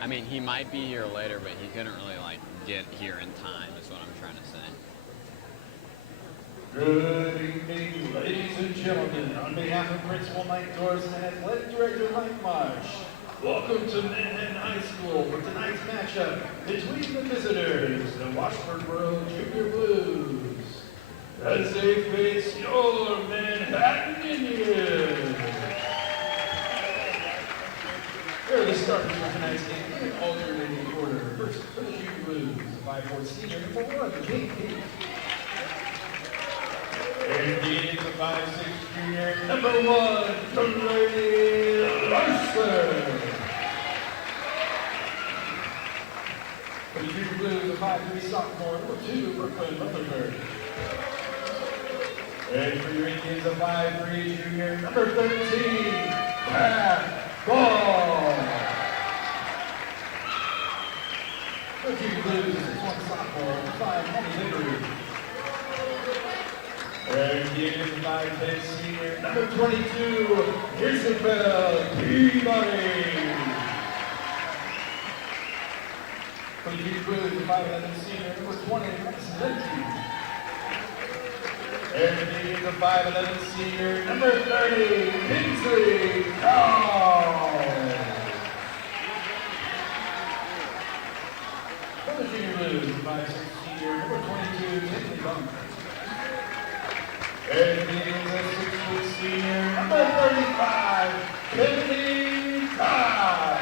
I mean, he might be here later, but he couldn't really, like, get here in time, is what I'm trying to say. Good evening, ladies and gentlemen. On behalf of Principal Mike Dorsey and Athletic Director Mike Marsh, welcome to Manhattan High School for tonight's matchup between the visitors, the Washburn Rural Junior Blues, as they face your Manhattan Indians. Here are the starters for tonight's game in alternating order. First, for the Junior Blues, the 5'4" senior, number 1, J.V. And beginning the 5'6" junior, number 1, J.V. Varsity. For the Junior Blues, the 5'3" sophomore, number 2, Brooklyn Rutherford. And for your Indians, the 5'3" junior, number 13, Pat Ball. For the Junior Blues, the 6'1" sophomore, 5 Honey Liberty. And beginning the 5'10" senior, number 22, Isabel Peabody. For the Junior Blues, the 5'11" senior, number 20, Madison Lemke. And beginning the 5'11" senior, number 30, Kingsley Cowles. For the Junior Blues, the 5'6" senior, number 22, Tiffany Bunker. And being the 6'4" senior, number 35, Tiffany Todd.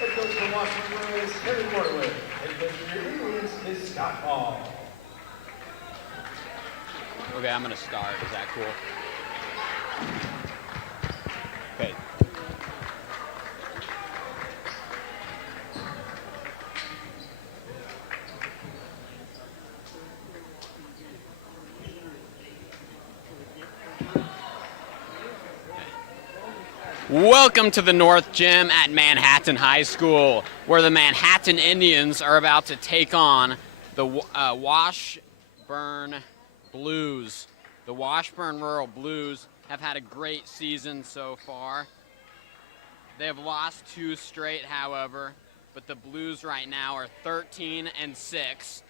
Head coach for Washburn Rural is Kevin Porterwood. Head coach for your Indians is Scott Hall. Okay, I'm going to start. Is that cool? Okay. Welcome to the North Gym at Manhattan High School, where the Manhattan Indians are about to take on the Washburn Blues. The Washburn Rural Blues have had a great season so far. They have lost 2 straight, however, but the Blues right now are 13-6.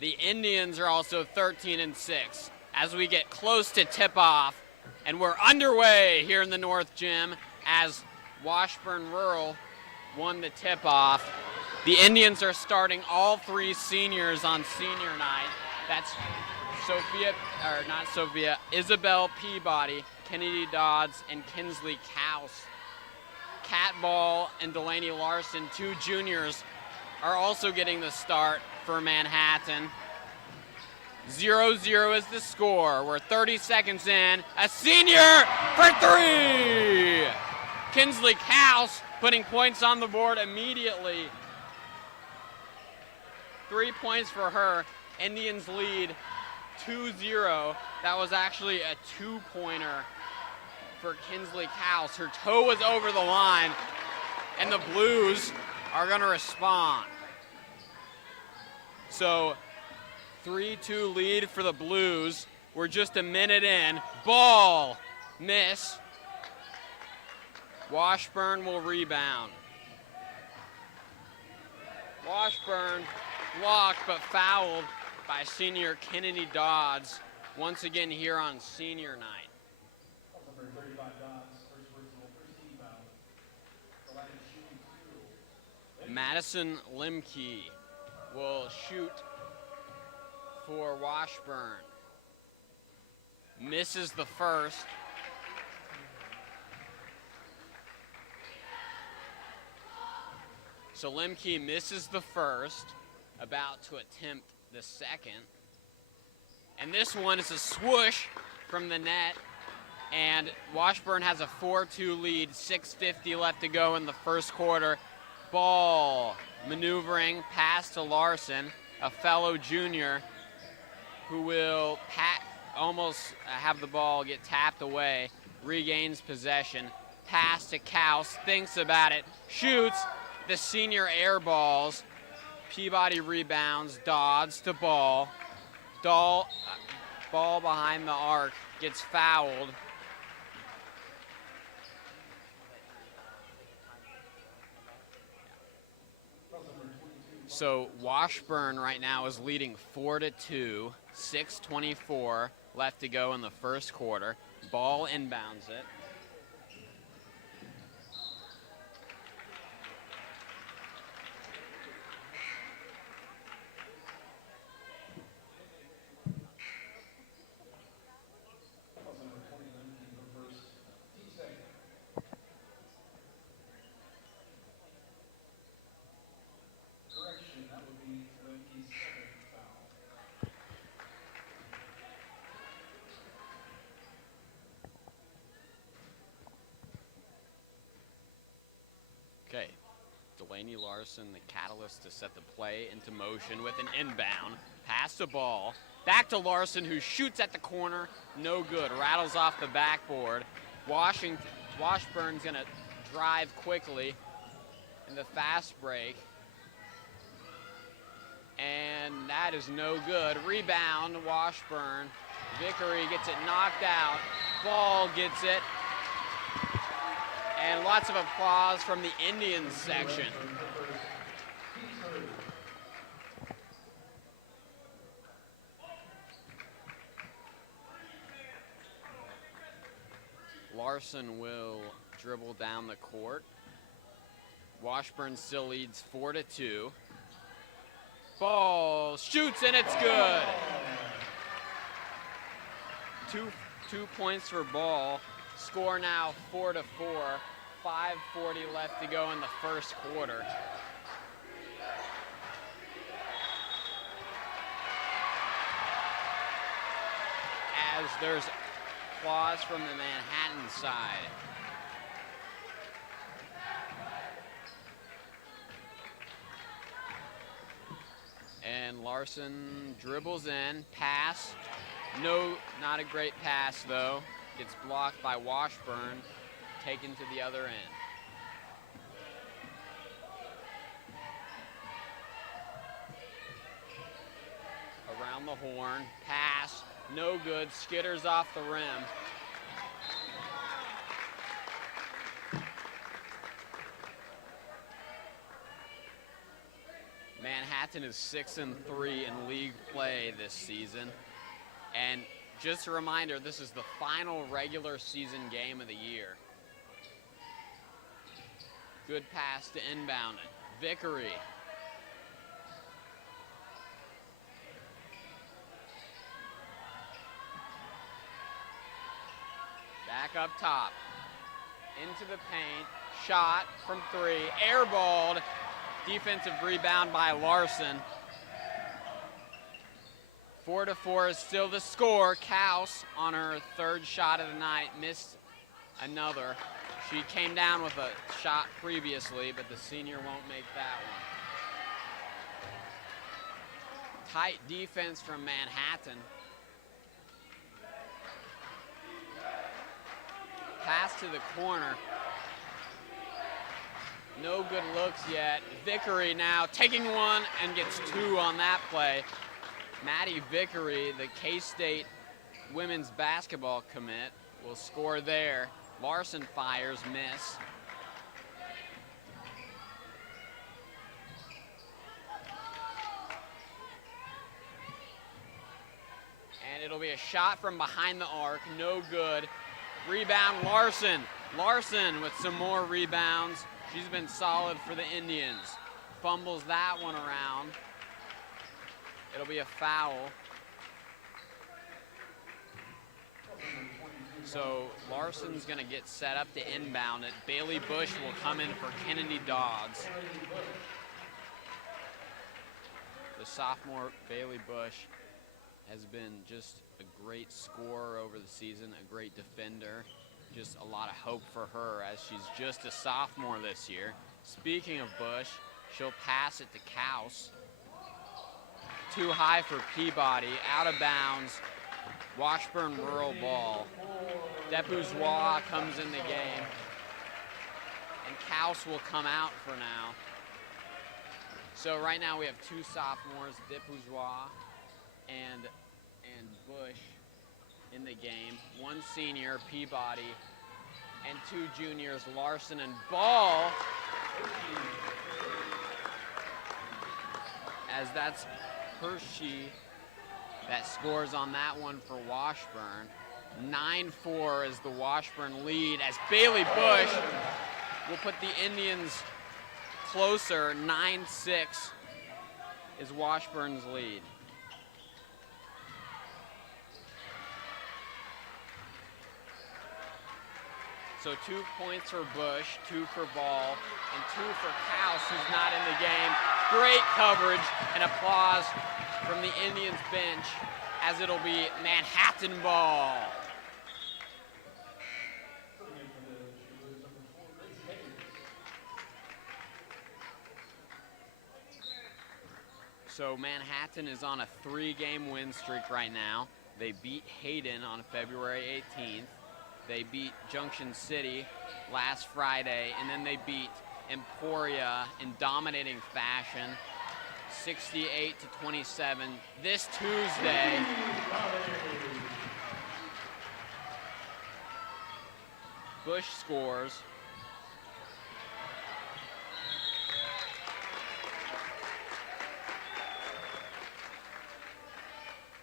The Indians are also 13-6. As we get close to tip-off, and we're underway here in the North Gym as Washburn Rural won the tip-off. The Indians are starting all 3 seniors on senior night. That's Isabel Peabody, Kennedy Dodds, and Kinsley Cowles. Cat Ball and Delaney Larson, 2 juniors, are also getting the start for Manhattan. 0-0 is the score. We're 30 seconds in. A senior for 3! Kinsley Cowles putting points on the board immediately. 3 points for her. Indians lead 2-0. That was actually a 2-pointer for Kinsley Cowles. Her toe was over the line, and the Blues are going to respond. So 3-2 lead for the Blues. We're just a minute in. Ball, miss. Washburn will rebound. Washburn blocked but fouled by senior Kennedy Dodds, once again here on senior night. Number 35 Dodds, first personal, first team foul. The line is shooting 2. Madison Lemke will shoot for Washburn. Misses the first. So Lemke misses the first, about to attempt the second. And this one is a swoosh from the net, and Washburn has a 4-2 lead, 6:50 left to go in the first quarter. Ball maneuvering pass to Larson, a fellow junior, who will almost have the ball get tapped away, regains possession. Pass to Cowles, thinks about it, shoots. The senior air balls. Peabody rebounds, Dodds to Ball. Ball behind the arc, gets fouled. So Washburn right now is leading 4-2, 6:24 left to go in the first quarter. Ball inbounds it. Okay, Delaney Larson, the catalyst to set the play into motion with an inbound. Pass the ball. Back to Larson, who shoots at the corner. No good. Rattles off the backboard. Washburn's going to drive quickly in the fast break. And that is no good. Rebound, Washburn. Vickery gets it knocked out. Ball gets it. And lots of applause from the Indians section. Larson will dribble down the court. Washburn still leads 4-2. Ball shoots and it's good. Two points for Ball. Score now 4-4. 5:40 left to go in the first quarter. As there's applause from the Manhattan side. And Larson dribbles in, pass. No, not a great pass though. Gets blocked by Washburn, taken to the other end. Around the horn, pass, no good, skitters off the rim. Manhattan is 6-3 in league play this season. And just a reminder, this is the final regular season game of the year. Good pass to inbound it. Vickery. Back up top. Into the paint. Shot from three. Airballed. Defensive rebound by Larson. 4-4 is still the score. Kaus on her third shot of the night missed another. She came down with a shot previously, but the senior won't make that one. Tight defense from Manhattan. Pass to the corner. No good looks yet. Vickery now taking one and gets two on that play. Maddie Vickery, the K-State women's basketball commit, will score there. Larson fires, miss. And it'll be a shot from behind the arc, no good. Rebound, Larson. Larson with some more rebounds. She's been solid for the Indians. Fumbles that one around. It'll be a foul. So Larson's going to get set up to inbound it. Bailey Bush will come in for Kennedy Dogs. The sophomore Bailey Bush has been just a great scorer over the season, a great defender. Just a lot of hope for her as she's just a sophomore this year. Speaking of Bush, she'll pass it to Kaus. Too high for Peabody, out of bounds. Washburn Rural ball. Depuzois comes in the game. And Kaus will come out for now. So right now we have two sophomores, Depuzois and Bush in the game. One senior, Peabody, and two juniors, Larson and Ball. as that's Hershey that scores on that one for Washburn. 9-4 is the Washburn lead as Bailey Bush will put the Indians closer. 9-6 is Washburn's lead. So 2 points for Bush, 2 for Ball, and 2 for Kaus, who's not in the game. Great coverage and applause from the Indians bench as it'll be Manhattan ball. So Manhattan is on a 3-game win streak right now. They beat Hayden on February 18th. They beat Junction City last Friday, and then they beat Emporia in dominating fashion, 68-27 this Tuesday. Bush scores.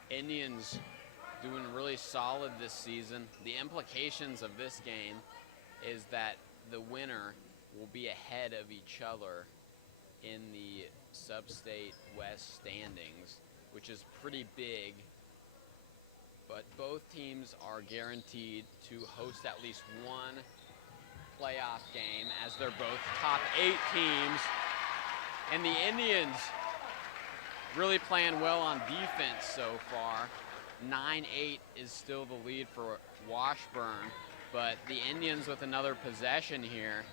Indians doing really solid this season. The implications of this game is that the winner will be ahead of each other in the Sub-State West standings, which is pretty big. But both teams are guaranteed to host at least one playoff game, as they're both top 8 teams. And the Indians really playing well on defense so far. 9-8 is still the lead for Washburn, but the Indians with another possession here.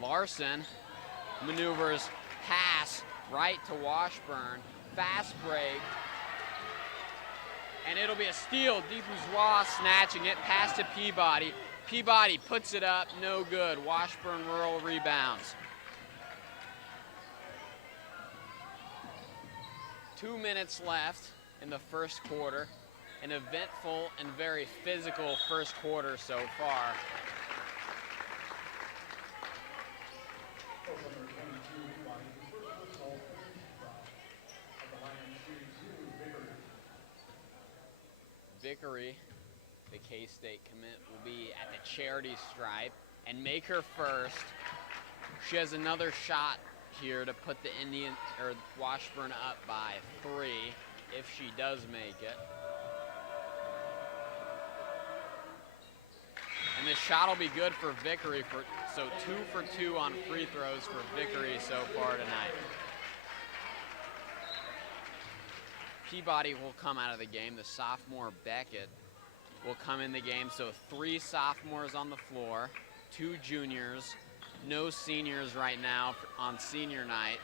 Larson maneuvers pass right to Washburn. Fast break. And it'll be a steal. DeBourgeois snatching it. Pass to Peabody. Peabody puts it up. No good. Washburn Rural rebounds. 2 minutes left in the first quarter. An eventful and very physical first quarter so far. Vickery, the K-State commit, will be at the charity stripe and make her first. She has another shot here to put the Washburn up by 3 if she does make it. And this shot will be good for Vickery, so 2 for 2 on free throws for Vickery so far tonight. Peabody will come out of the game. The sophomore Beckett will come in the game. So 3 sophomores on the floor, 2 juniors, no seniors right now on senior night,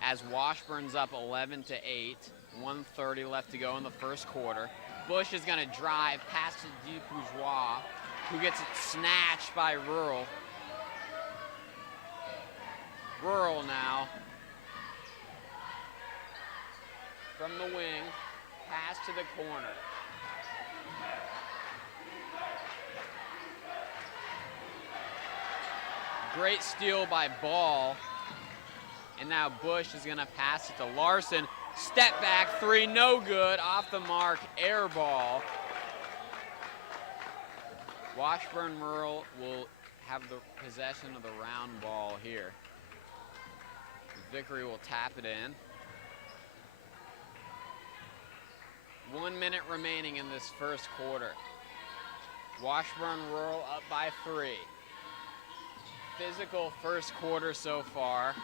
as Washburn's up 11-8, 1:30 left to go in the first quarter. Bush is going to drive past to DeBourgeois, who gets it snatched by Rural. Rural now from the wing, pass to the corner. Great steal by Ball. And now Bush is going to pass it to Larson. Step back 3, no good. Off the mark, air ball. Washburn Rural will have the possession of the round ball here. Vickery will tap it in. 1 minute remaining in this first quarter. Washburn Rural up by 3. Physical first quarter so far.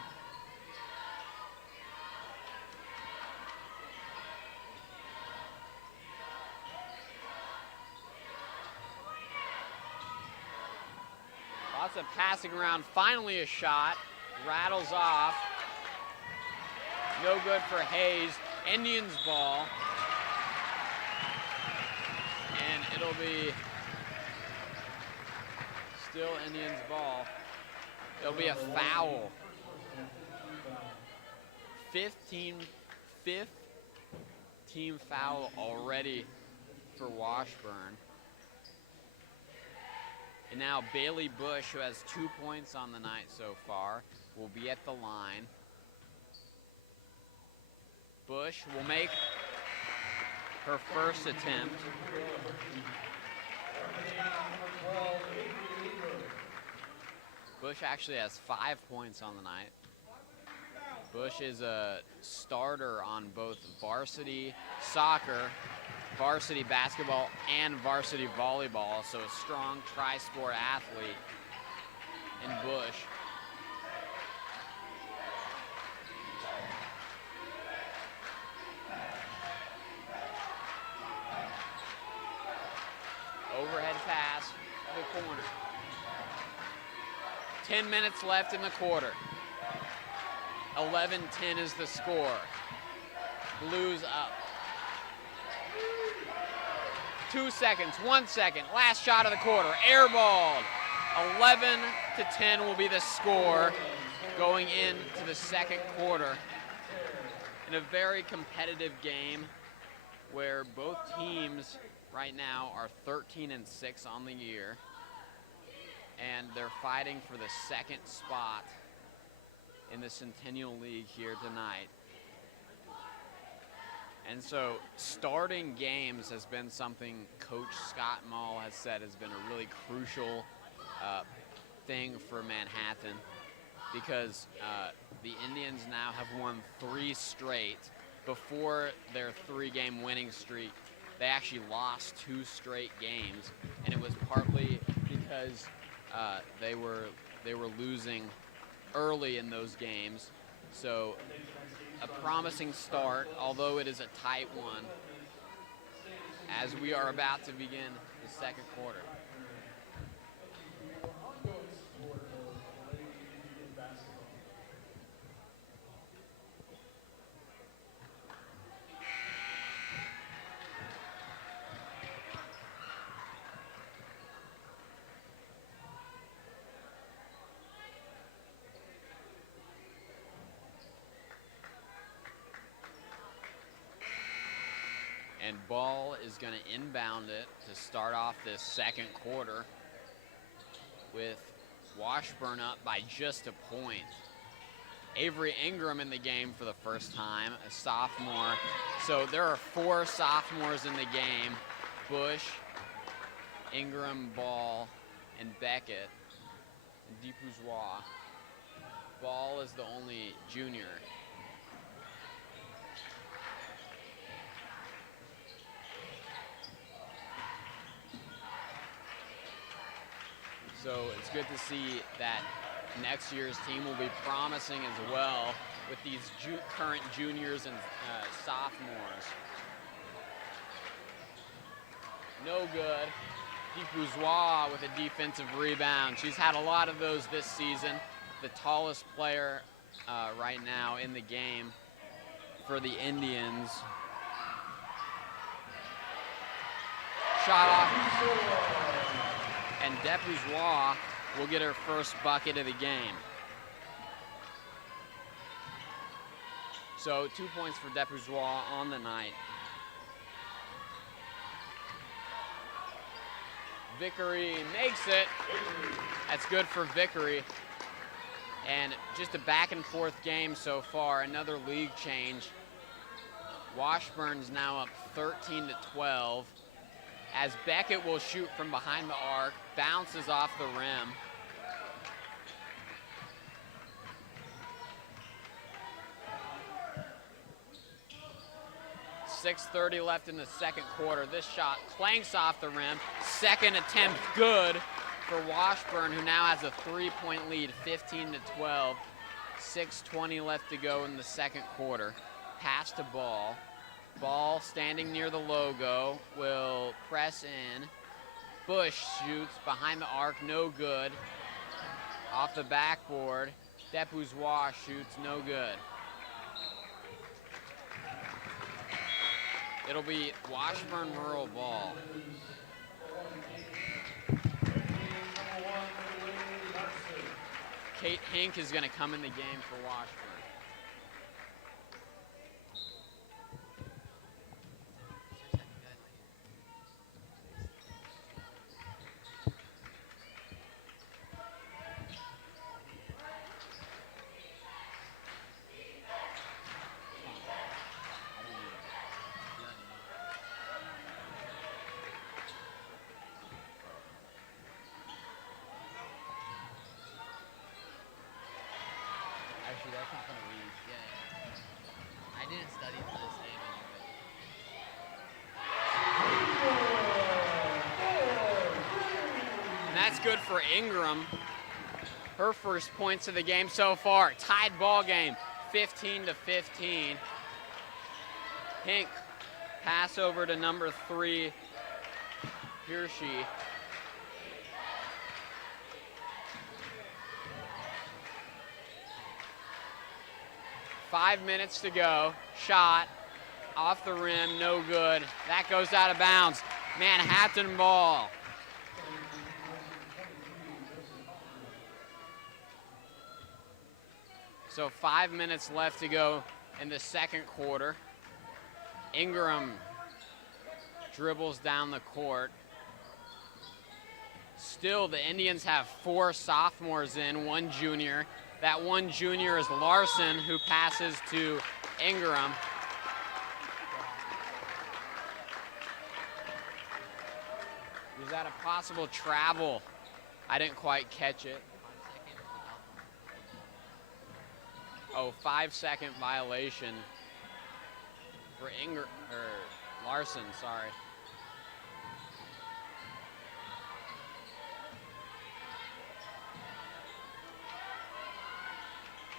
Lots of passing around. Finally a shot. Rattles off. No good for Hayes. Indians ball. And it'll be still Indians ball. It'll be a foul. 5th team foul already for Washburn. And now Bailey Bush, who has 2 points on the night so far, will be at the line. Bush will make her first attempt. Bush actually has 5 points on the night. Bush is a starter on both varsity soccer, varsity basketball, and varsity volleyball, so a strong tri-sport athlete in Bush. Overhead pass to the corner. 10 minutes left in the quarter. 11-10 is the score. Blues up. 2 seconds, 1 second, last shot of the quarter, airballed. 11-10 will be the score going into the second quarter in a very competitive game where both teams right now are 13-6 on the year, and they're fighting for the second spot in the Centennial League here tonight. And so starting games has been something Coach Scott Mall has said has been a really crucial thing for Manhattan, because the Indians now have won 3 straight. Before their 3-game winning streak, they actually lost 2 straight games, and it was partly because they were losing early in those games. So a promising start, although it is a tight one, as we are about to begin the second quarter. And Ball is going to inbound it to start off this second quarter with Washburn up by just a point. Avery Ingram in the game for the first time, a sophomore. So there are 4 sophomores in the game: Bush, Ingram, Ball, and Beckett, and DePouzois. Ball is the only junior. So it's good to see that next year's team will be promising as well with these current juniors and sophomores. No good. DePouzois with a defensive rebound. She's had a lot of those this season. The tallest player right now in the game for the Indians. Shot off. And DePouzois will get her first bucket of the game. So 2 points for DePouzois on the night. Vickery makes it. That's good for Vickery. And just a back and forth game so far. Another league change. Washburn's now up 13-12. As Beckett will shoot from behind the arc, bounces off the rim. .6:30 left in the second quarter. This shot clanks off the rim. Second attempt good for Washburn, who now has a 3-point lead, 15-12. 6:20 left to go in the second quarter. Pass to Ball. Ball standing near the logo, will press in. Bush shoots behind the arc, no good. Off the backboard, DePouzois shoots, no good. It'll be Washburn Rural ball. Kate Hink is going to come in the game for Washburn. that's in front of Reese. Yeah. I didn't study for this game anyway. And that's good for Ingram. Her first points of the game so far. Tied ball game, 15-15. Hink, pass over to number 3, Hirschi. Five minutes to go. Shot off the rim, no good. That goes out of bounds. Manhattan ball. So 5 minutes left to go in the second quarter. Ingram dribbles down the court. Still, the Indians have 4 sophomores in, 1 junior. That 1 junior is Larson, who passes to Ingram. Was that a possible travel? I didn't quite catch it. Oh, 5-second violation for Larson, sorry.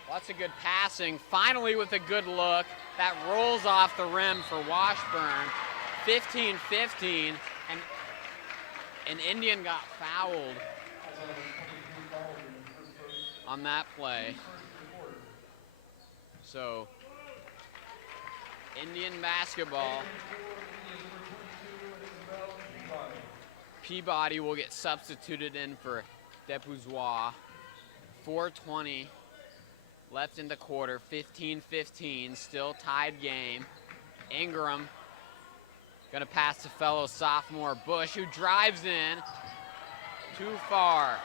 Lots of good passing. Finally with a good look. That rolls off the rim for Washburn. 15-15, and an Indian got fouled on that play. So, Indian basketball. Peabody will get substituted in for Depuzois. 4:20 left in the quarter, 15-15, still tied game. Ingram gonna pass to fellow sophomore Bush, who drives in too far.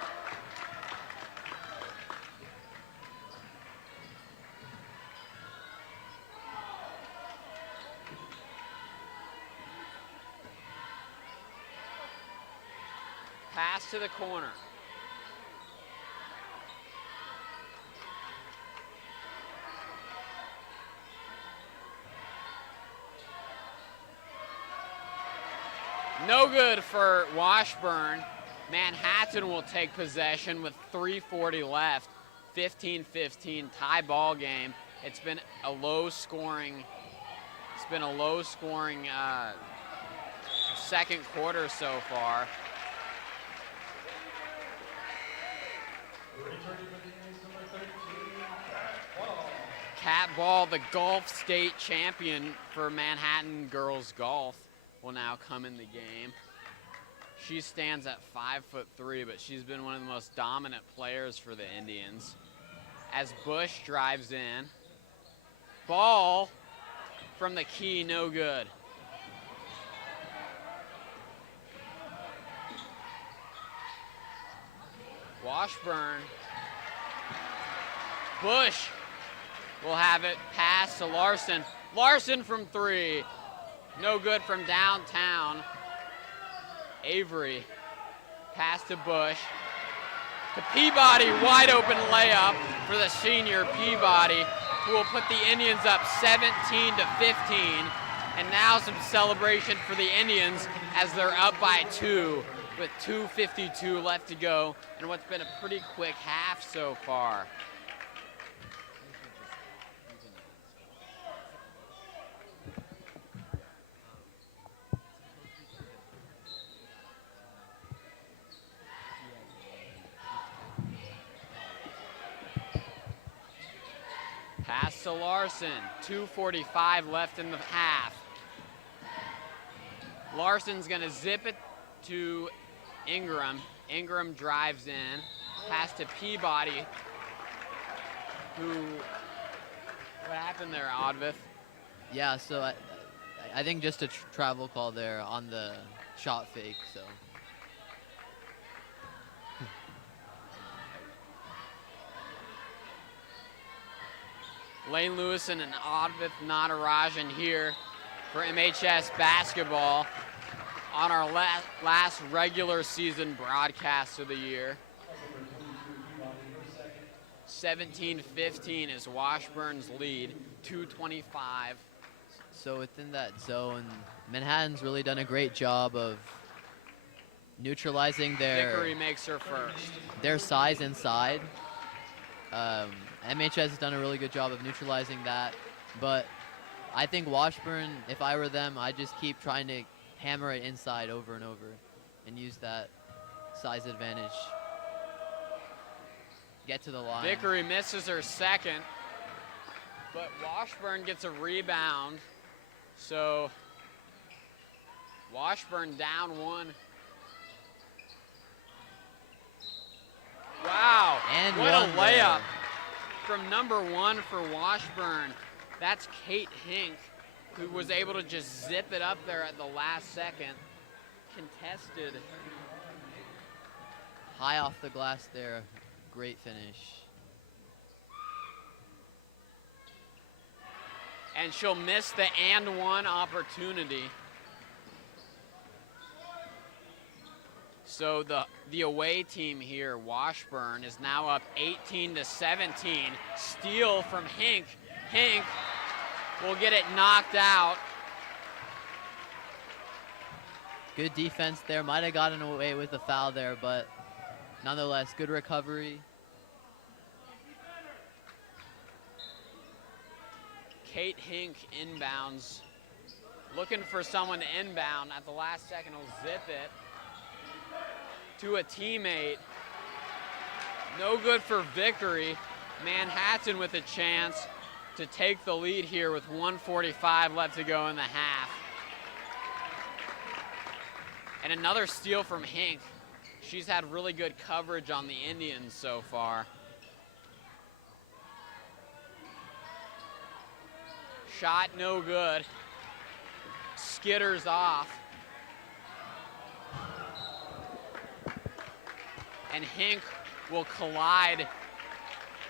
Pass to the corner. No good for Washburn. Manhattan will take possession with 3:40 left. 15-15 tie ball game. It's been a low scoring second quarter so far. Cat Ball, the Gulf State champion for Manhattan girls golf, will now come in the game. She stands at 5'3", but she's been one of the most dominant players for the Indians. As Bush drives in, ball from the key, no good. Washburn. Bush will have it, pass to Larson. Larson from 3. No good from downtown. Avery, pass to Bush. To Peabody, wide open layup for the senior Peabody, who will put the Indians up 17-15. And now some celebration for the Indians as they're up by 2 with 2:52 left to go and what's been a pretty quick half so far. Pass to Larson, 2:45 left in the half. Larson's gonna zip it to Ingram. Ingram drives in, pass to Peabody, what happened there, Oddvith? Yeah, so I think just a travel call there on the shot fake, so. Lane Lewison and Oddvith Natarajan here for MHS basketball on our last regular season broadcast of the year. 17-15 is Washburn's lead, 2:25. So within that zone, Manhattan's really done a great job of neutralizing Vickery makes her first. their size inside. MHS has done a really good job of neutralizing that, but I think Washburn, if I were them, I'd just keep trying to hammer it inside over and over and use that size advantage. Get to the line. Vickery misses her second, but Washburn gets a rebound. So Washburn down one. Wow, And what a one layup there. from number one for Washburn. That's Kate Hink, who was able to just zip it up there at the last second. Contested. High off the glass there. Great finish. And she'll miss the and one opportunity. So the away team here, Washburn, is now up 18-17. Steal from Hink. Hink will get it knocked out. Good defense there. Might have gotten away with the foul there, but nonetheless, good recovery. Kate Hink inbounds. Looking for someone to inbound. At the last second, he'll zip it to a teammate. No good for Vickery. Manhattan with a chance to take the lead here with 1:45 left to go in the half. And another steal from Hink. She's had really good coverage on the Indians so far. Shot no good. Skitters off. And Hink will collide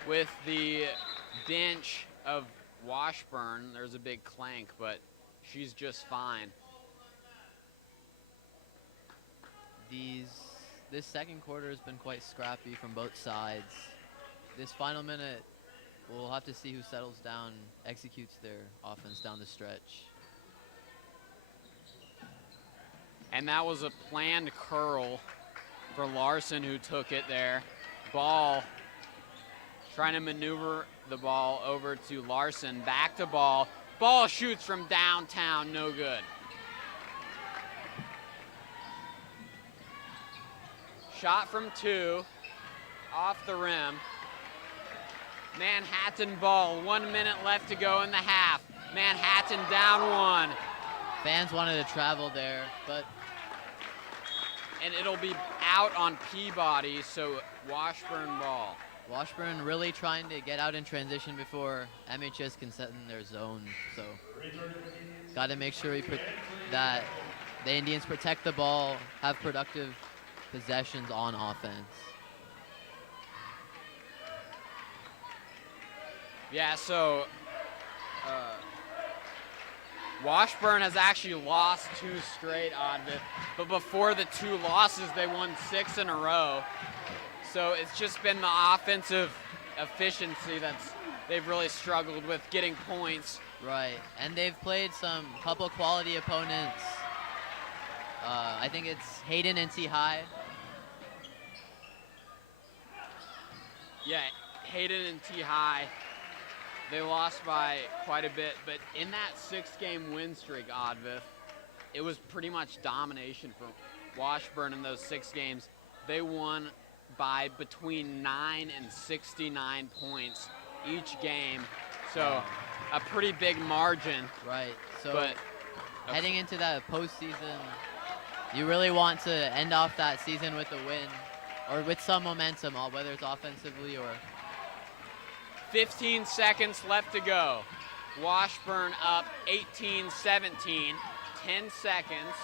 with the bench of Washburn. There's a big clank, but she's just fine. This second quarter has been quite scrappy from both sides. This final minute, we'll have to see who settles down, executes their offense down the stretch. And that was a planned curl for Larson, who took it there. Ball, trying to maneuver the ball over to Larson. Back to ball. Ball shoots from downtown, no good. Shot from two, off the rim. Manhattan ball, 1 minute left to go in the half. Manhattan down one. Fans wanted to travel there, but And it'll be out on Peabody, so Washburn ball. Washburn really trying to get out in transition before MHS can set in their zone. So got to make sure that the Indians protect the ball, have productive possessions on offense. Yeah, so Washburn has actually lost 2 straight, Oddbit, but before the 2 losses, they won 6 in a row. So it's just been the offensive efficiency they've really struggled with, getting points. Right, and they've played some couple quality opponents. I think it's Hayden and T High. Yeah, Hayden and T High, they lost by quite a bit, but in that 6-game win streak, Oddvith, it was pretty much domination for Washburn in those 6 games. They won by between 9 and 69 points each game, so a pretty big margin. Right, so But heading into that postseason, you really want to end off that season with a win or with some momentum, whether it's offensively or... 15 seconds left to go. Washburn up 18-17, 10 seconds.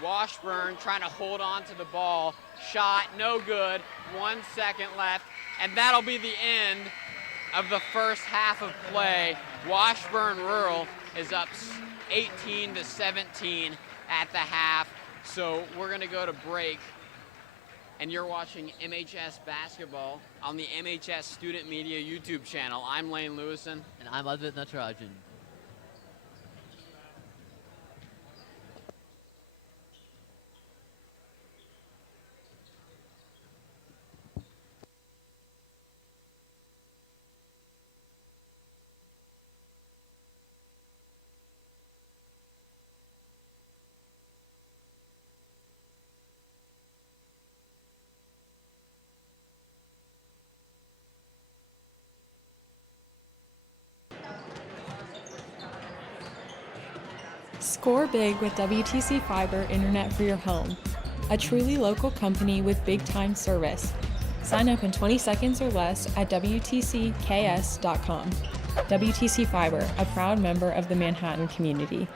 Washburn trying to hold on to the ball. Shot, no good. 1 second left, and that'll be the end of the first half of play. Washburn Rural is up 18-17 at the half, so we're gonna go to break. and you're watching MHS Basketball on the MHS Student Media YouTube channel. I'm Lane Lewison. And I'm Advit Natarajan. Score big with WTC Fiber Internet for your home, a truly local company with big-time service. Sign up in 20 seconds or less at WTCKS.com. WTC Fiber, a proud member of the Manhattan community.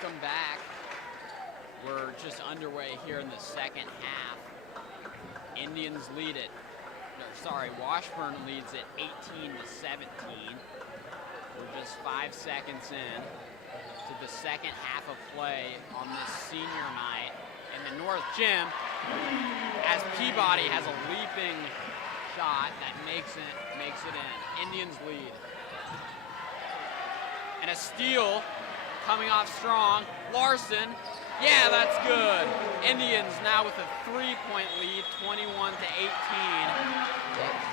welcome back. We're just underway here in the second half. Indians lead it. Washburn leads it 18-17. We're just 5 seconds in to the second half of play on this senior night in the North Gym, as Peabody has a leaping shot that makes it in. Indians lead. And a steal coming off strong. Larson, yeah, that's good. Indians now with a 3-point lead, 21-18.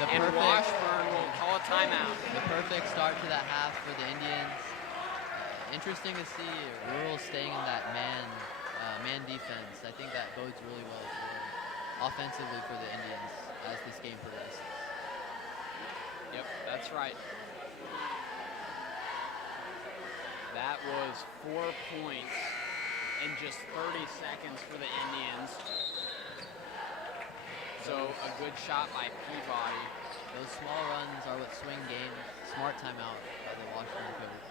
And Washburn will call a timeout. The perfect start to that half for the Indians. Interesting to see Rural staying in that man defense. I think that bodes really well for offensively for the Indians as this game progresses. Yep, that's right. That was 4 points in just 30 seconds for the Indians. So a good shot by Peabody. Those small runs are what swing games. Smart timeout by the Washburn coach.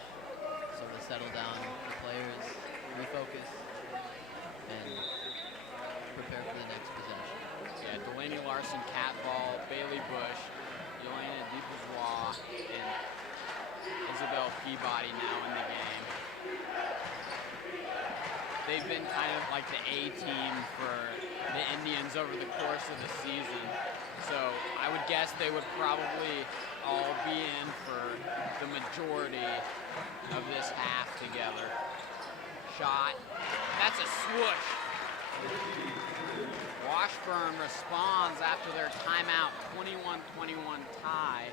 Sort of settle down the players, refocus, and prepare for the next possession. Yeah, Delaney Larson, cat ball, Bailey Bush, Yelena DeBourgeois, and Isabel Peabody now in the game. They've been kind of like the A team for the Indians over the course of the season. So I would guess they would probably all be in for the majority of this half together. Shot. That's a swoosh. Washburn responds after their timeout, 21-21 tie.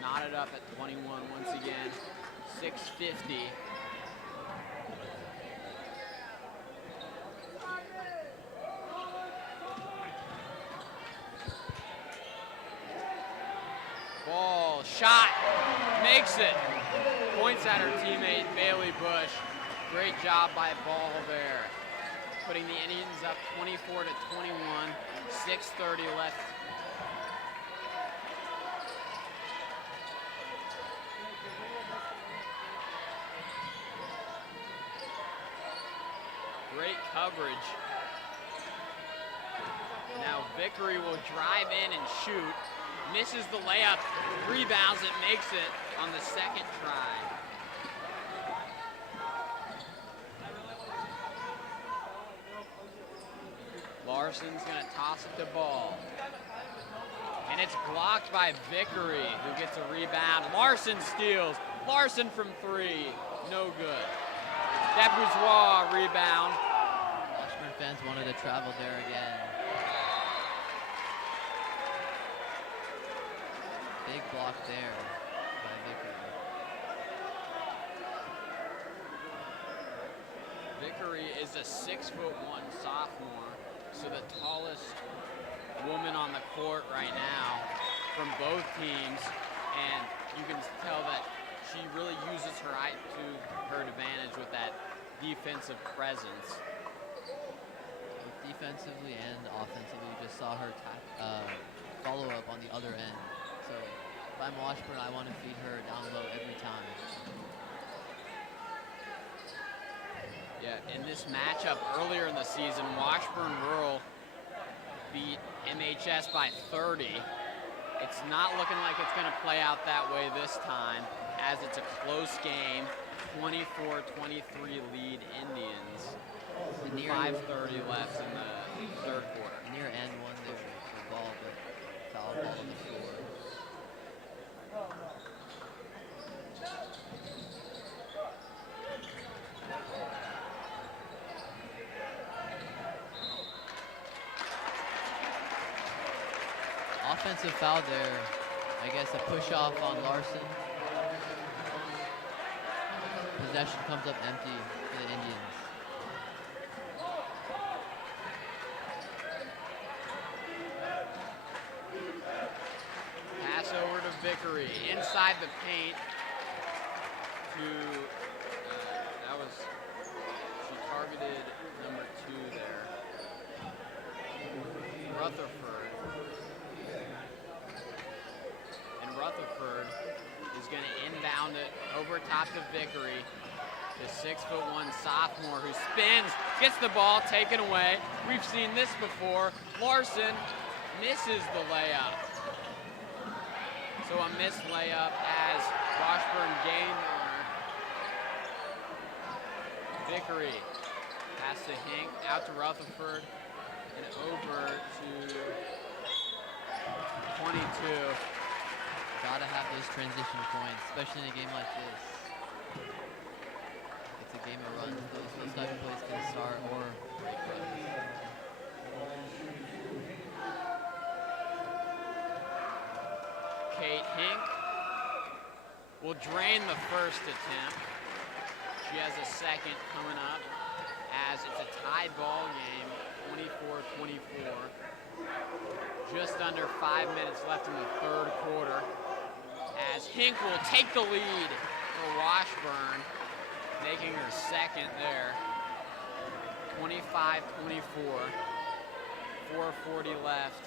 Knotted up at 21 once again, 6:50. Ball, shot, makes it. Points at her teammate, Bailey Bush. Great job by Ball there. Putting the Indians up 24-21, 6:30 left. Great coverage. Now Vickery will drive in and shoot. Misses the layup, rebounds it, makes it on the second try. Larson's gonna toss it to Ball. And it's blocked by Vickery, who gets a rebound. Larson steals. Larson from 3, no good. DeBourgeois rebound. Washburn fans wanted to travel there again. Big block there by Vickery. Vickery is a 6'1" sophomore, so the tallest woman on the court right now from both teams, and you can tell that she really uses her height to her advantage with that defensive presence. Both defensively and offensively, just saw her follow up on the other end. So if I'm Washburn, I want to feed her down low every time. Yeah, in this matchup earlier in the season, Washburn Rural beat MHS by 30. It's not looking like it's going to play out that way this time, as it's a close game, 24-23 lead Indians. 5:30 left in the third quarter. Near end one there for Ball, but foul ball on the floor. Offensive foul there. I guess a push off on Larson. Possession comes up empty for the Indians. Pass over to Vickery inside the paint to she targeted number 2 there. Rutherford. And Rutherford is going to inbound it over top to Vickery. The 6'1" sophomore who spins, gets the ball taken away. We've seen this before. Larson misses the layup. So a missed layup as Washburn gained on her. Vickery pass to Hink, out to Rutherford, and over to 22. Gotta have those transition points, especially in a game like this. It's a game of runs. Those type of plays can start or break runs. Kate Hink will drain the first attempt. She has a second coming up as it's a tied ball game, 24-24. Just under 5 minutes left in the third quarter as Hink will take the lead for Washburn, making her second there. 25-24, 4:40 left.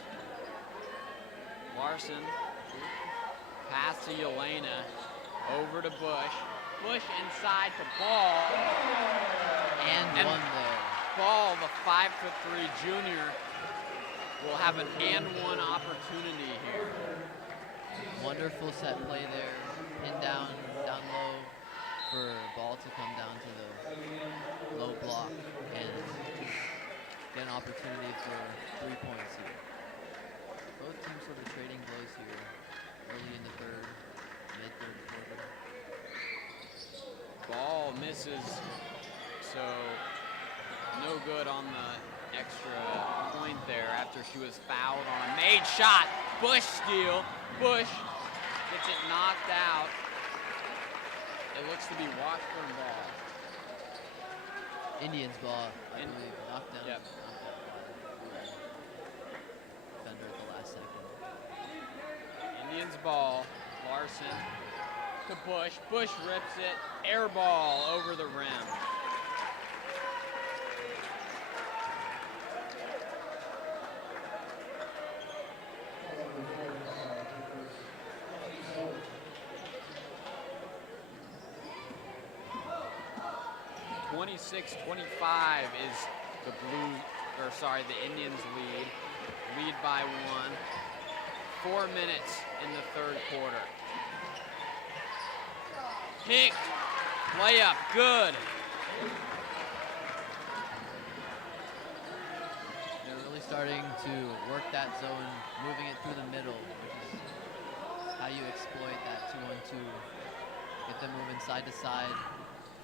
Larson, pass to Yelena, over to Bush. Bush inside to Ball. And one there. Ball, the 5'3" junior, will have an and one opportunity here. Wonderful set play there. Pin down low for Ball to come down to the low block and get an opportunity for 3 points here. Both teams sort of trading blows here early in the third, mid-third quarter. Ball misses, so no good on the extra point there after she was fouled on a made shot. Bush steal. Bush gets it knocked out. It looks to be Washburn ball. Indians ball, I believe, knocked down. Yep. Defender at the last second. Indians ball. Larson to Bush. Bush rips it. Air ball over the rim. The Indians lead by 1. 4 minutes in the third quarter. Hink, layup, good. They're really starting to work that zone, moving it through the middle, which is how you exploit that 2-on-2. Get them moving side to side,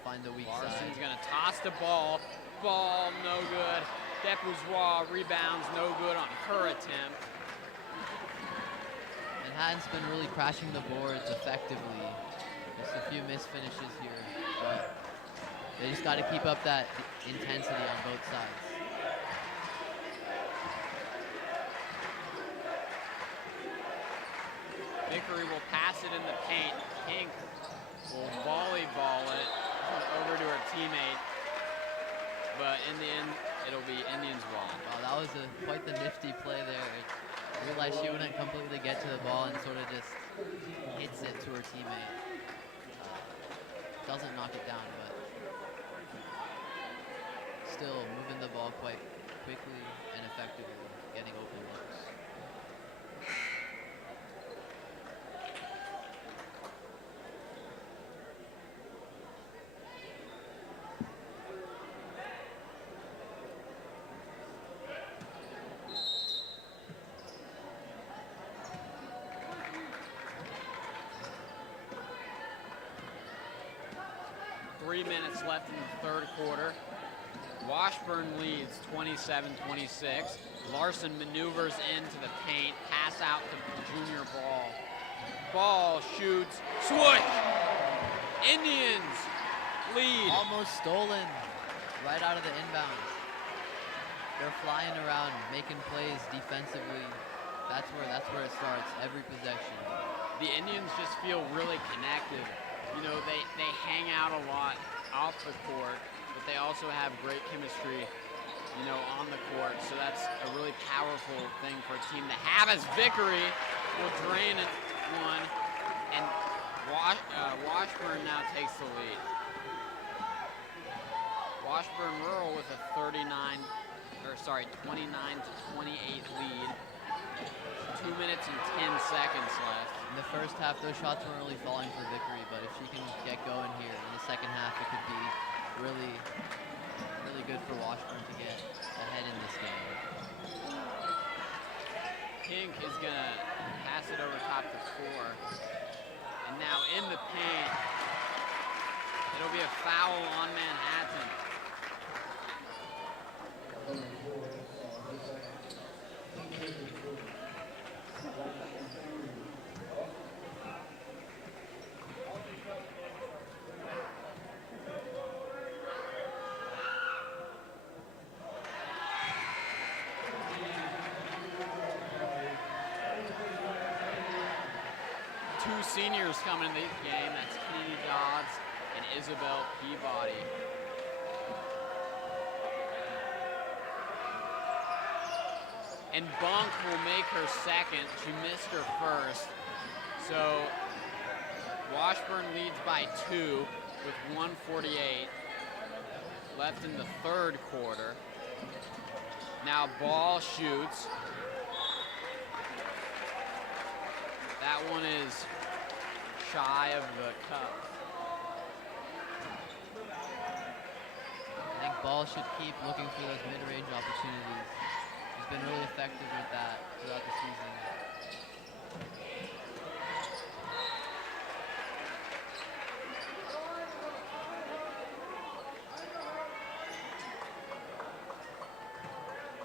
find the weak Larson's side. gonna toss the ball. Ball, no good. Depuzois rebounds, no good on her attempt. Manhattan's been really crashing the boards effectively. Just a few missed finishes here, but they just got to keep up that intensity on both sides. Vickery will pass it in the paint. Hink will volleyball it over to her teammate. But in the end, it'll be Indians ball. Wow, that was quite the nifty play there. I realized she wouldn't completely get to the ball and sort of just hits it to her teammate. Doesn't knock it down, but still moving the ball quite quickly and effectively, getting open looks. Minutes left in the third quarter. Washburn leads 27-26. Larson maneuvers into the paint, pass out to junior Ball. Ball shoots, swoosh! Indians lead. Almost stolen right out of the inbound. They're flying around, making plays defensively. That's where it starts, every possession. The Indians just feel really connected. You know, they hang out a lot off the court, but they also have great chemistry, you know, on the court. So that's a really powerful thing for a team to have, as Vickery will drain it one, and Washburn now takes the lead. Washburn Rural with a 29 to 28 lead. 2 minutes and 10 seconds left. In the first half, those shots weren't really falling for Vickery, but if she can get going here in the second half, it could be really, really good for Washburn to get ahead in this game. Pink is gonna pass it over top to 4. And now in the paint, it'll be a foul on Manhattan. Two seniors coming in the game. That's Katie Dodds and Isabel Peabody. And Bunk will make her second. She missed her first. So Washburn leads by 2 with 1:48 left in the third quarter. Now Ball shoots. That one is shy of the cup. I think Ball should keep looking for those mid-range opportunities. She's been really effective with that throughout the season.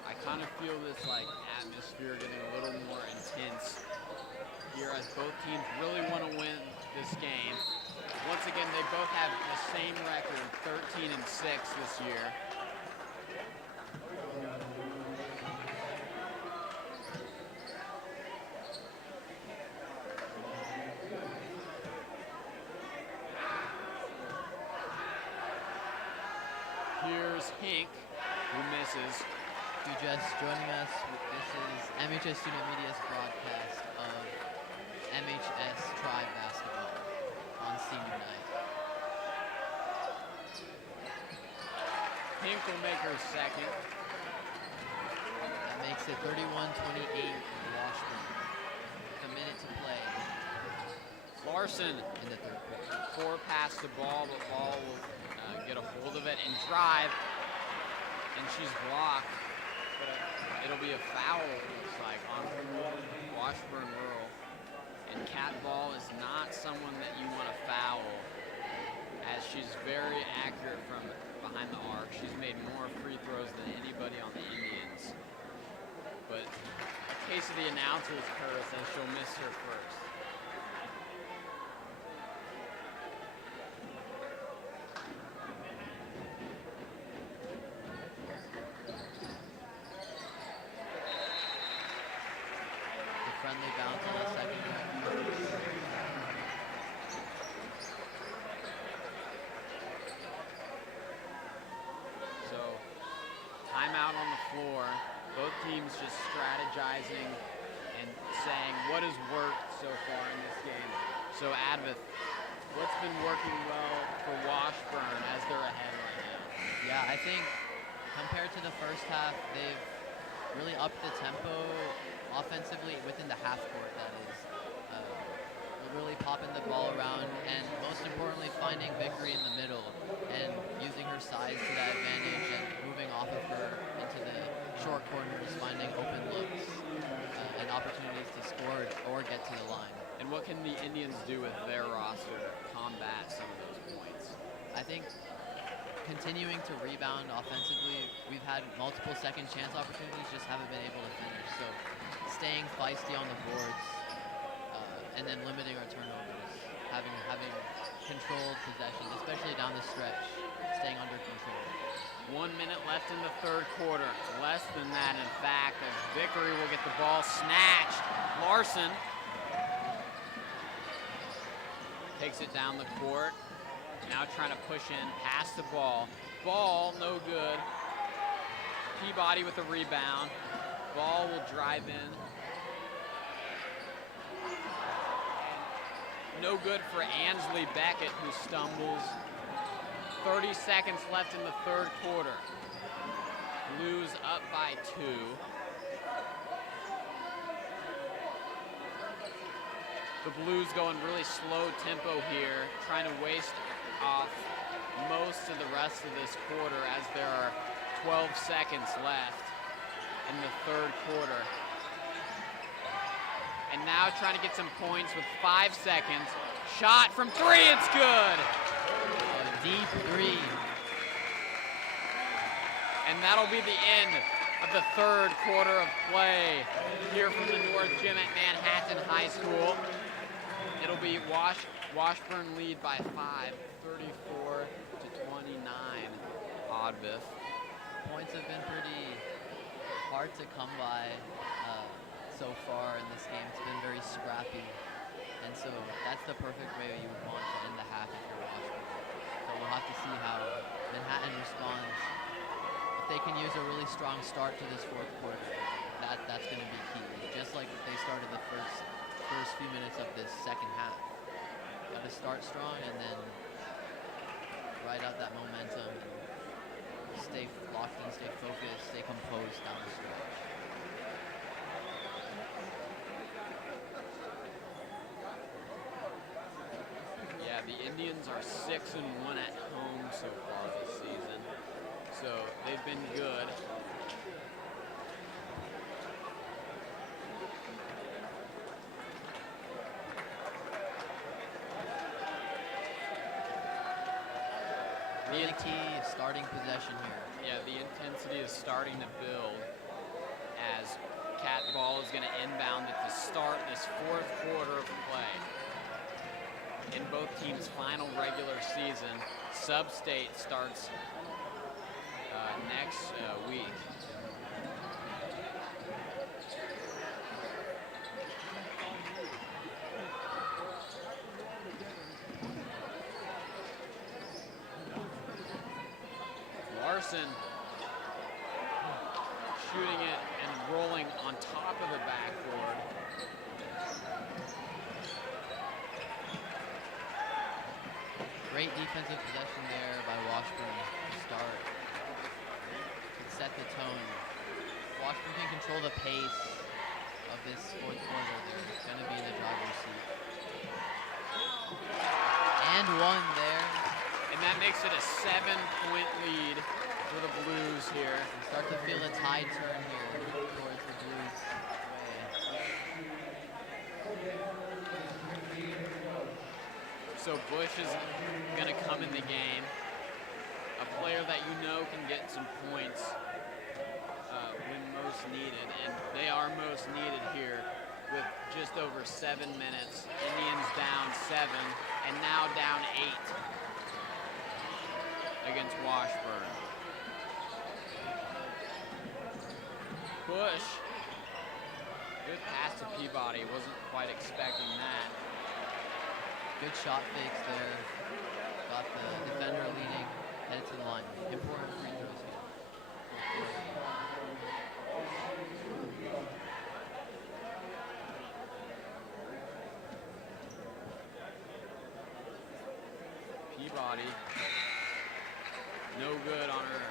I kind of feel this like atmosphere getting a little more intense here as both teams really want to win this game. Once again, they both have the same record, 13-6 this year. Here's Hink, who misses. If you're just joining us, this is MHS Student Media's broadcast of MHS Tribe Basketball on senior night. Hink will make her second. That makes it 31-28 Washburn. With a minute to play Larson in the third quarter. 4 past the ball, but Ball will get a hold of it and drive. And she's blocked. But it'll be a foul, it looks like, on Washburn Rural. And Cat Ball is not someone that you want to foul, as she's very accurate from behind the arc. She's made more free throws than anybody on the Indians. But a case of the announcer's curse, as she'll miss her first. Friendly bounce on the second. So, timeout on the floor. Both teams just strategizing and saying what has worked so far in this game. So, Advith, what's been working well for Washburn as they're ahead right now? Yeah, I think compared to the first half, they've really upped the tempo offensively within the half court, that is. Really popping the ball around and most importantly finding Vickery in the middle and using her size to that advantage and moving off of her into the short corners, finding open looks and opportunities to score or get to the line. And what can the Indians do with their roster to combat some of those points? I think continuing to rebound offensively. We've had multiple second chance opportunities, just haven't been able to finish. So staying feisty on the boards and then limiting our turnovers, having controlled possession, especially down the stretch, staying under control. 1 minute left in the third quarter. Less than that, in fact, as Vickery will get the ball snatched. Larson takes it down the court. Now trying to push in past the ball. Ball, no good. Peabody with the rebound. Ball will drive in. No good for Ansley Beckett, who stumbles. 30 seconds left in the third quarter. Blues up by 2. The Blues going really slow tempo here, trying to waste off most of the rest of this quarter as there are 12 seconds left in the third quarter. And now trying to get some points with 5 seconds. Shot from 3, it's good. A deep 3. And that'll be the end of the third quarter of play here from the North Gym at Manhattan High School. It'll be Washburn lead by 5, 34-29. Oddbiff. Points have been pretty hard to come by so far in this game. It's been very scrappy. And so that's the perfect way you would want to end the half if you're Washburn. So we'll have to see how Manhattan responds. If they can use a really strong start to this fourth quarter, that's going to be key. Just like they started the first few minutes of this second half. Got to start strong and then ride out that momentum and stay locked in, stay focused, stay composed down the stretch. Yeah, the Indians are 6-1 at home so far this season. So they've been good. Really key starting possession here. Yeah, the intensity is starting to build as Cat ball is going to inbound at the start of this fourth quarter of play. In both teams' final regular season, Sub-State starts next week. Larson shooting it and rolling on top of the backboard. Great defensive possession there by Washburn to start. To set the tone. Washburn can control the pace of this fourth quarter. They're going to be in the driver's seat. And one there. And that makes it a 7-point lead for the Blues here. You start to feel a tide turn here towards the Blues way. So Bush is going to come in the game. A player that you know can get some points when most needed. And they are most needed here with just over 7 minutes. Indians down 7 and now down 8 against Washburn. Bush, good pass to Peabody, wasn't quite expecting that. Good shot fakes there. Got the defender leading, headed to the line. Important free throws here. Peabody, no good on her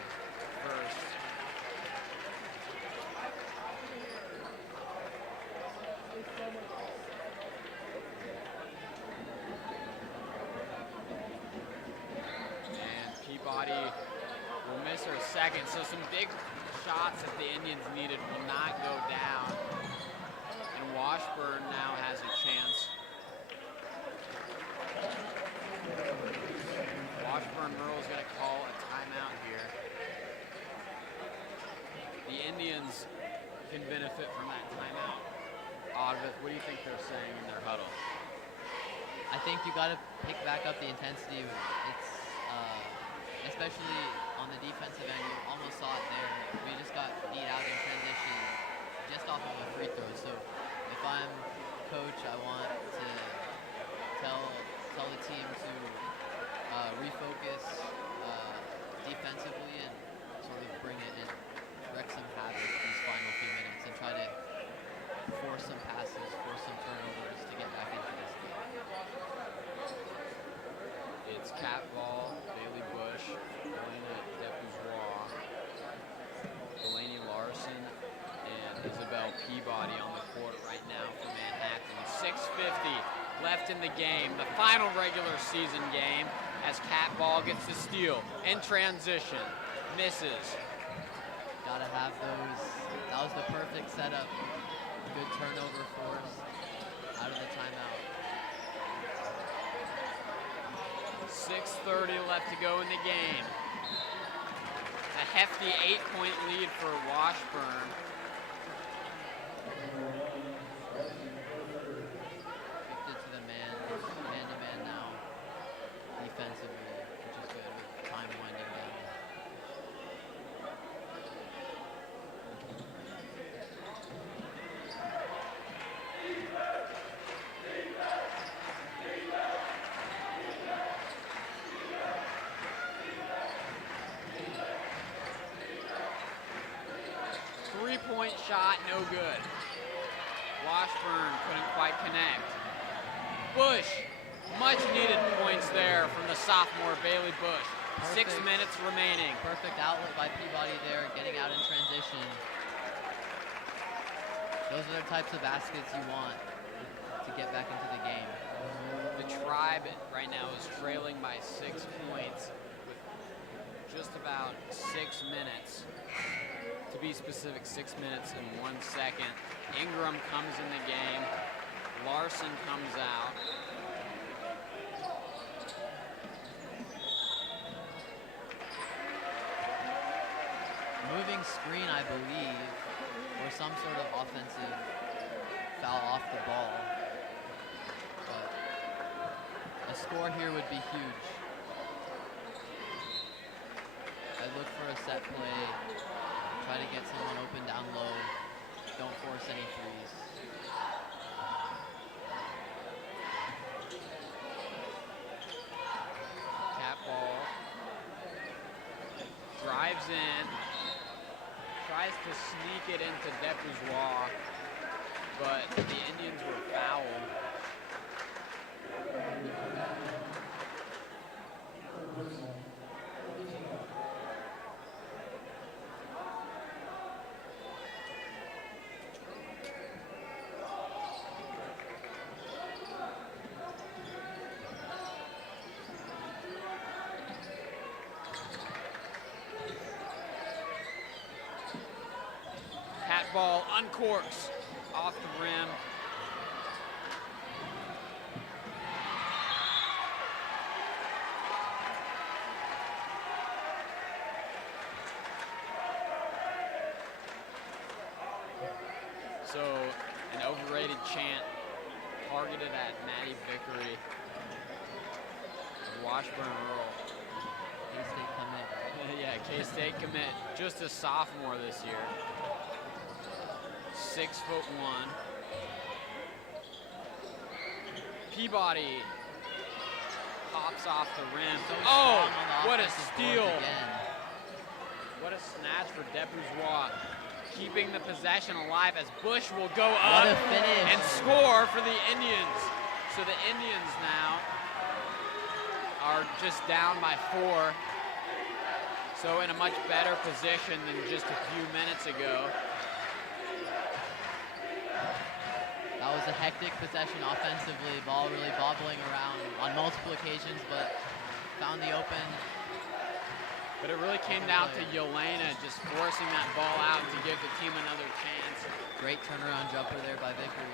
first. And Peabody will miss her second, so some big shots that the Indians needed will not go down. And Washburn now has a chance. Washburn Rural is going to call a timeout here. The Indians can benefit from that timeout. Oddvith, what do you think they're saying in their huddle? I think you got to pick back up the intensity. It's especially on the defensive end. You almost saw it there. We just got beat out in transition just off of a free throw. So if I'm coach, I want to tell the team to refocus defensively and sort of bring it and wreak some havoc these final few minutes and try to force some passes, force some turnovers to get back into this game. It's cat ball, Bailey Bush. Peabody on the court right now for Manhattan. 6:50 left in the game, the final regular season game, as Cat Ball gets the steal in transition, misses. Gotta have those. That was the perfect setup. Good turnover force out of the timeout. 6:30 left to go in the game. A hefty 8-point lead for Washburn. Shifted to the man-to-man now, defensively, which is good with time winding down. Three-point shot, no good. Washburn couldn't quite connect. Bush, much needed points there from the sophomore Bailey Bush. Perfect. 6 minutes remaining. Perfect outlet by Peabody there, getting out in transition. Those are the types of baskets you want to get back into the game. The Tribe right now is trailing by 6 points with just about 6 minutes. To be specific, 6 minutes and 1 second. Ingram comes in the game. Larson comes out. Moving screen, I believe, or some sort of offensive foul off the ball. But a score here would be huge. I look for a set play. Try to get someone open down low. Don't force any threes. Cat Ball drives in, tries to sneak it into Depuzois, but the Indians were fouled. Ball uncorks off the rim. So an overrated chant targeted at Maddie Vickery of Washburn Rural. K-State commit. Yeah, K-State commit. Just a sophomore this year. 6'1". Peabody pops off the rim. Oh, what a steal. What a snatch for Depuzois. Keeping the possession alive as Bush will go up and score for the Indians. So the Indians now are just down by 4. So in a much better position than just a few minutes ago. That was a hectic possession offensively. Ball really bobbling around on multiple occasions, but found the open. But it really came down to Yelena just forcing that ball out to give the team another chance. Great turnaround jumper there by Vickery.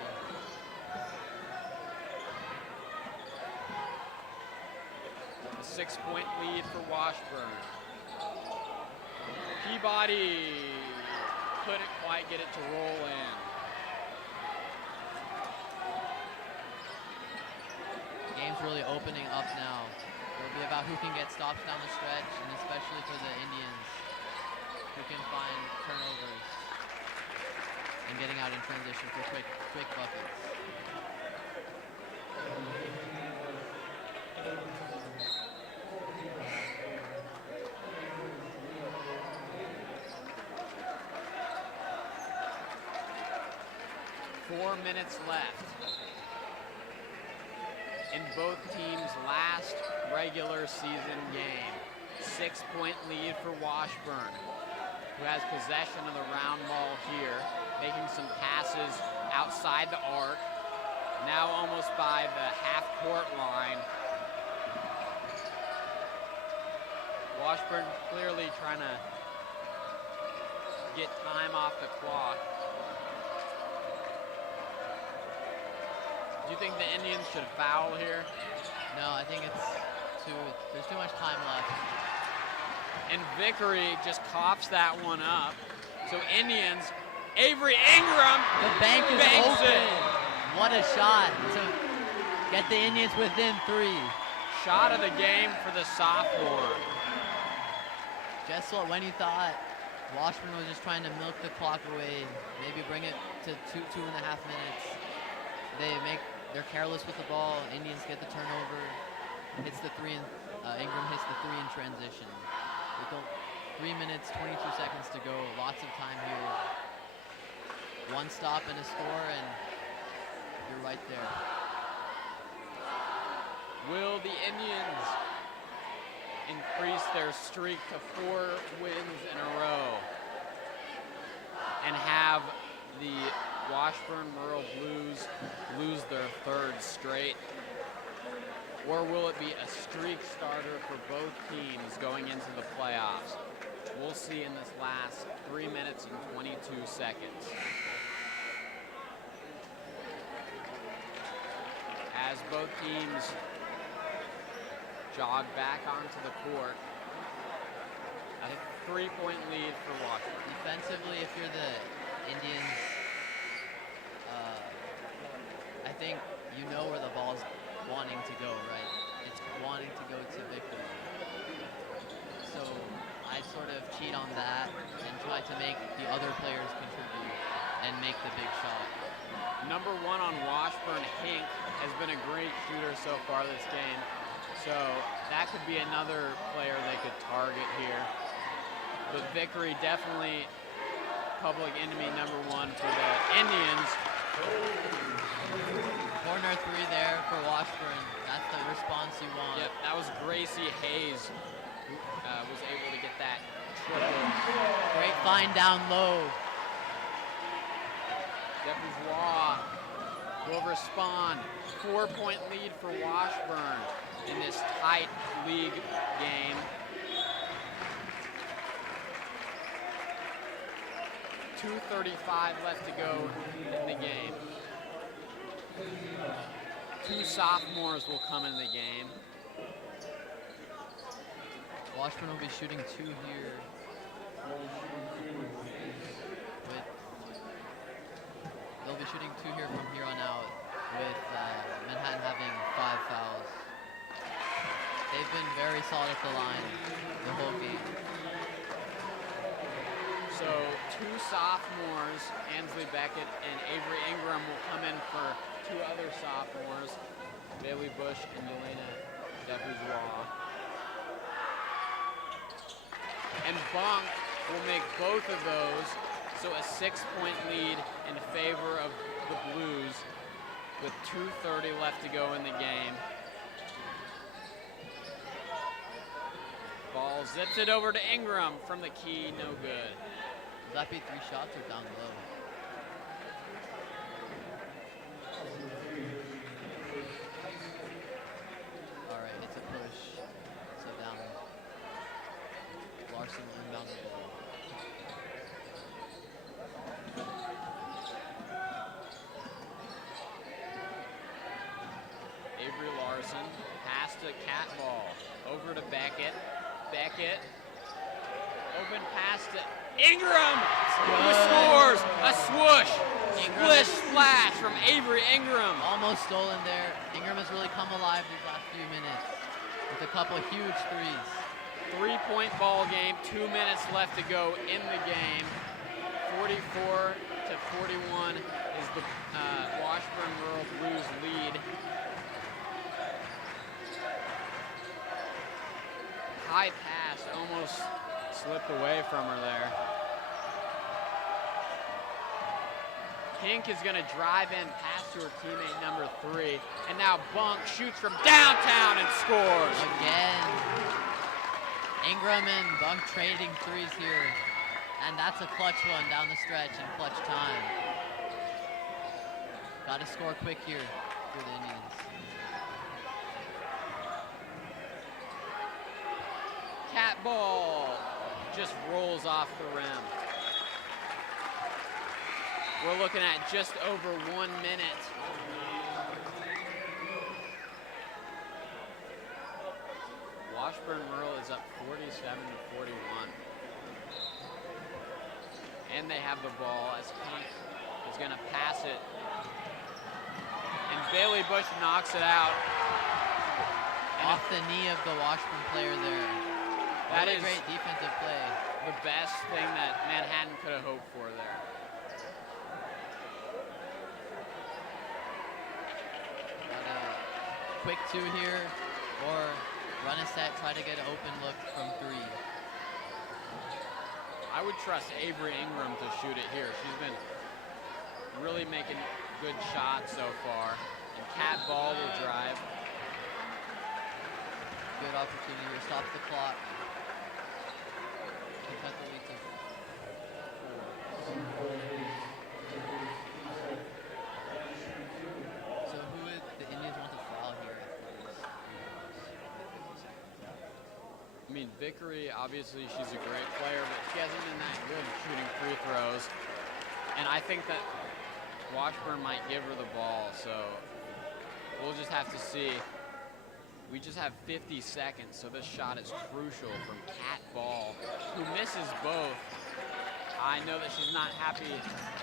A 6-point lead for Washburn. Peabody couldn't quite get it to roll in. Game's really opening up now. It'll be about who can get stops down the stretch, and especially for the Indians, who can find turnovers and getting out in transition for quick buckets. Four minutes left in both teams' last regular season game. 6-point lead for Washburn. who has possession of the round ball here, making some passes outside the arc. Now almost by the half-court line. Washburn clearly trying to get time off the clock. Do you think the Indians should foul here? No, I think there's too much time left. And Vickery just coughs that one up. So Indians, Avery Ingram The bank is banks open. it. What a shot to get the Indians within 3. Shot of the game for the sophomore. Just when you thought Washburn was just trying to milk the clock away, maybe bring it to 2.5 minutes. They're careless with the ball. Indians get the turnover. Hits the 3 and Ingram hits the 3 in transition. With 3 minutes, 22 seconds to go. Lots of time here. One stop and a score, and you're right there. Will the Indians increase their streak to 4 wins in a row and have the Washburn Rural Blues lose their 3rd straight? Or will it be a streak starter for both teams going into the playoffs? We'll see in this last 3 minutes and 22 seconds. As both teams jog back onto the court, a 3-point lead for Washburn. Defensively, if you're the Indians, I think you know where the ball's wanting to go, right? It's wanting to go to Victor. So I'd sort of cheat on that and try to make the other players contribute and make the big shot. Number 1 on Washburn, Hink, has been a great shooter so far this game. So that could be another player they could target here. But Vickery definitely public enemy number 1 for the Indians. Corner 3 there for Washburn. That's the response you want. Yep, that was Gracie Hayes who was able to get that triple. Great find down low. Bourgeois will respond. 4-point lead for Washburn in this tight league game. .235 left to go in the game. 2 sophomores will come in the game. Washburn will be shooting 2 here. They'll be shooting 2 here from here on out, with Manhattan having 5 fouls. They've been very solid at the line the whole game. So 2 sophomores, Ansley Beckett and Avery Ingram, will come in for 2 other sophomores, Bailey Bush and Yelena Bourgeois. And Bunk will make both of those, so a 6-point lead in favor of the Blues with 2:30 left to go in the game. Ball zips it over to Ingram from the key, no good. Would that be 3 shots or down low? All right, it's a push. So down. Larson inbound the ball. Avery Larson, pass to Catball, over to Beckett. Beckett, open pass to Ingram, who scores a swoosh. Splish splash from Avery Ingram. Almost stolen there. Ingram has really come alive these last few minutes with a couple of huge threes. 3-point ball game, 2 minutes left to go in the game. 44 to 41 is the Washburn Rural Blues lead. High pass, almost slipped away from her there. Hink is gonna drive in pass to her teammate number 3. And now Bunk shoots from downtown and scores. Again. Ingram and Bunk trading threes here. And that's a clutch one down the stretch in clutch time. Got to score quick here for the Indians. Cat ball just rolls off the rim. We're looking at just over 1 minute. Washburn Rural is up 47-41. And they have the ball as Hunt is going to pass it. And Bailey Bush knocks it out. Off the knee of the Washburn player there. That Really is great defensive play. the best thing that Manhattan could have hoped for there. Got a quick two here, or run a set, try to get an open look from three. I would trust Avery Ingram to shoot it here. She's been really making good shots so far. And Cat Ball will drive. Good opportunity here, stop the clock. Can cut the lead to 4. So who would the Indians want to foul here after this? I mean, Vickery, obviously she's a great player, but she hasn't been that good at shooting free throws. And I think that Washburn might give her the ball, so we'll just have to see. We just have 50 seconds, so this shot is crucial from Cat Ball, who misses both. I know that she's not happy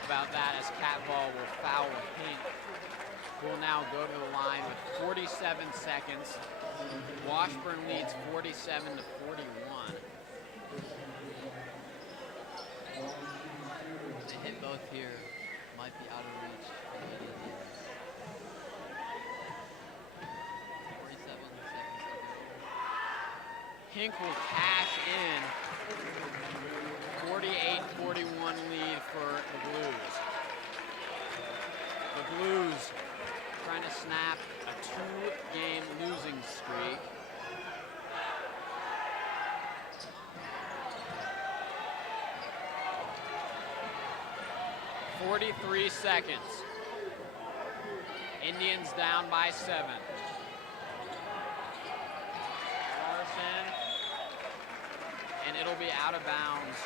about that, as Cat Ball will foul Pink, who will now go to the line with 47 seconds. Washburn leads 47-41. They hit both here, might be out of reach for the Indians. 47 seconds to go. Pink will cash in. 48-41 lead for the Blues. The Blues trying to snap a 2-game losing streak. .43 seconds. Indians down by 7. Larson, and it'll be out of bounds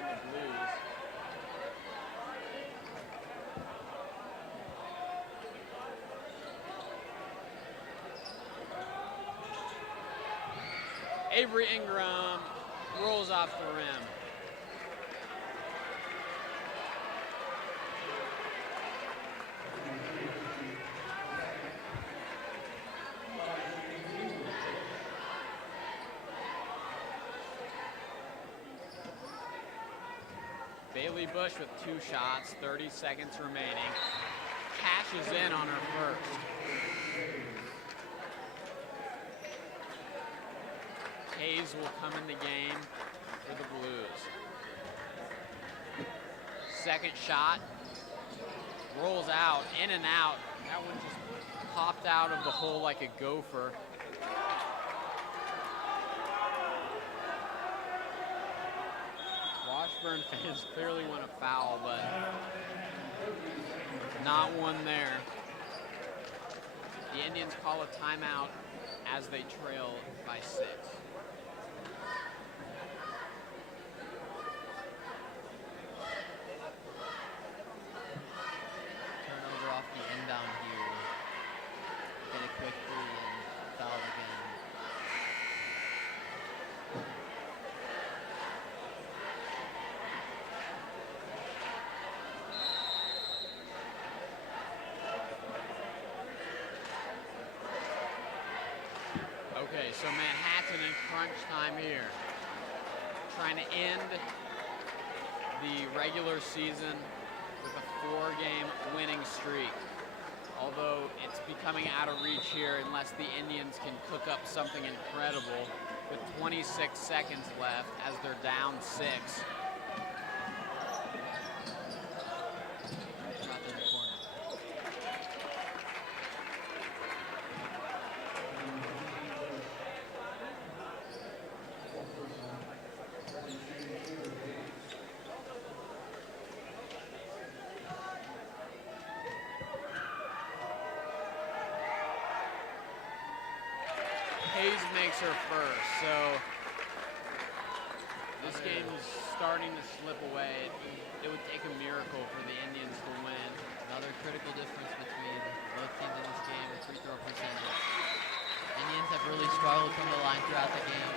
on the Blues. Avery Ingram rolls off the rim. Bailey Bush with 2 shots, 30 seconds remaining. Cashes in on her first. Hayes will come in the game for the Blues. Second shot, rolls out, in and out. That one just popped out of the hole like a gopher. Washburn fans clearly want to foul, but not one there. The Indians call a timeout as they trail by 6. Turnover off the inbound here. Get a quick three and foul again. Okay, so Manhattan in crunch time here. Trying to end the regular season with a 4-game winning streak. Although it's becoming out of reach here unless the Indians can cook up something incredible with 26 seconds left as they're down 6. Not in the corner. makes her first. So this game is starting to slip away. It would take a miracle for the Indians to win. Another critical difference between both teams in this game is free throw percentage. Indians have really struggled from the line throughout the game.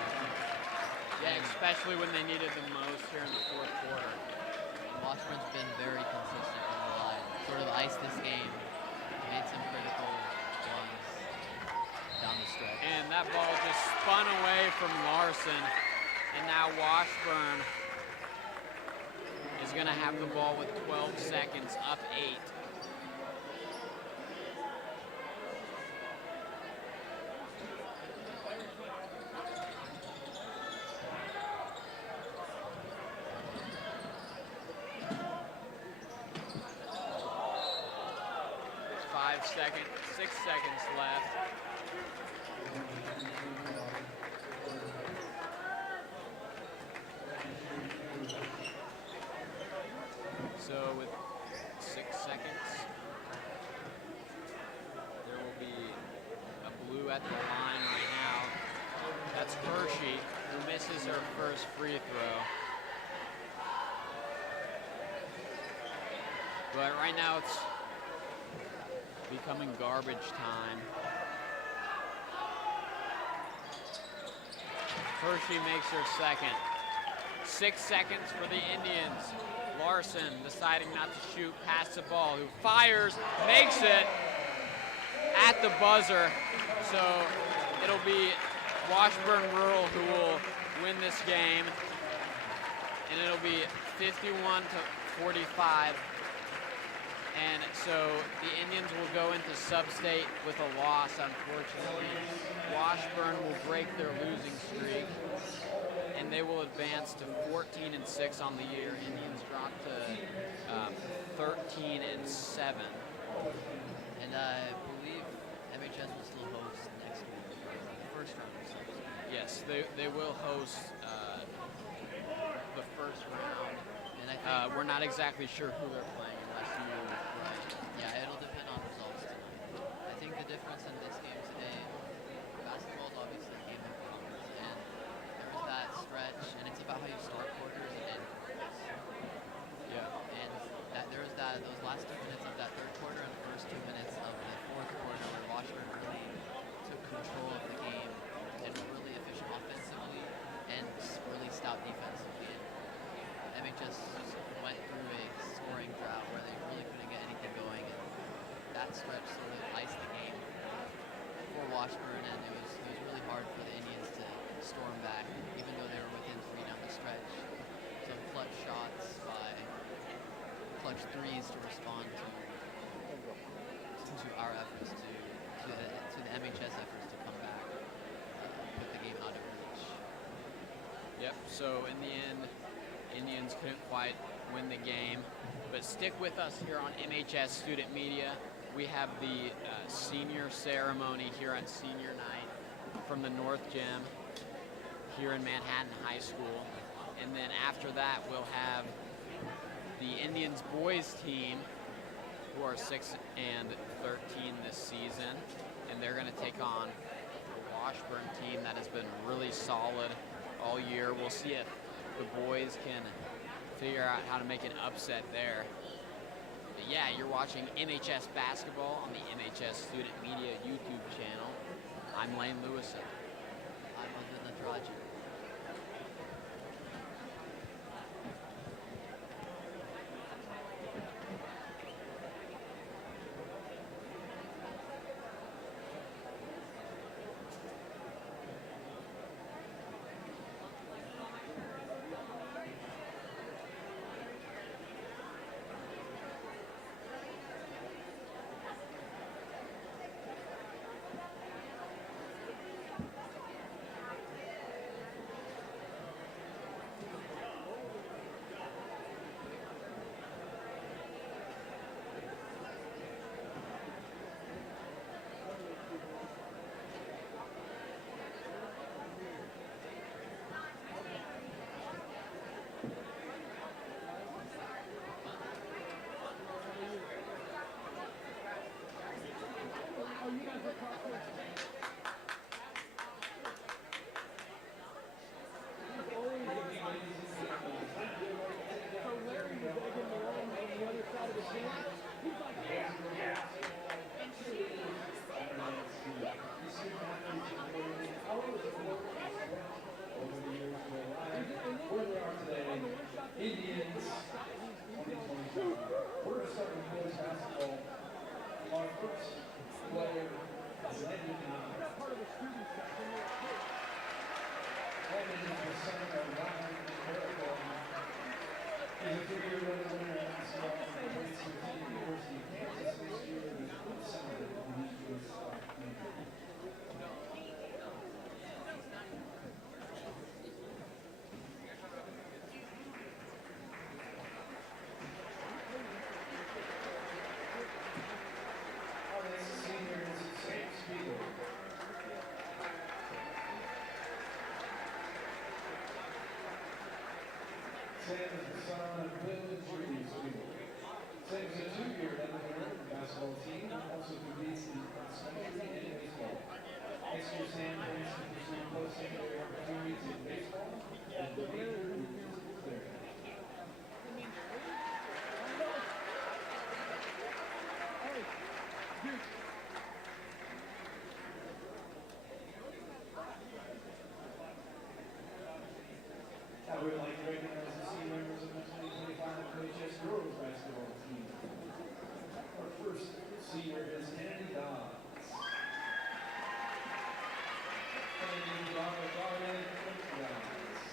Yeah, especially when they needed the most here in the fourth quarter. Washburn's been very consistent from the line. Sort of iced this game. Made some critical runs down the stretch. And that ball just spun away from Larson. And now Washburn is going to have the ball with 12 seconds, up 8. Seconds, 6 seconds left. So with 6 seconds, there will be a blue at the line right now. That's Hershey, who misses her first free throw. But right now it's becoming garbage time. Hershey makes her second. 6 seconds for the Indians. Larson deciding not to shoot, pass the ball, who fires, makes it at the buzzer. So it'll be Washburn Rural who will win this game. And it'll be 51 to 45. And so the Indians will go into sub-state with a loss, unfortunately. Washburn will break their losing streak, and they will advance to 14-6 on the year. Indians drop to 13-7. And I believe MHS will still host next week, the first round of sub-state. Yes, they will host the first round. And I think we're not exactly sure who they're playing unless you. Yeah, it'll depend on results tonight. I think the difference in this game today, basketball is obviously a game of numbers, and there was that stretch, and it's about how you start quarters and end quarters. Yeah. And there was those last 2 minutes of that third quarter and the first 2 minutes of the fourth quarter where Washburn really took control of the game and were really efficient offensively and really stout defensively. And MHS went through a scoring drought where they really couldn't get anything going, and that stretch sort of iced the game for Washburn, and it was really hard for the Indians to storm back, even though they were within 3 down the stretch. Some clutch shots by clutch threes to respond to our efforts to the MHS efforts to come back, put the game out of reach. Yep, so in the end, Indians couldn't quite win the game, but stick with us here on MHS Student Media. We have the senior ceremony here on senior night from the North Gym here in Manhattan High School. And then after that, we'll have the Indians boys team, who are 6 and 13 this season, and they're going to take on the Washburn team that has been really solid all year. We'll see if the boys can figure out how to make an upset there. But yeah, you're watching MHS basketball on the MHS Student Media YouTube channel. I'm Lane Lewison. I'm Adil Nadraji. Our first player is Landon Knox. Landon is the son of Ryan and Erica. He's a three-year winner in basketball and plays for the University of Kansas this year. He's a good center in the East Coast. Sam is the son of Bill and Judy Spiegel. Sam is a two-year Lebanon basketball team and also competes in cross country and baseball. Next year, Sam plans to pursue post-secondary opportunities in baseball and the major physical therapy. I would like to recognize the senior members of the 2025 KHS girls basketball team. Our first senior is Kennedy Dodds. Kennedy is the daughter of Darnell Coach Dodds.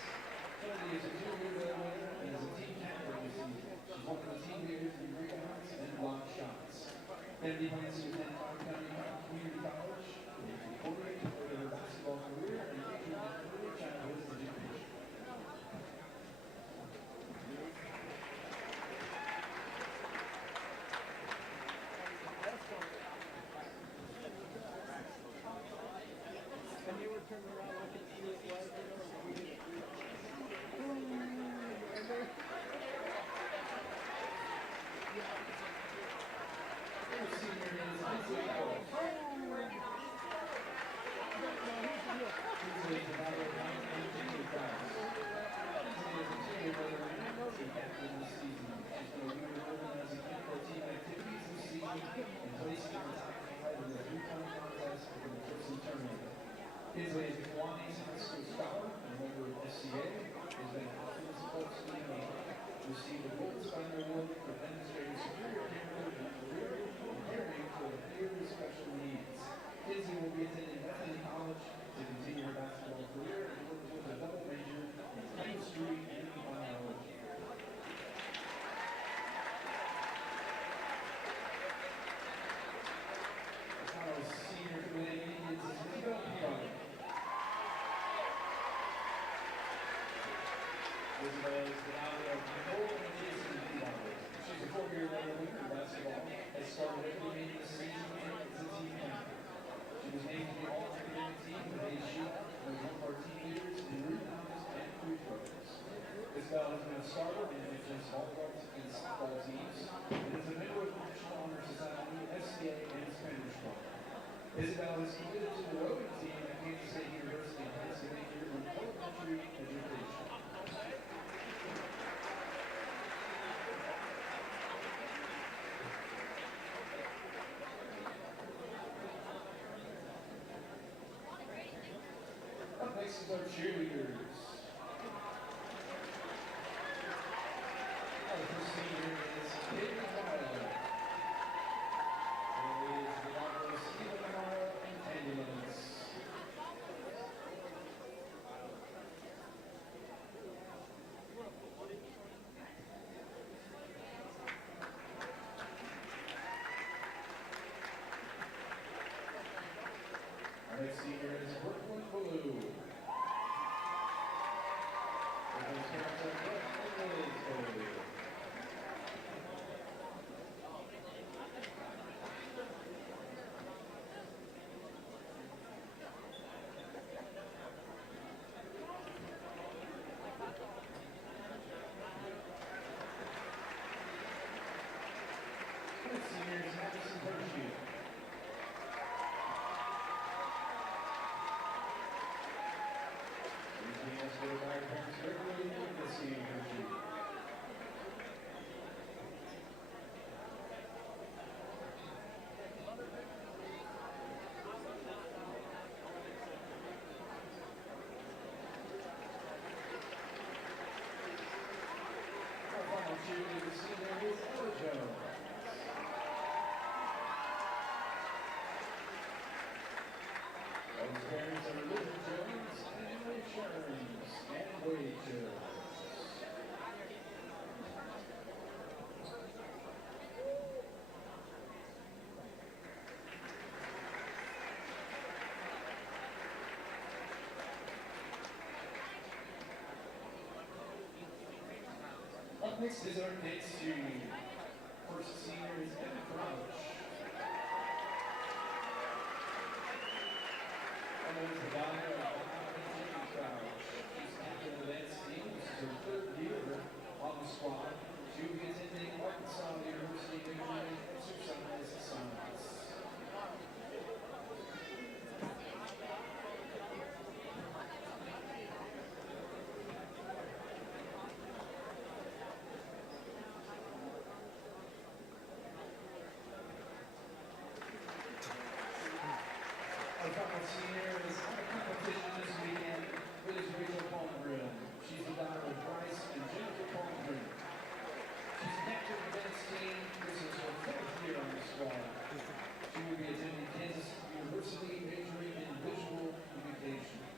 Kennedy is a junior winner and is a team captain this season. She's one of the team leaders in rebounds and block shots. Kennedy plans to attend Clark County Community College and is reporting to further her basketball career and making an early childhood education. Kinsley is a Kiwanis High School scholar and a member of SCA. Has been an offensive support team received a Gold Spiner Award for demonstrating superior character and career and caring for the peer with special needs. Kinsley will be attending Bethany College to continue her basketball career and work with a double major in chemistry and biology. Ohio's senior committee is Isabel Peabody. Isabel is the daughter of Nicole and Jason Peabody. She's a 4-year level winner in basketball, has started every game this season and is a team captain. She was named to the All-Academic team with ASU and was one of our team leaders in rebounds and free throws. Isabel has been a starter in MHS volleyball and softball teams and is a member of the National Honor Society, SCA, and Spanish Club. Isabel is committed to the rowing team at Kansas State University and plans to major in elementary education. Up next is our cheerleaders. Our first senior is J.V and Varsity. Is the daughter of Stephen Amara and Ambulance. Our next senior is Brooklyn Ballou. Up next is our kids series. First senior is Evan Crouch. And there's the daughter of J.V Crouch. She's captain of the dance team. This is her third year on the squad. She will be attending Arkansas University Midnight Exercise Science. Our couple senior is on a competition this weekend with his Rachel Palmgren. She's the daughter of Bryce and Jennifer Palmgren. She's captain of the dance team. This is her fourth year on the squad. She will be attending Kansas University, majoring in visual communications.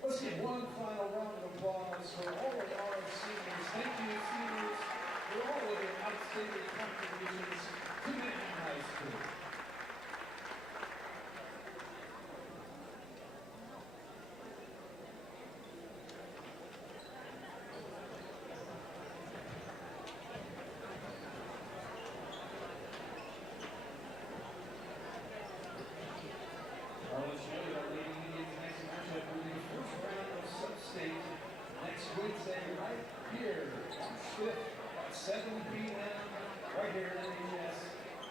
Let's give one final round of applause for all of our seniors. Thank you, seniors, for all of your outstanding contributions to Manhattan High School. Let's show you our Lady Indians next matchup will be the first round of sub-state next Wednesday right here, March 5th at 7 p.m. right here at NHS.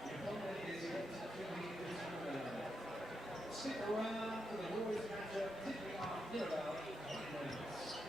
The opponent is yet to be determined. Stick around for the boys matchup kicking off in about 20 minutes.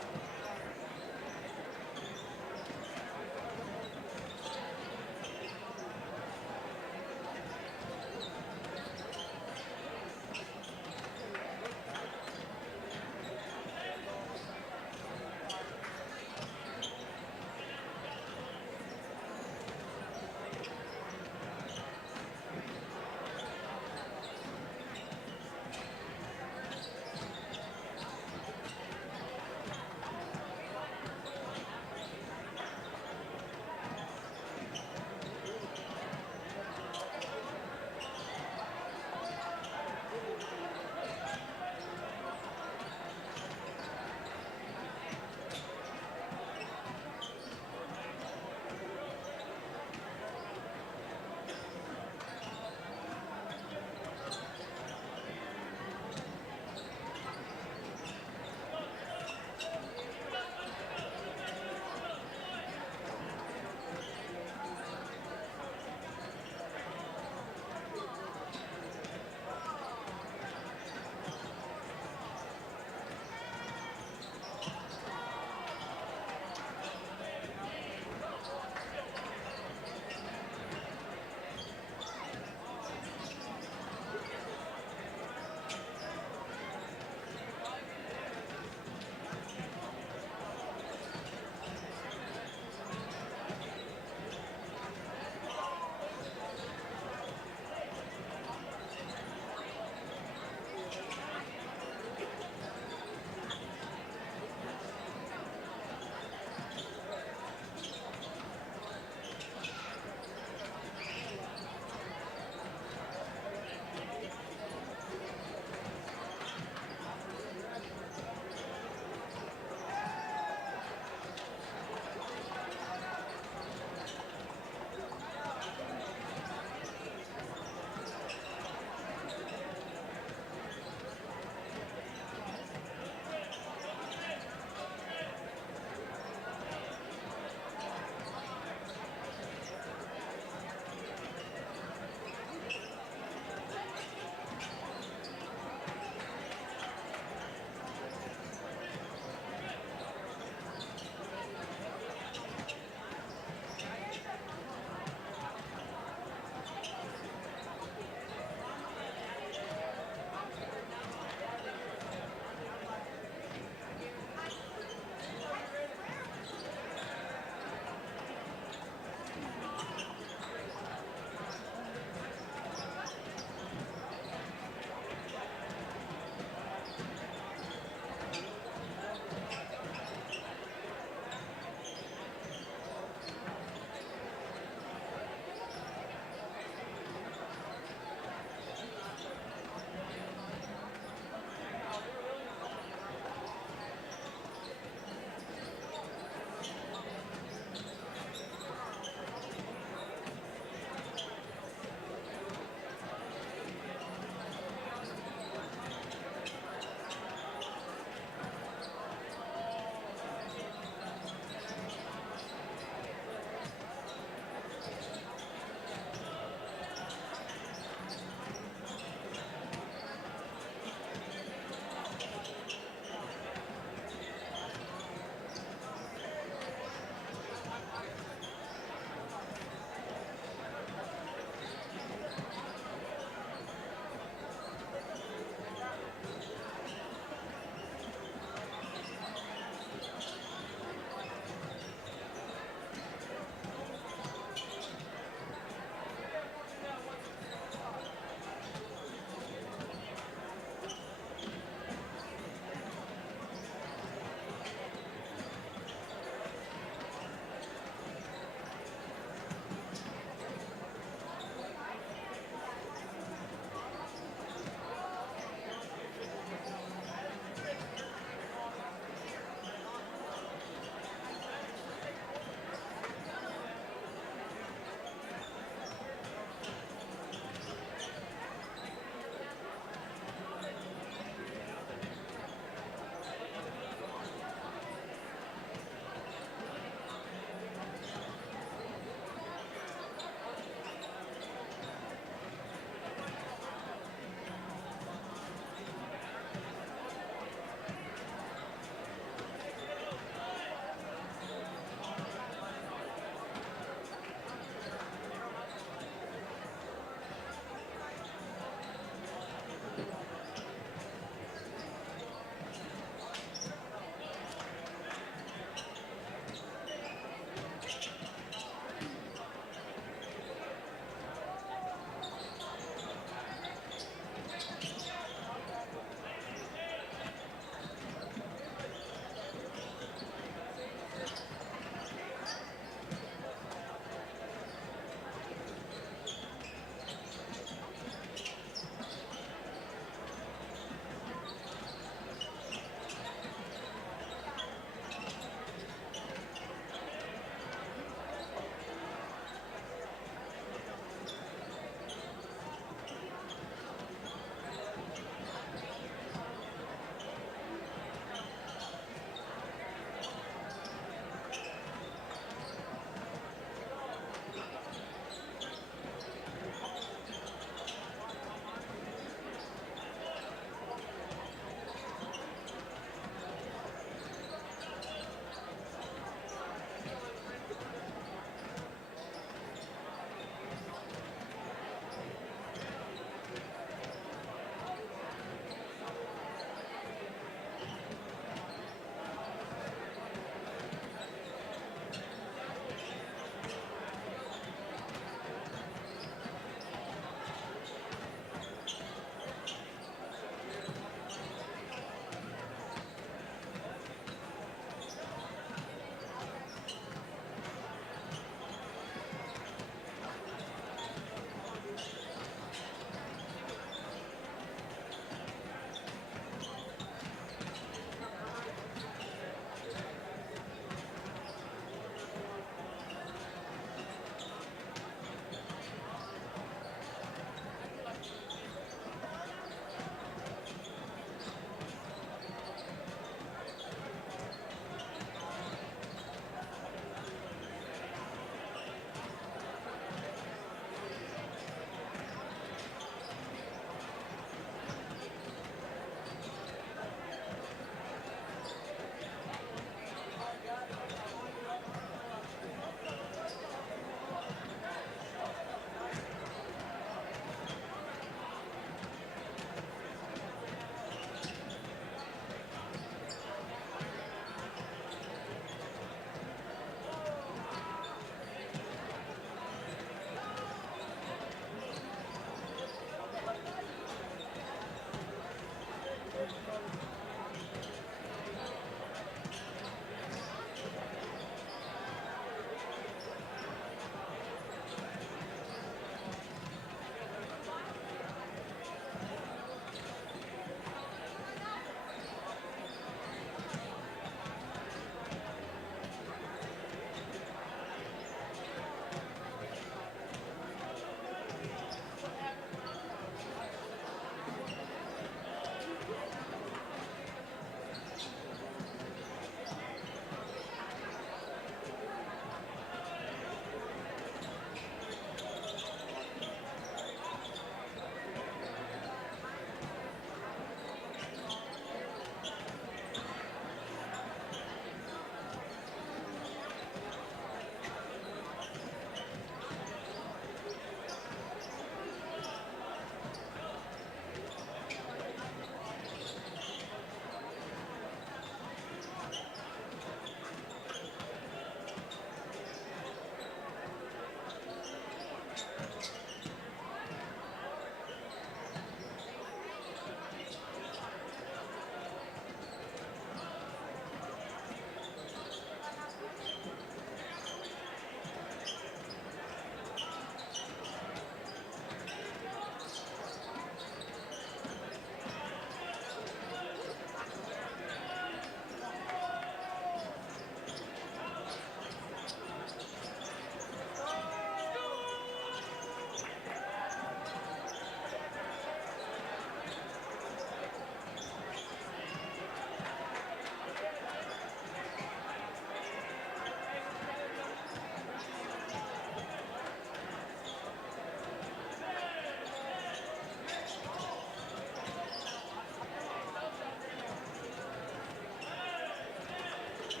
Good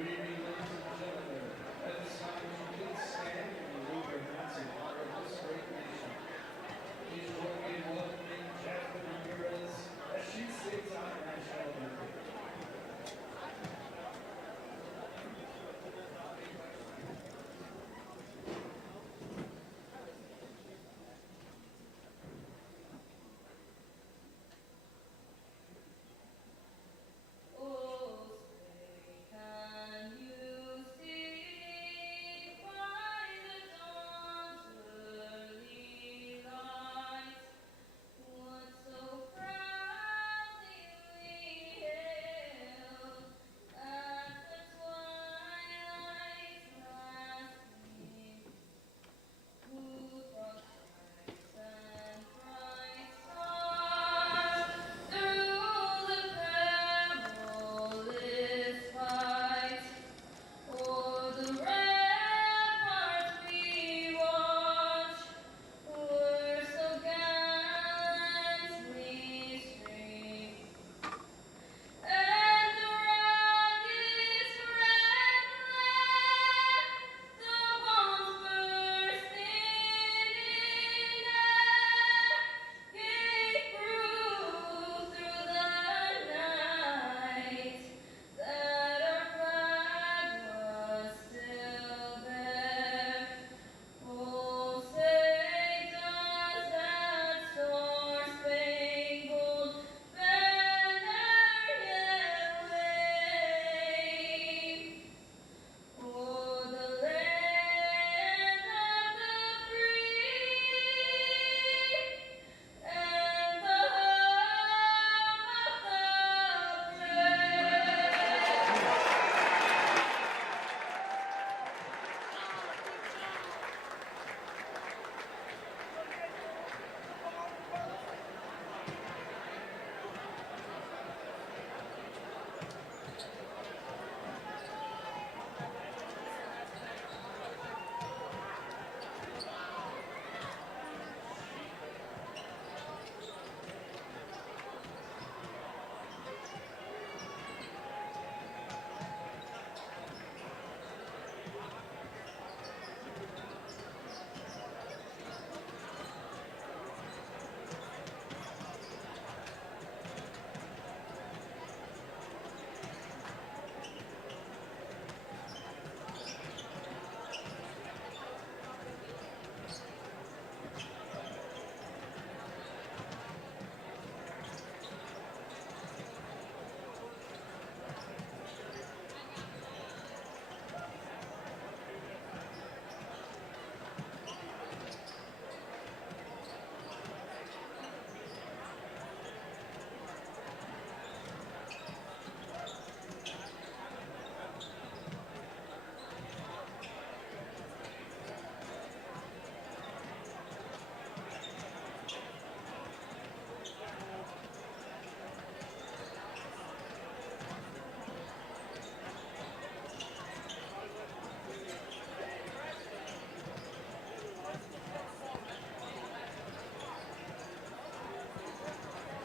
evening, ladies and gentlemen. At this time, would you please stand and remove your hats in honor of this great nation. Please join me in welcoming Jasmine Ramirez as she sings our national anthem. Oh, say, can you see by the dawn's early light what so proudly we hailed at the twilight's last gleam? Who brought stripes and bright stars through the perilous fight? O'er the ramparts we watched were so gallantly streamed, and the rocket's red glare, the bombs bursting in air, gave proof through the night that our flag was still there. Oh, say does that star-spangled banner yet wave o'er the land of the free and the home of the brave?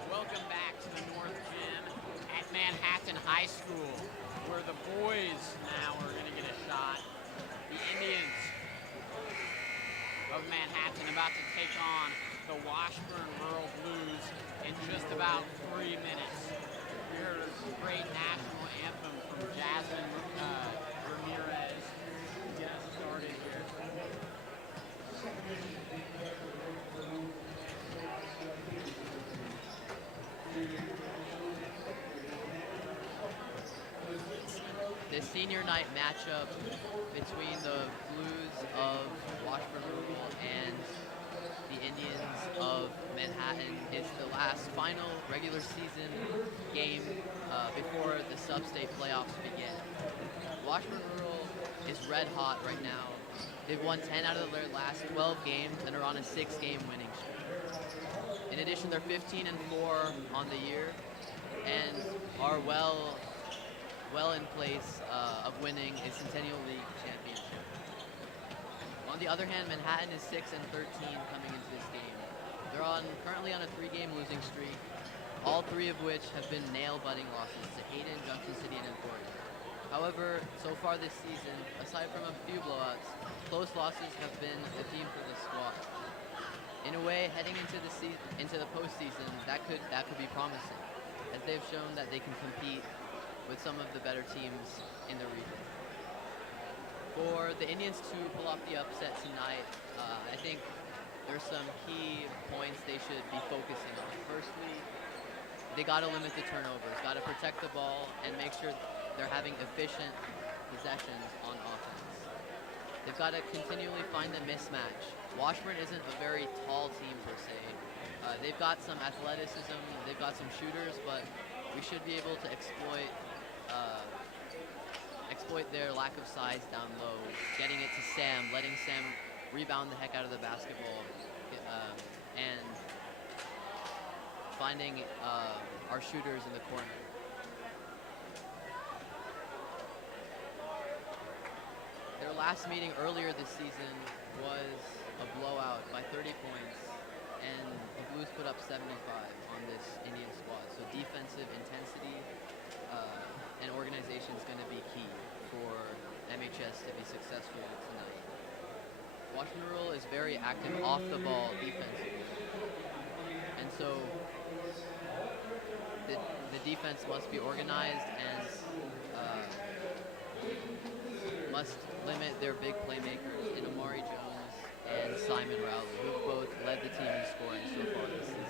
Welcome back to the North Gym at Manhattan High School, where the boys now are going to get a shot. The Indians of Manhattan about to take on the Washburn Rural Blues in just about 3 minutes. We heard a great national anthem from Jasmine Ramirez to get us started here. The senior night matchup between the Blues of Washburn Rural and the Indians of Manhattan is the last final regular season game before the sub-state playoffs begin. Washburn Rural is red hot right now. They've won 10 out of their last 12 games and are on a 6-game winning streak. In addition, they're 15-4 on the year and are well in place of winning a Centennial League championship. On the other hand, Manhattan is 6-13 coming into this game. They're currently on a 3-game losing streak, all 3 of which have been nail-biting losses to Hayden, Junction City, and Emporia. However, so far this season, aside from a few blowouts, close losses have been the theme for the squad. In a way, heading into the postseason, that could be promising, as they've shown that they can compete with some of the better teams in the region. For the Indians to pull off the upset tonight, I think there's some key points they should be focusing on. Firstly, they got to limit the turnovers, got to protect the ball, and make sure they're having efficient possessions on offense. They've got to continually find the mismatch. Washburn isn't a very tall team per se. They've got some athleticism, they've got some shooters, but we should be able to exploit their lack of size down low, getting it to Sam, letting Sam rebound the heck out of the basketball, and finding our shooters in the corner. Their last meeting earlier this season was a blowout by 30 points, and the Blues put up 75 on this Indian squad. So defensive intensity and organization is going to be key for MHS to be successful tonight. Washburn Rural is very active off the ball defensively, and so the defense must be organized and must limit their big playmakers in Amari Jones and Simon Rowley, who both led the team in scoring so far this season.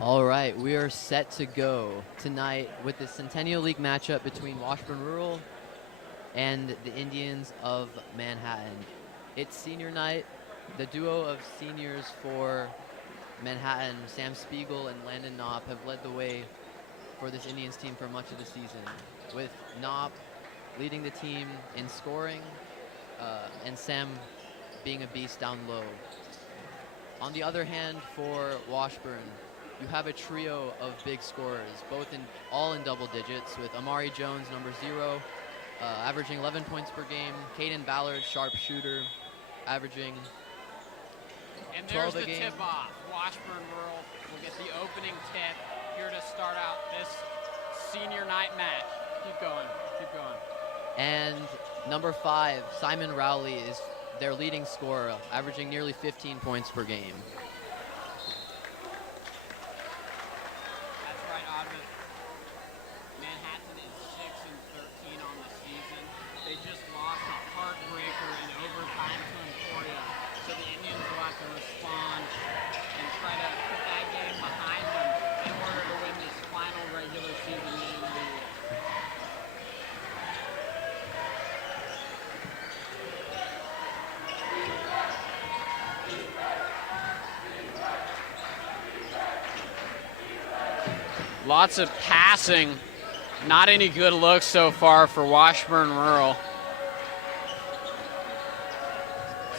All right, we are set to go tonight with the Centennial League matchup between Washburn Rural and the Indians of Manhattan. It's senior night. The duo of seniors for Manhattan, Sam Spiegel and Landon Knopp, have led the way for this Indians team for much of the season, with Knopp leading the team in scoring and Sam being a beast down low. On the other hand, for Washburn, you have a trio of big scorers, all in double digits, with Amari Jones, number 0, averaging 11 points per game. Caden Ballard, sharp shooter, averaging 12 a game. And there's the tip-off. Washburn Rural will get the opening tip here to start out this senior night match. Keep going, keep going. And number 5, Simon Rowley, is their leading scorer, averaging nearly 15 points per game. That's right, Audrey. Lots of passing. Not any good looks so far for Washburn Rural.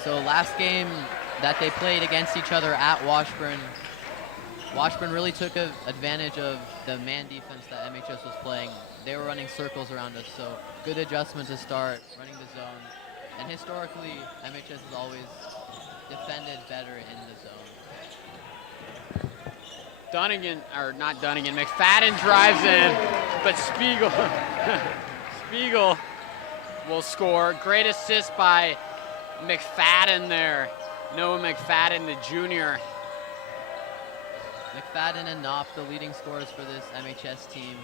So last game that they played against each other at Washburn, Washburn really took advantage of the man defense that MHS was playing. They were running circles around us, so good adjustment to start, running the zone. And historically, MHS has always defended better in the zone. McFadden drives in, but Spiegel will score. Great assist by McFadden there. Noah McFadden, the junior. McFadden and Knopp, the leading scorers for this MHS team.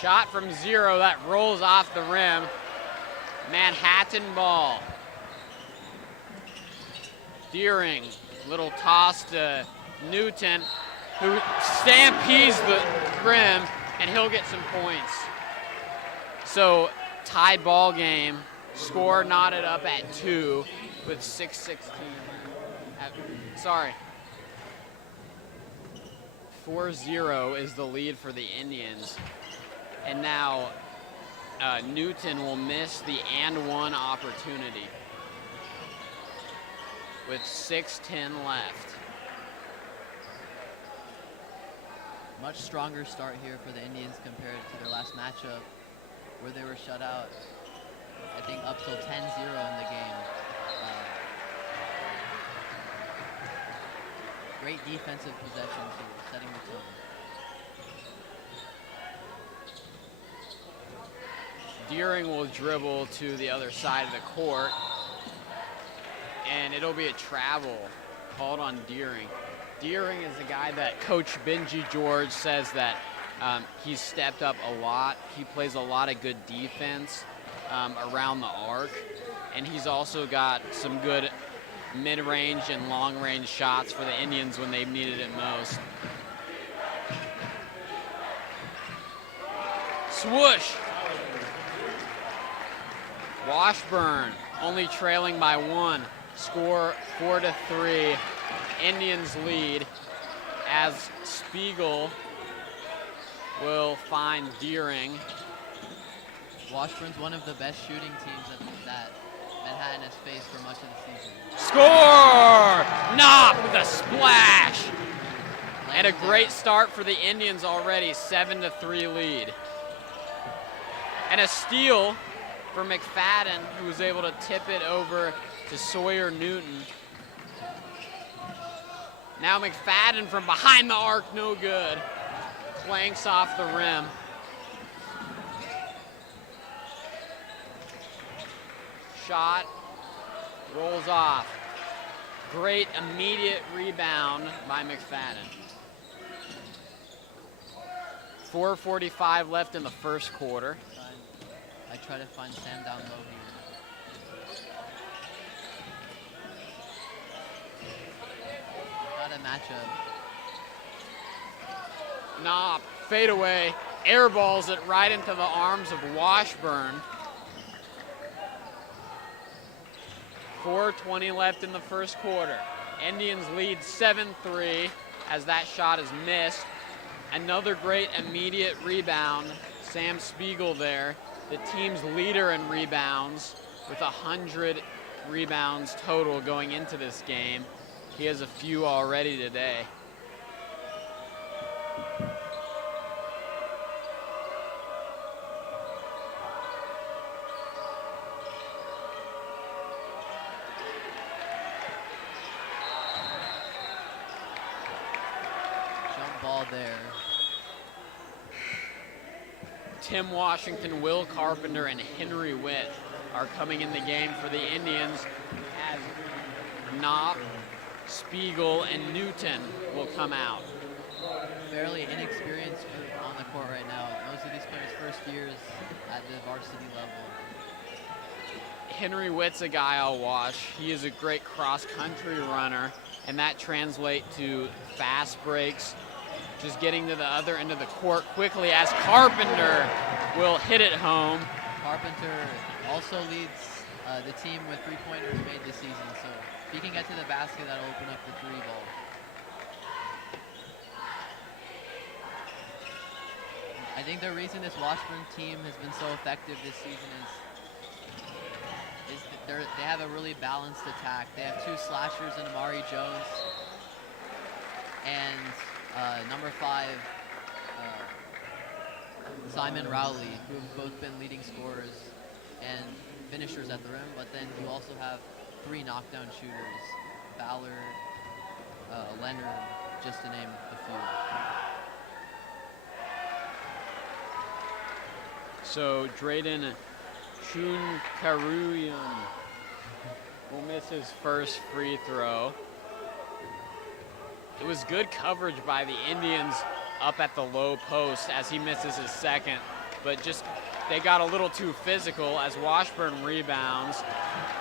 Shot from 0 that rolls off the rim. Manhattan ball. Deering, little toss to Newton, who stampedes the rim, and he'll get some points. So tied ball game, score knotted up at 2 with 6:16. 4-0 is the lead for the Indians. And now Newton will miss the and-one opportunity with 6:10 left. Much stronger start here for the Indians compared to their last matchup, where they were shut out, I think, up till 10-0 in the game. Great defensive possessions here, setting the tone. Deering will dribble to the other side of the court, and it'll be a travel called on Deering. Deering is a guy that Coach Benji George says that he's stepped up a lot. He plays a lot of good defense around the arc, and he's also got some good mid-range and long-range shots for the Indians when they've needed it most. Swoosh! Washburn only trailing by 1. Score 4-3. Indians lead as Spiegel will find Deering. Washburn's one of the best shooting teams that Manhattan has faced for much of the season. Score! Knopp with a splash! And a great start for the Indians already, 7-3 lead. And a steal for McFadden, who was able to tip it over to Sawyer Newton. Now McFadden from behind the arc, no good. Flanks off the rim. Shot, rolls off. Great immediate rebound by McFadden. 4:45 left in the first quarter. I try to find Sam down low here. Got a matchup. Knopp, fade away, airballs it right into the arms of Washburn. 4:20 left in the first quarter. Indians lead 7-3 as that shot is missed. Another great immediate rebound. Sam Spiegel there, the team's leader in rebounds with 100 rebounds total going into this game. He has a few already today. Jump ball there. Tim Washington, Will Carpenter, and Henry Witt are coming in the game for the Indians as Knopp, Spiegel, and Newton will come out. Fairly inexperienced group on the court right now. Most of these players' first years at the varsity level. Henry Witt's a guy I'll watch. He is a great cross-country runner, and that translates to fast breaks, just getting to the other end of the court quickly as Carpenter will hit it home. Carpenter also leads the team with three-pointers made this season, so If he can get to the basket, that'll open up the 3 ball. I think the reason this Washburn team has been so effective this season is that they have a really balanced attack. They have 2 slashers in Amari Jones and number 5, Simon Rowley, who have both been leading scorers and finishers at the rim, but then you also have 3 knockdown shooters, Ballard, Leonard, just to name a few. So Drayden Chunkaruyan will miss his first free throw. It was good coverage by the Indians up at the low post as he misses his second, but just they got a little too physical as Washburn rebounds.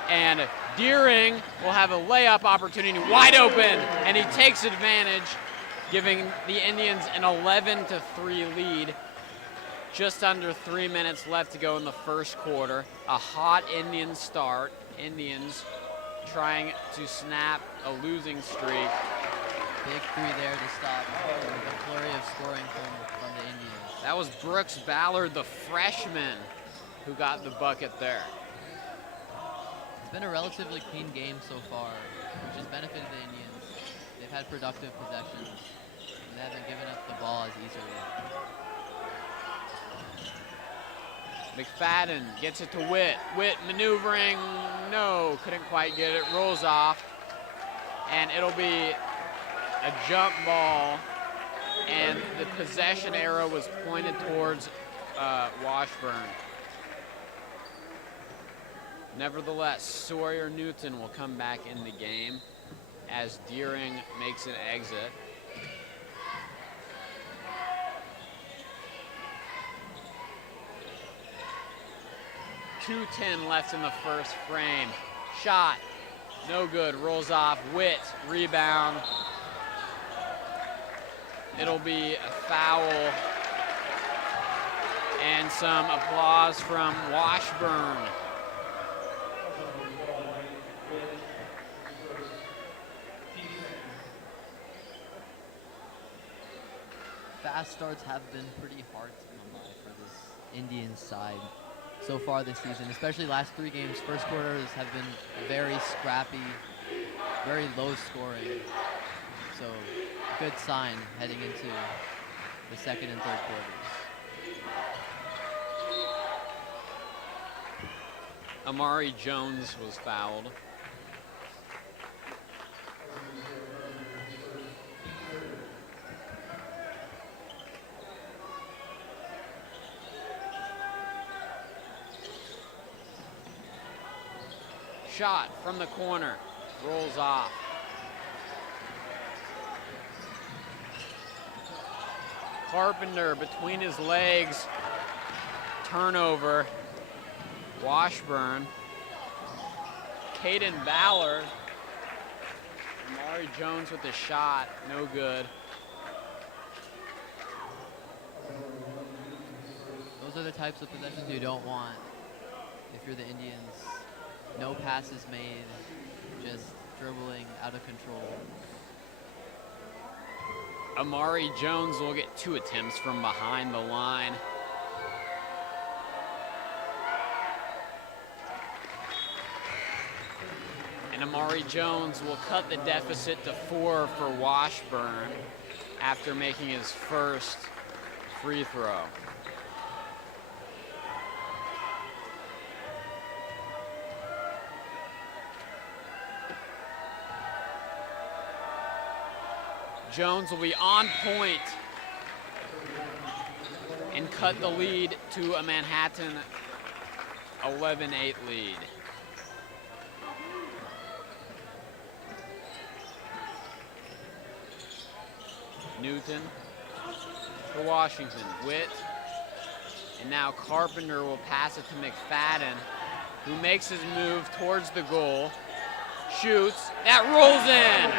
And Deering will have a layup opportunity, wide open, and he takes advantage, giving the Indians an 11-3 lead. Just under 3 minutes left to go in the first quarter. A hot Indian start. Indians trying to snap a losing streak. Big 3 there to stop the flurry of scoring from the Indians. That was Brooks Ballard, the freshman, who got the bucket there. It's been a relatively clean game so far, which has benefited the Indians. They've had productive possessions, and they haven't given up the ball as easily. McFadden gets it to Witt. Witt maneuvering, no, couldn't quite get it, rolls off. And it'll be a jump ball, and the possession arrow was pointed towards Washburn. Nevertheless, Sawyer Newton will come back in the game as Deering makes an exit. .210 left in the first frame. Shot, no good, rolls off. Witt, rebound. It'll be a foul. And some applause from Washburn. Fast starts have been pretty hard to come by for this Indians side so far this season, especially last 3 games. First quarters have been very scrappy, very low scoring. So good sign heading into the second and third quarters. Amari Jones was fouled. Shot from the corner, rolls off. Carpenter between his legs, turnover. Washburn. Caden Ballard. Amari Jones with the shot, no good. Those are the types of possessions you don't want if you're the Indians. No passes made, just dribbling out of control. Amari Jones will get 2 attempts from behind the line. And Amari Jones will cut the deficit to 4 for Washburn after making his first free throw. Jones will be on point and cut the lead to a Manhattan 11-8 lead. Newton for Washington. Witt. And now Carpenter will pass it to McFadden, who makes his move towards the goal. Shoots. That rolls in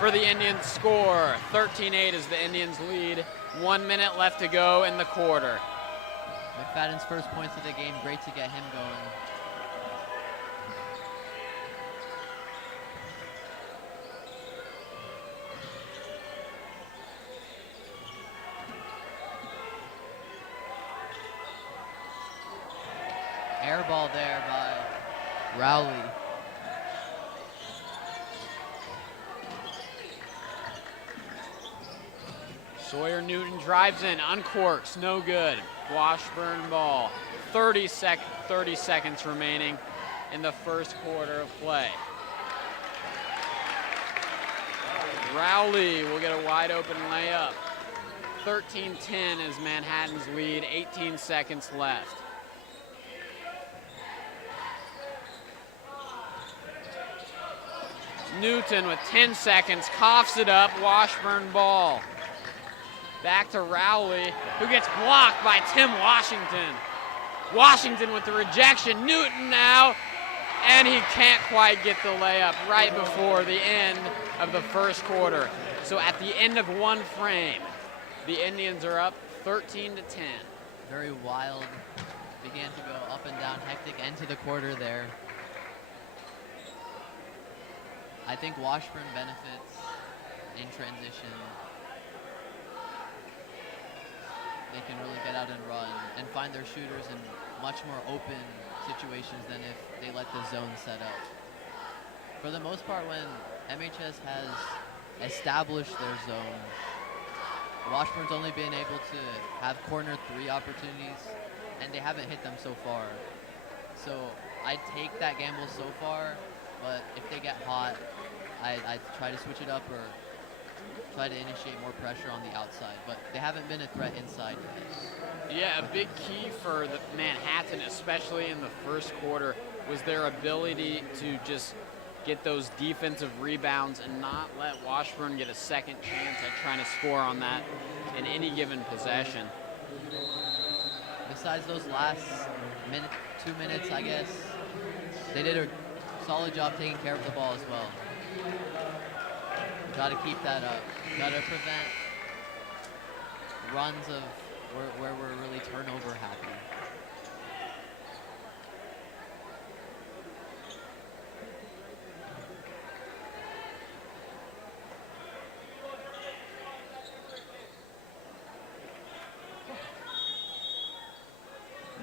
for the Indians score. 13-8 is the Indians lead. 1 minute left to go in the quarter. McFadden's first points of the game, great to get him going. air ball there by Rowley. Sawyer Newton drives in, uncorks, no good. Washburn ball. 30 seconds remaining in the first quarter of play. Rowley will get a wide open layup. 13-10 is Manhattan's lead, 18 seconds left. Newton with 10 seconds, coughs it up, Washburn ball. Back to Rowley, who gets blocked by Tim Washington. Washington with the rejection, Newton now, and he can't quite get the layup right before the end of the first quarter. So at the end of one frame, the Indians are up 13-10. Very wild. Began to go up and down, hectic end to the quarter there. I think Washburn benefits in transition. They can really get out and run and find their shooters in much more open situations than if they let the zone set up. For the most part, when MHS has established their zone, Washburn's only been able to have corner three opportunities, and they haven't hit them so far. So I take that gamble so far, but if they get hot, I try to switch it up or try to initiate more pressure on the outside, but they haven't been a threat inside yet. Yeah, a big key for the Manhattan, especially in the first quarter, was their ability to just get those defensive rebounds and not let Washburn get a second chance at trying to score on that in any given possession. Besides those last 2 minutes, I guess, they did a solid job taking care of the ball as well. Got to keep that up. Got to prevent runs of where we're really turnover happy.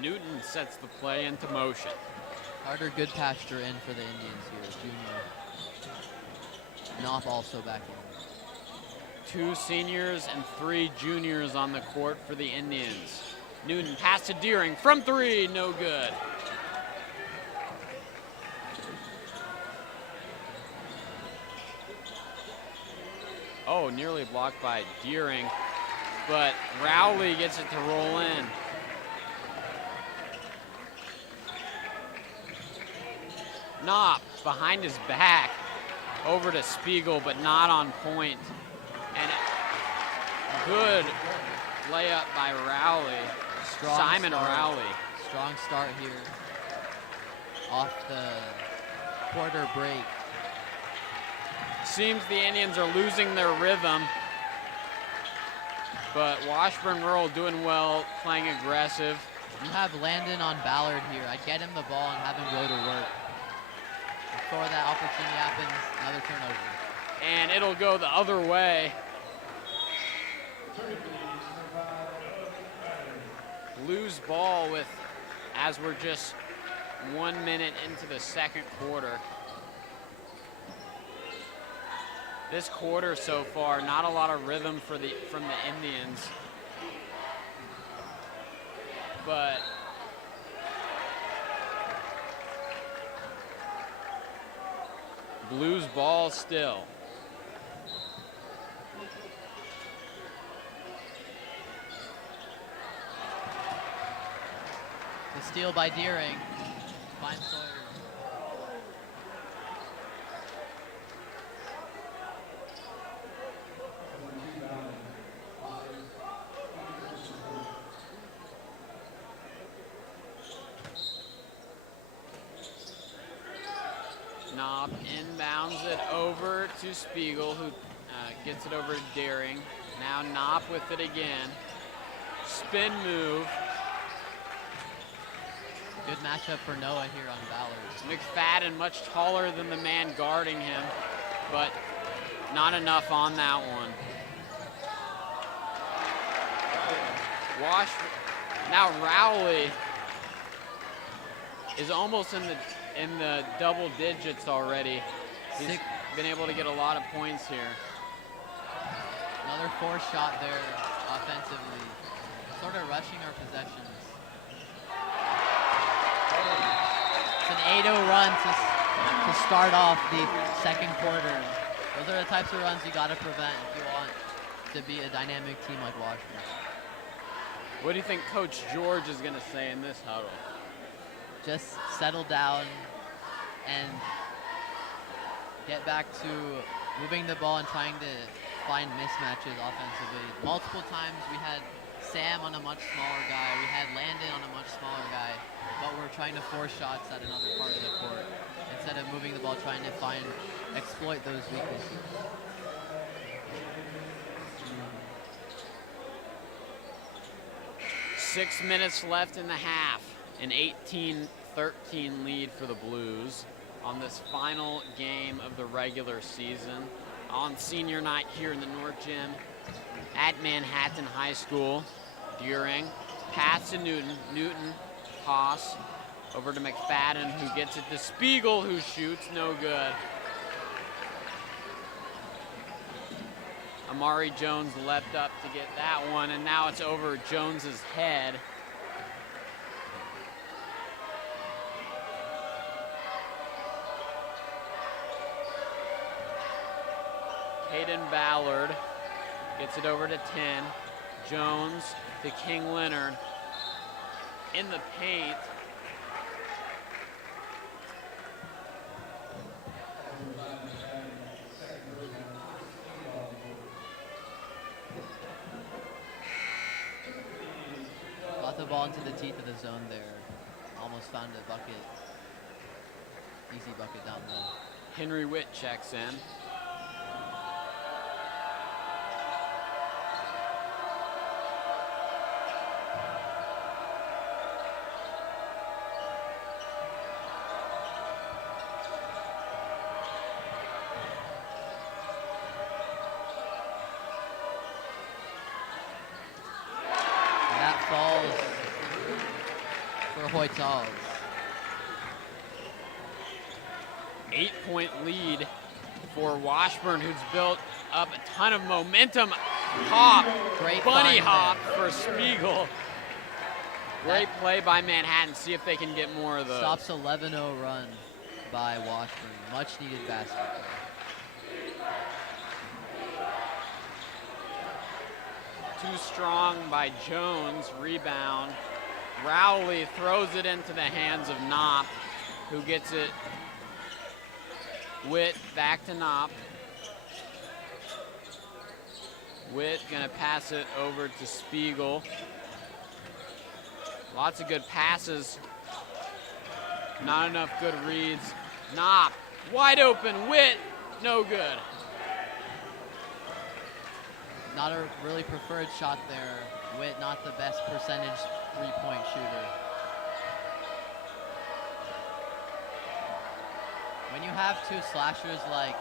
Newton sets the play into motion. Carter Goodpasture in for the Indians here, junior. Knopf also back in. 2 seniors and 3 juniors on the court for the Indians. Newton pass to Deering from 3, no good. Oh, nearly blocked by Deering, but Rowley gets it to roll in. Knopf behind his back over to Spiegel, but not on point. And good layup by Rowley. Simon Rowley. Strong start here off the quarter break. Seems the Indians are losing their rhythm, but Washburn Rural doing well, playing aggressive. You have Landon on Ballard here. I'd get him the ball and have him go to work. Before that opportunity happens, another turnover. And it'll go the other way. Lose ball with, as we're just 1 minute into the second quarter. This quarter so far, not a lot of rhythm from the Indians. But Blues ball still. The steal by Deering. Finds Sawyer. Knopf inbounds it over to Spiegel, who gets it over to Deering. Now Knopf with it again. Spin move. Good matchup for Noah here on Ballard. McFadden much taller than the man guarding him, but not enough on that one. Now Rowley is almost in the double digits already. He's been able to get a lot of points here. Another forced shot there offensively, sort of rushing our possessions. It's an 8-0 run to start off the second quarter. Those are the types of runs you got to prevent if you want to be a dynamic team like Washburn. What do you think Coach George is going to say in this huddle? Just settle down and get back to moving the ball and trying to find mismatches offensively. Multiple times we had Sam on a much smaller guy, we had Landon on a much smaller guy, but we're trying to force shots at another part of the court instead of moving the ball, trying to exploit those weaknesses. Six minutes left in the half. An 18-13 lead for the Blues on this final game of the regular season on senior night here in the North Gym at Manhattan High School. Deering, pass to Newton, toss over to McFadden, who gets it to Spiegel, who shoots, no good. Amari Jones leapt up to get that one, and now it's over Jones's head. Hayden Ballard gets it over to 10. Jones to King Leonard in the paint. Got the ball into the teeth of the zone there. Almost found a bucket. Easy bucket down low. Henry Witt checks in. Hoytals. 8-point lead for Washburn, who's built up a ton of momentum. Hop, Great bunny find hop there. for Spiegel. Great play by Manhattan. See if they can get more of those. Stops 11-0 run by Washburn. Much needed basket. Too strong by Jones. Rebound. Rowley throws it into the hands of Knopp, who gets it. Witt back to Knopp. Witt gonna pass it over to Spiegel. Lots of good passes. Not enough good reads. Knopp, wide open. Witt, no good. Not a really preferred shot there. Witt, not the best percentage three-point shooter. When you have two slashers like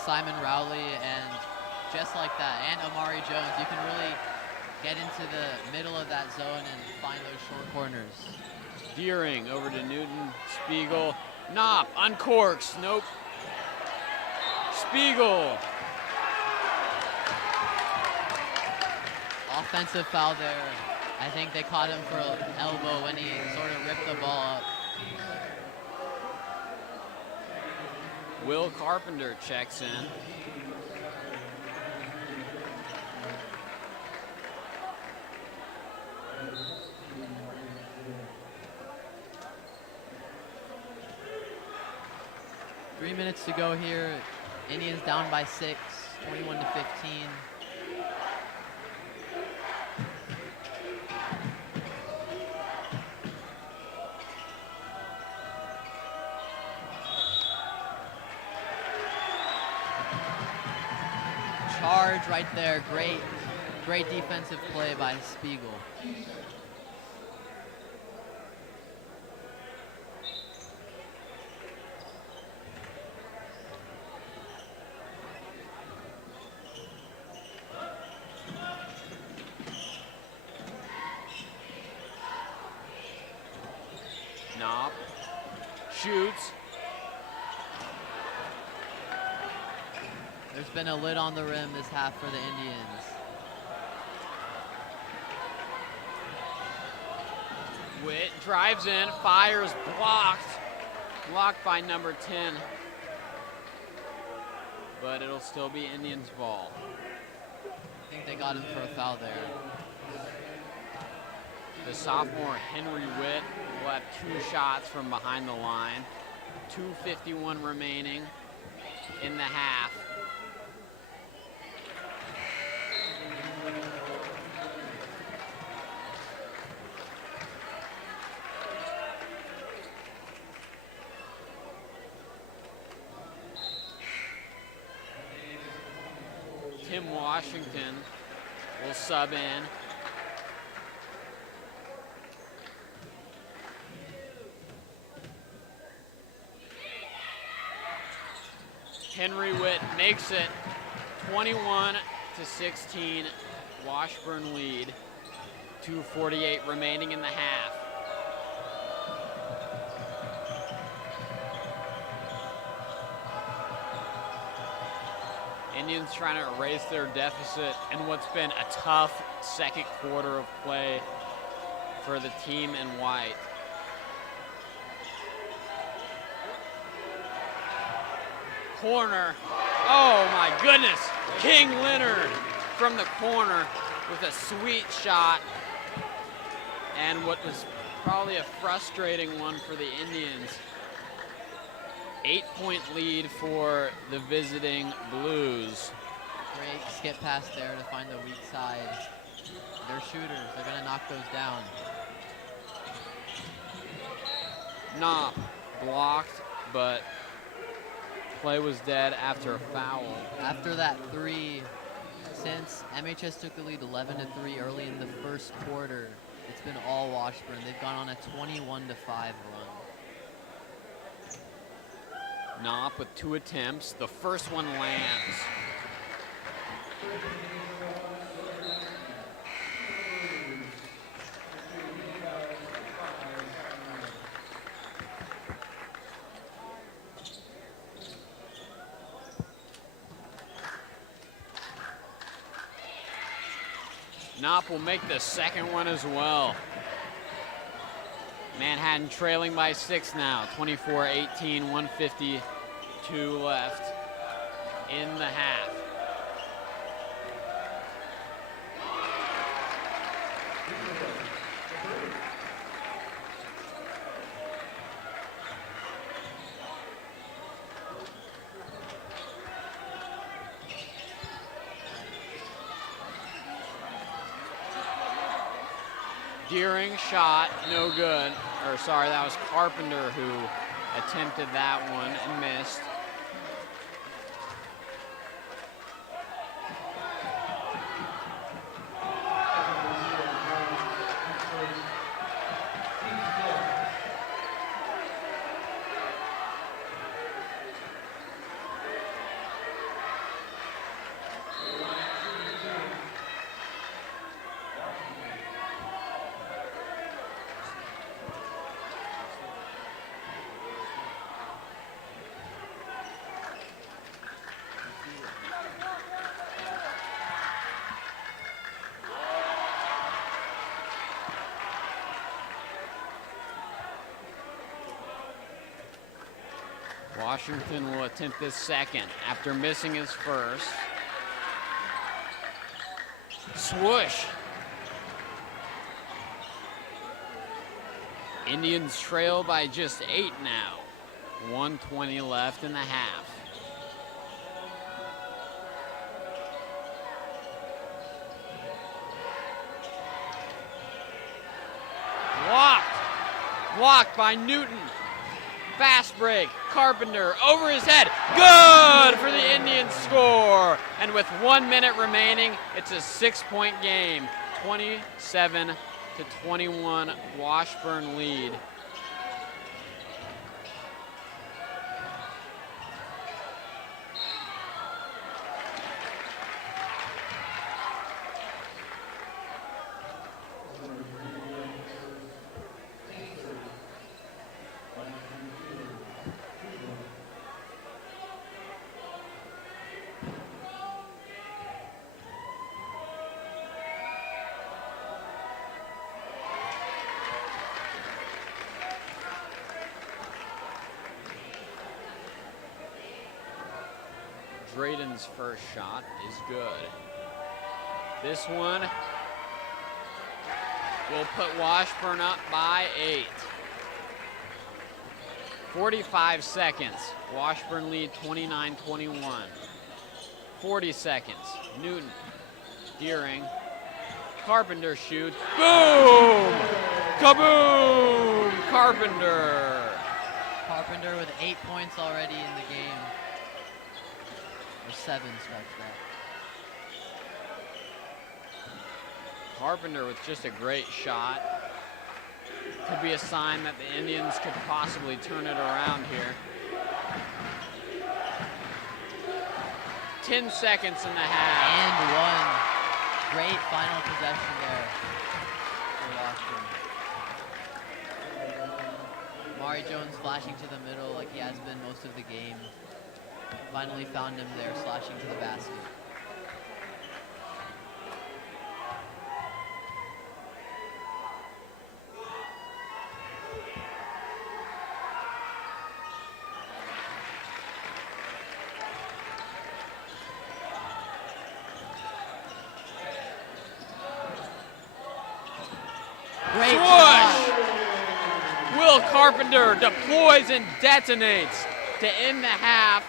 Simon Rowley and just like that, and Amari Jones, you can really get into the middle of that zone and find those short corners. Deering over to Newton. Spiegel. Knopp uncorks. Nope. Spiegel. Offensive foul there. I think they caught him for an elbow when he sort of ripped the ball up. Will Carpenter checks in. Three minutes to go here. Indians down by 6, 21-15. Charge right there. Great defensive play by Spiegel. Shoots. There's been a lid on the rim this half for the Indians. Witt drives in, fires, blocked. Blocked by number 10. But it'll still be Indians' ball. I think they got him for a foul there. The sophomore Henry Witt will have 2 shots from behind the line. 2:51 remaining in the half. Tim Washington will sub in. Henry Witt makes it 21-16. Washburn lead. 2:48 remaining in the half. Indians trying to erase their deficit in what's been a tough second quarter of play for the team in white. Corner. Oh my goodness. King Leonard from the corner with a sweet shot. And what was probably a frustrating one for the Indians. 8-point lead for the visiting Blues. Great skip pass there to find the weak side. They're shooters. They're going to knock those down. Knopp blocked, but play was dead after a foul. After that 3, since MHS took the lead 11-3 early in the first quarter, it's been all Washburn. They've gone on a 21-5 run. Knopp with 2 attempts. The first one lands. Knopp will make the second one as well. Manhattan trailing by 6 now, 24-18, 1:52 left in the half. Deering shot, no good. Or sorry, that was Carpenter who attempted that one and missed. Washington will attempt his second after missing his first. Swoosh. Indians trail by just 8 now. 1:20 left in the half. Blocked by Newton. Fast break, Carpenter over his head, good for the Indians score. And with 1 minute remaining, it's a 6-point game, 27-21, Washburn lead. Drayden's first shot is good. This one will put Washburn up by 8. 45 seconds. Washburn lead 29-21. 40 seconds. Newton, Deering, Carpenter shoots. Boom! Kaboom! Carpenter. Carpenter with 8 points already in the game. Or 7, scratch that. Carpenter with just a great shot. Could be a sign that the Indians could possibly turn it around here. 10 seconds in the half. And 1. Great final possession there for Washburn. Mari Jones flashing to the middle like he has been most of the game. Finally found him there, slashing to the basket. Great Swish! shot. Will Carpenter deploys and detonates to end the half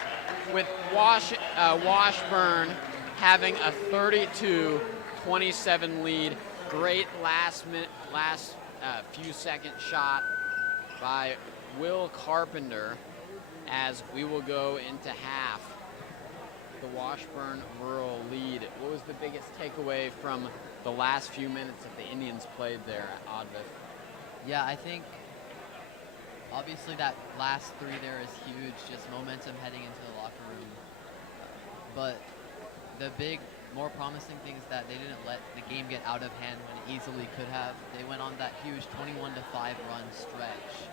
with Washburn having a 32-27 lead. Great last few second shot by Will Carpenter as we will go into half. The Washburn Rural lead. What was the biggest takeaway from the last few minutes that the Indians played there at Oddvith? Yeah, I think obviously that last 3 there is huge, just momentum heading into the locker room. But the big, more promising thing is that they didn't let the game get out of hand when it easily could have. They went on that huge 21-5 run stretch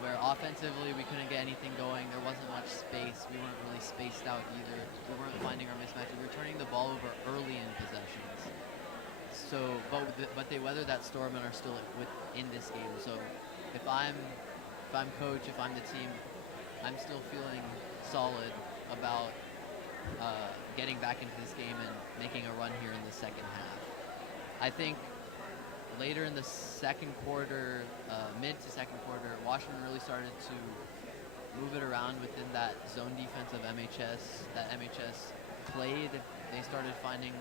where offensively we couldn't get anything going. There wasn't much space. We weren't really spaced out either. We weren't finding our mismatches. We were turning the ball over early in possessions. So, but they weathered that storm and are still in this game. So, if I'm coach, if I'm the team, I'm still feeling solid about getting back into this game and making a run here in the second half. I think later in the second quarter, mid to second quarter, Washburn really started to move it around within that zone defense of MHS that MHS played. They started finding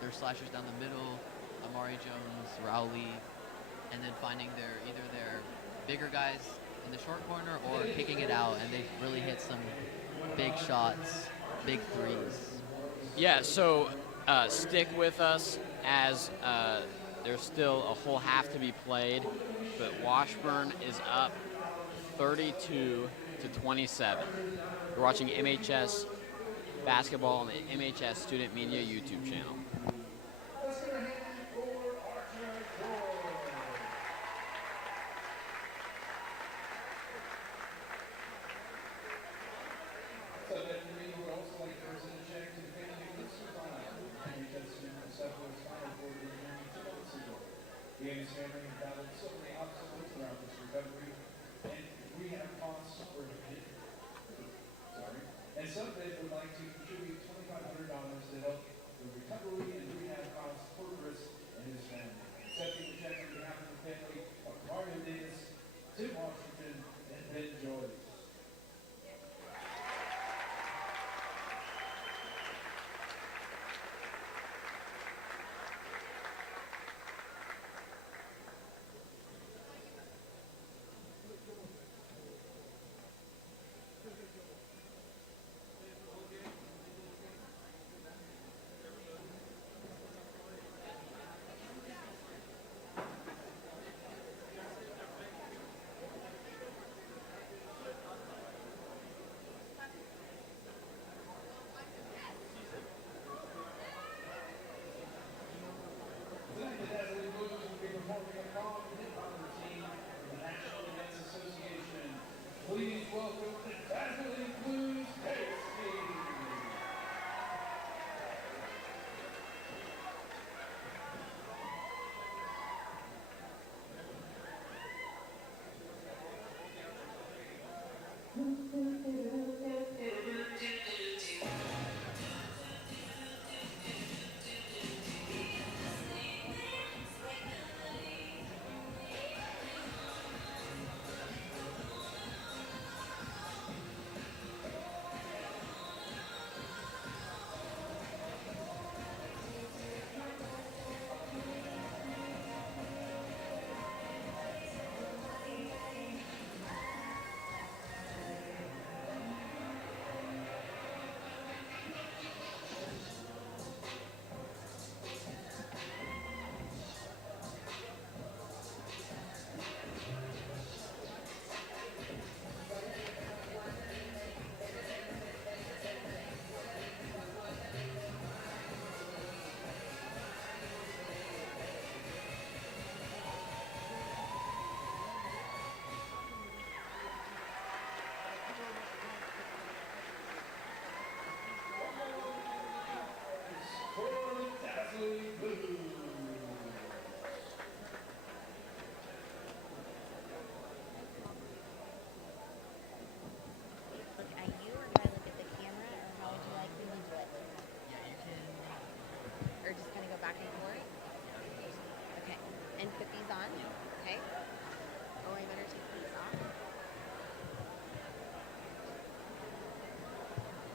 their slashers down the middle, Amari Jones, Rowley, and then finding either their bigger guys in the short corner or kicking it out, and they really hit some big shots, big threes. Yeah, so stick with us as there's still a whole half to be played, but Washburn is up 32-27. You're watching MHS basketball on the MHS Student Media YouTube channel. And some of would like to contribute $2,500 to help the recovery and rehab costs for Chris and his family. Accepting the check on behalf of the family of Mario Davis, Tim Washington, and Ben Joyce.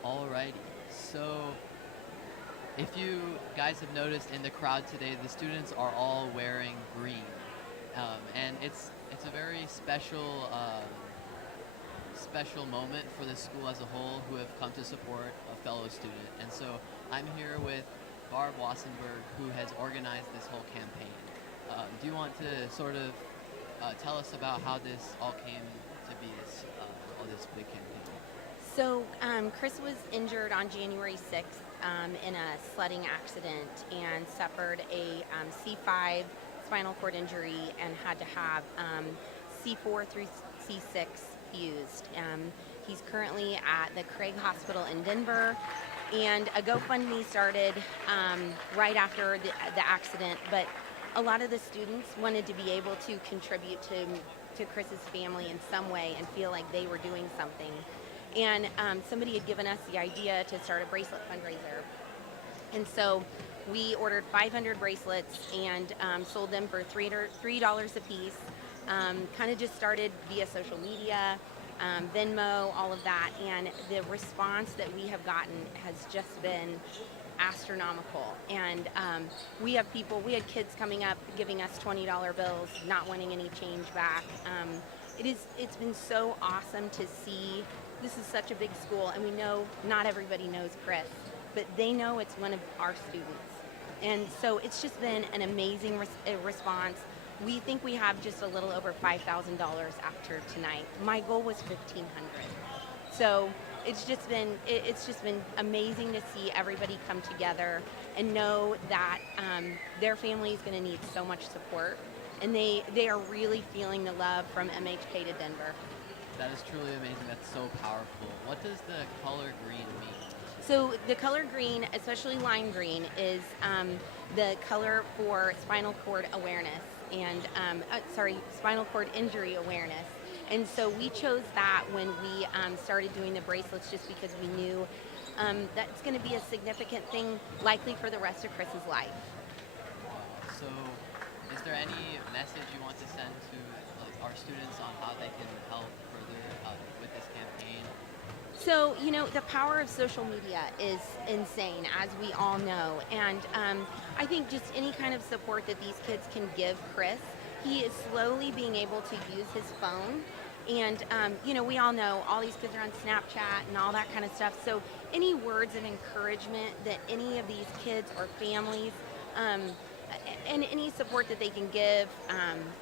Alrighty. So, if you guys have noticed in the crowd today, the students are all wearing green, and it's a very special moment for the school as a whole who have come to support a fellow student. And so I'm here with Barb Wassenberg, who has organized this whole campaign. Do you want to sort of tell us about how this all came to be, this big campaign? So Chris was injured on January 6th in a sledding accident and suffered a C5 spinal cord injury and had to have C4 through C6 fused. He's currently at the Craig Hospital in Denver, and a GoFundMe started right after the accident, but a lot of the students wanted to be able to contribute to Chris's family in some way and feel like they were doing something. And somebody had given us the idea to start a bracelet fundraiser. And so we ordered 500 bracelets and sold them for $3 a piece. Kind of just started via social media, Venmo, all of that. And the response that we have gotten has just been astronomical. And we had kids coming up giving us $20 bills, not wanting any change back. It's been so awesome to see. This is such a big school, and we know not everybody knows Chris, but they know it's one of our students. And so it's just been an amazing response. We think we have just a little over $5,000 after tonight. My goal was $1,500. So it's just been amazing to see everybody come together and know that their family is going to need so much support, and they are really feeling the love from MHK to Denver. That is truly amazing. That's so powerful. What does the color green mean? So the color green, especially lime green, is the color for spinal cord awareness and spinal cord injury awareness. And so we chose that when we started doing the bracelets, just because we knew that it's going to be a significant thing, likely for the rest of Chris's life. So, is there any message you want to send to our students on how they can help further with this campaign? So, the power of social media is insane, as we all know. And I think just any kind of support that these kids can give Chris, he is slowly being able to use his phone. And, we all know all these kids are on Snapchat and all that kind of stuff. So any words of encouragement that any of these kids or families and any support that they can give,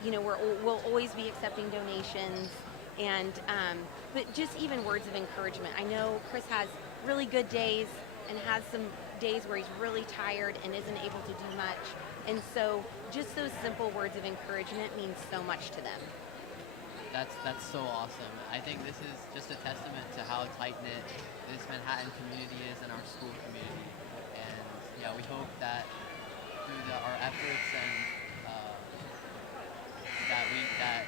we'll always be accepting donations. And but just even words of encouragement. I know Chris has really good days and has some days where he's really tired and isn't able to do much. And so just those simple words of encouragement mean so much to them. That's so awesome. I think this is just a testament to how tight-knit this Manhattan community is and our school community. And yeah, we hope that through our efforts and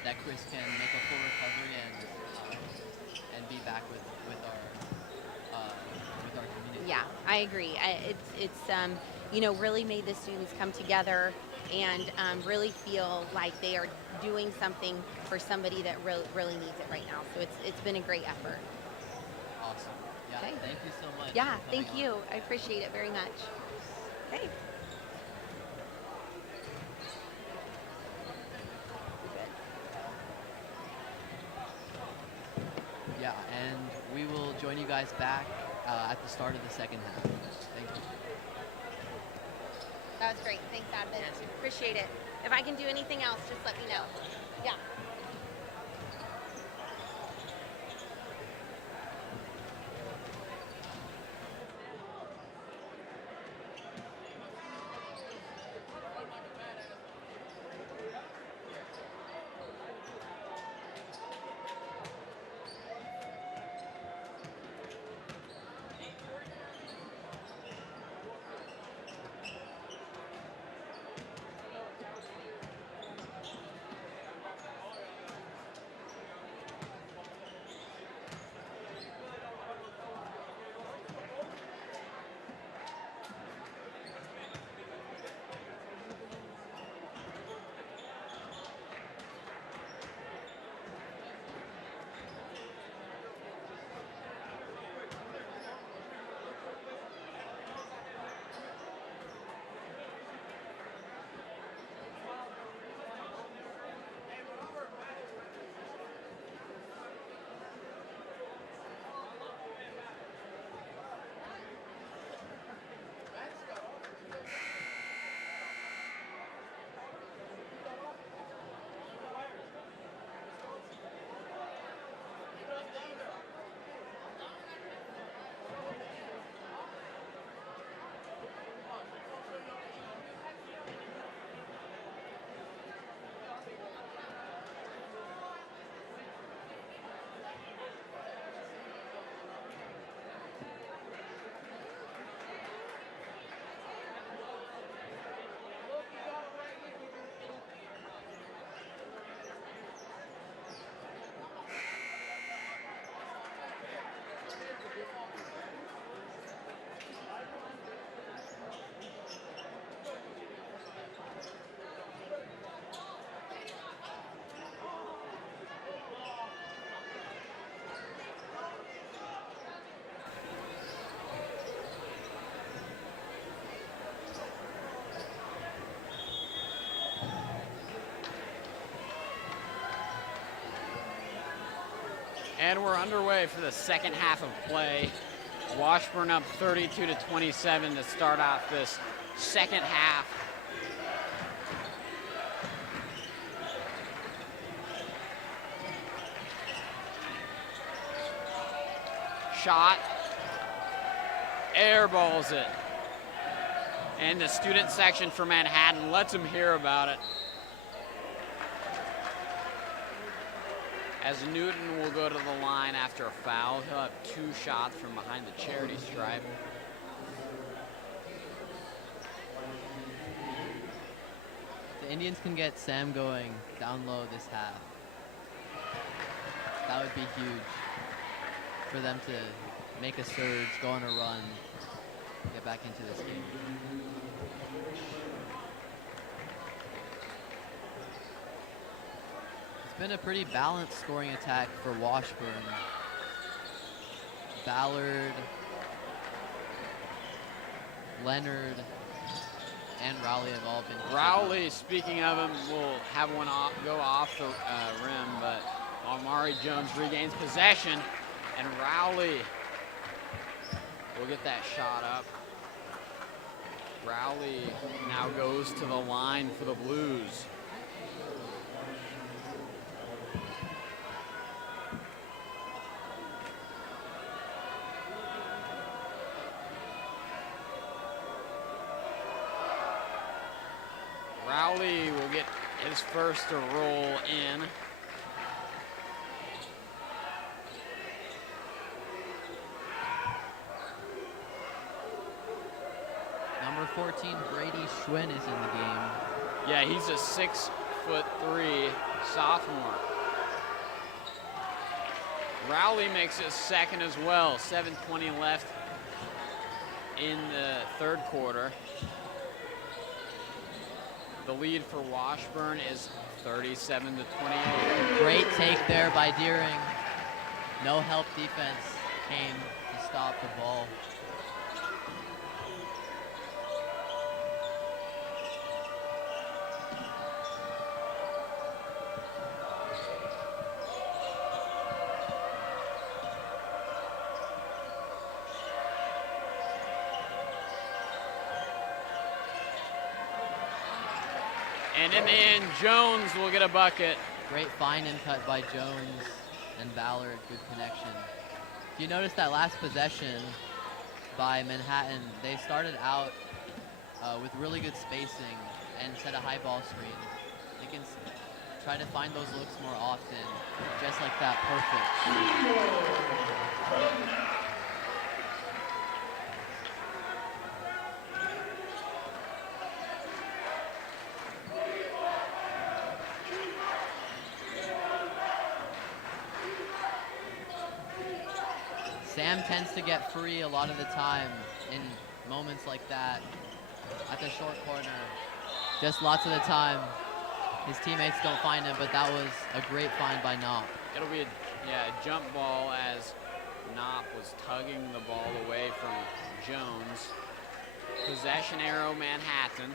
that Chris can make a full recovery and be back with our community. Yeah, I agree. It's really made the students come together and really feel like they are doing something for somebody that really needs it right now. So it's been a great effort. Awesome. Yeah. Okay. Thank you so much. Yeah, for thank coming you. on. I appreciate it very much. Okay. Yeah, and we will join you guys back at the start of the second half. Thank you. That was great. Thanks, Advent. Yes. Appreciate it. If I can do anything else, just let me know. Yeah. And we're underway for the second half of play. Washburn up 32-27 to start off this second half. Shot, airballs it. And the student section for Manhattan lets them hear about it. As Newton will go to the line after a foul. He'll have 2 shots from behind the charity stripe. The Indians can get Sam going down low this half. That would be huge for them to make a surge, go on a run, get back into this game. It's been a pretty balanced scoring attack for Washburn. Ballard, Leonard, and Rowley have all been. Rowley, speaking of him, will have one go off the rim, but Amari Jones regains possession, and Rowley will get that shot up. Rowley now goes to the line for the Blues. Rowley will get his first to roll in. Number 14, Brady Schwinn, is in the game. Yeah, he's a 6'3" sophomore. Rowley makes his second as well. 7:20 left in the third quarter. The lead for Washburn is 37-28. Great take there by Deering. No help defense came to stop the ball. And in the end, Jones will get a bucket. Great find and cut by Jones and Ballard. Good connection. If you notice that last possession by Manhattan, they started out with really good spacing and set a high ball screen. They can try to find those looks more often. Just like that, perfect. Sam tends to get free a lot of the time in moments like that at the short corner. Just lots of the time, his teammates don't find him, but that was a great find by Knopp. It'll be a jump ball as Knopp was tugging the ball away from Jones. Possession arrow, Manhattan.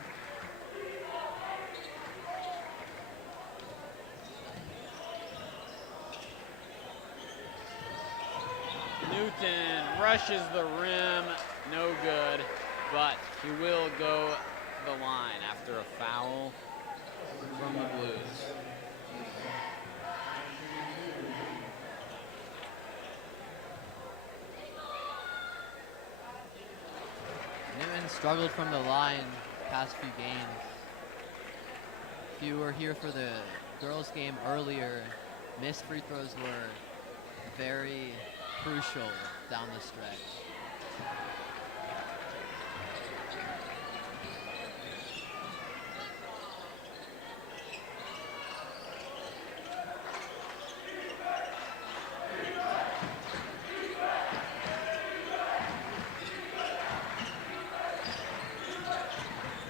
Newton rushes the rim, no good, but he will go to the line after a foul from the Blues. Newton struggled from the line past few games. If you were here for the girls' game earlier, missed free throws were very crucial down the stretch.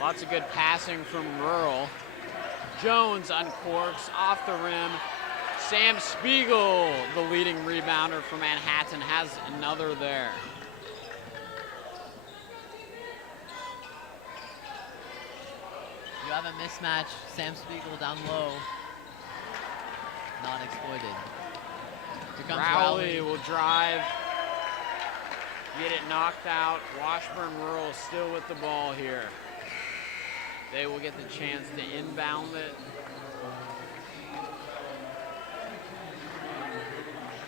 Lots of good passing from Rural. Jones uncorks off the rim. Sam Spiegel, the leading rebounder for Manhattan, has another there. You have a mismatch. Sam Spiegel down low. Not exploited. Here comes Rowley will drive, get it knocked out. Washburn Rural still with the ball here. They will get the chance to inbound it.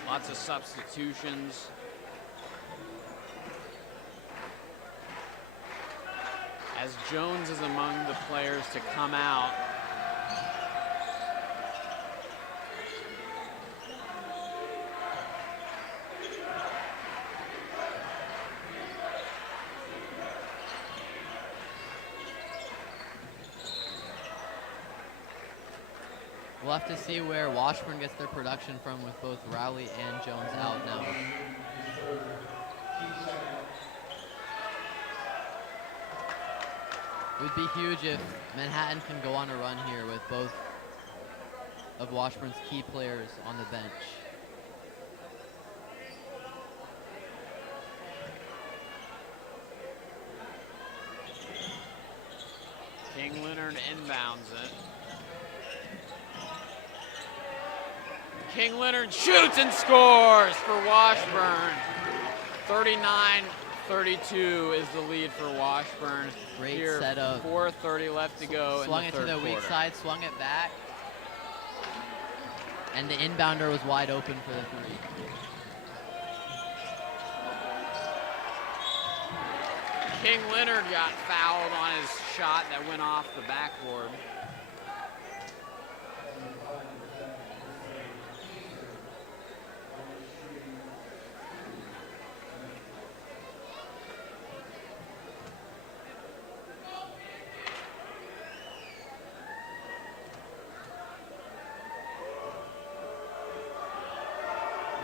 Lots of substitutions. As Jones is among the players to come out. We'll have to see where Washburn gets their production from with both Rowley and Jones out now. It would be huge if Manhattan can go on a run here with both of Washburn's key players on the bench. King Leonard inbounds it. King Leonard shoots and scores for Washburn. 39-32 is the lead for Washburn. Great Here, setup. 4:30 left to go Swung in it the to third the weak quarter. side, swung it back. And the inbounder was wide open for the three. King Leonard got fouled on his shot that went off the backboard.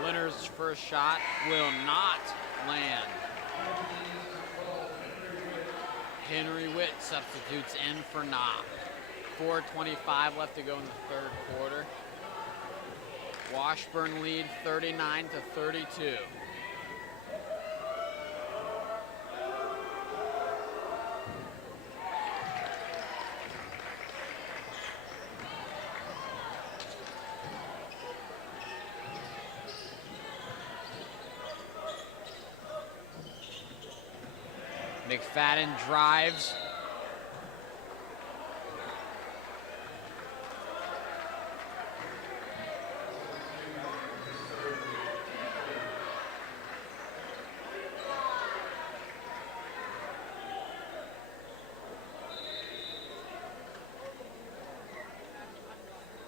Leonard's first shot will not land. Henry Witt substitutes in for Knopp. 4:25 left to go in the third quarter. Washburn lead 39-32. McFadden drives.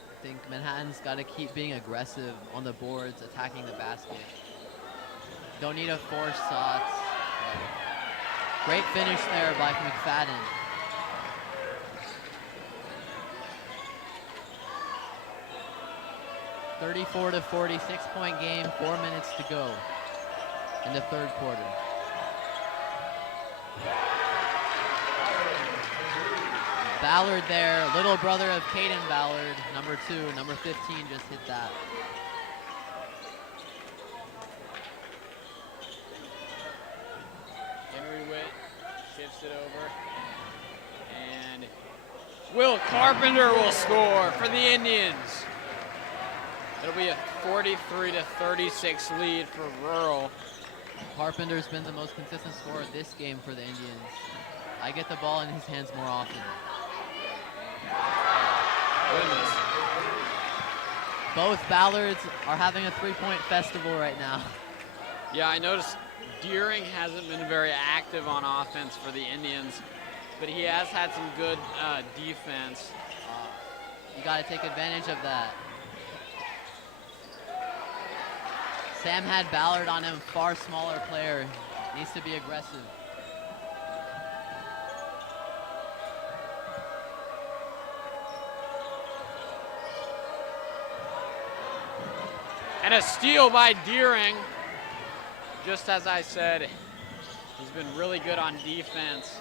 I think Manhattan's got to keep being aggressive on the boards, attacking the basket. Don't need to force shots. Great finish there by McFadden. (34-40), 6-point game, 4 minutes to go in the third quarter. Ballard there, little brother of Caden Ballard, number 2, number 15 just hit that. Henry Witt shifts it over. And Will Carpenter will score for the Indians. It'll be a 43-36 lead for Rural. Carpenter's been the most consistent scorer this game for the Indians. I get the ball in his hands more often. Goodness. Both Ballards are having a three-point festival right now. Yeah, I noticed Deering hasn't been very active on offense for the Indians, but he has had some good defense. You got to take advantage of that. Sam had Ballard on him, far smaller player. Needs to be aggressive. And a steal by Deering. Just as I said, he's been really good on defense.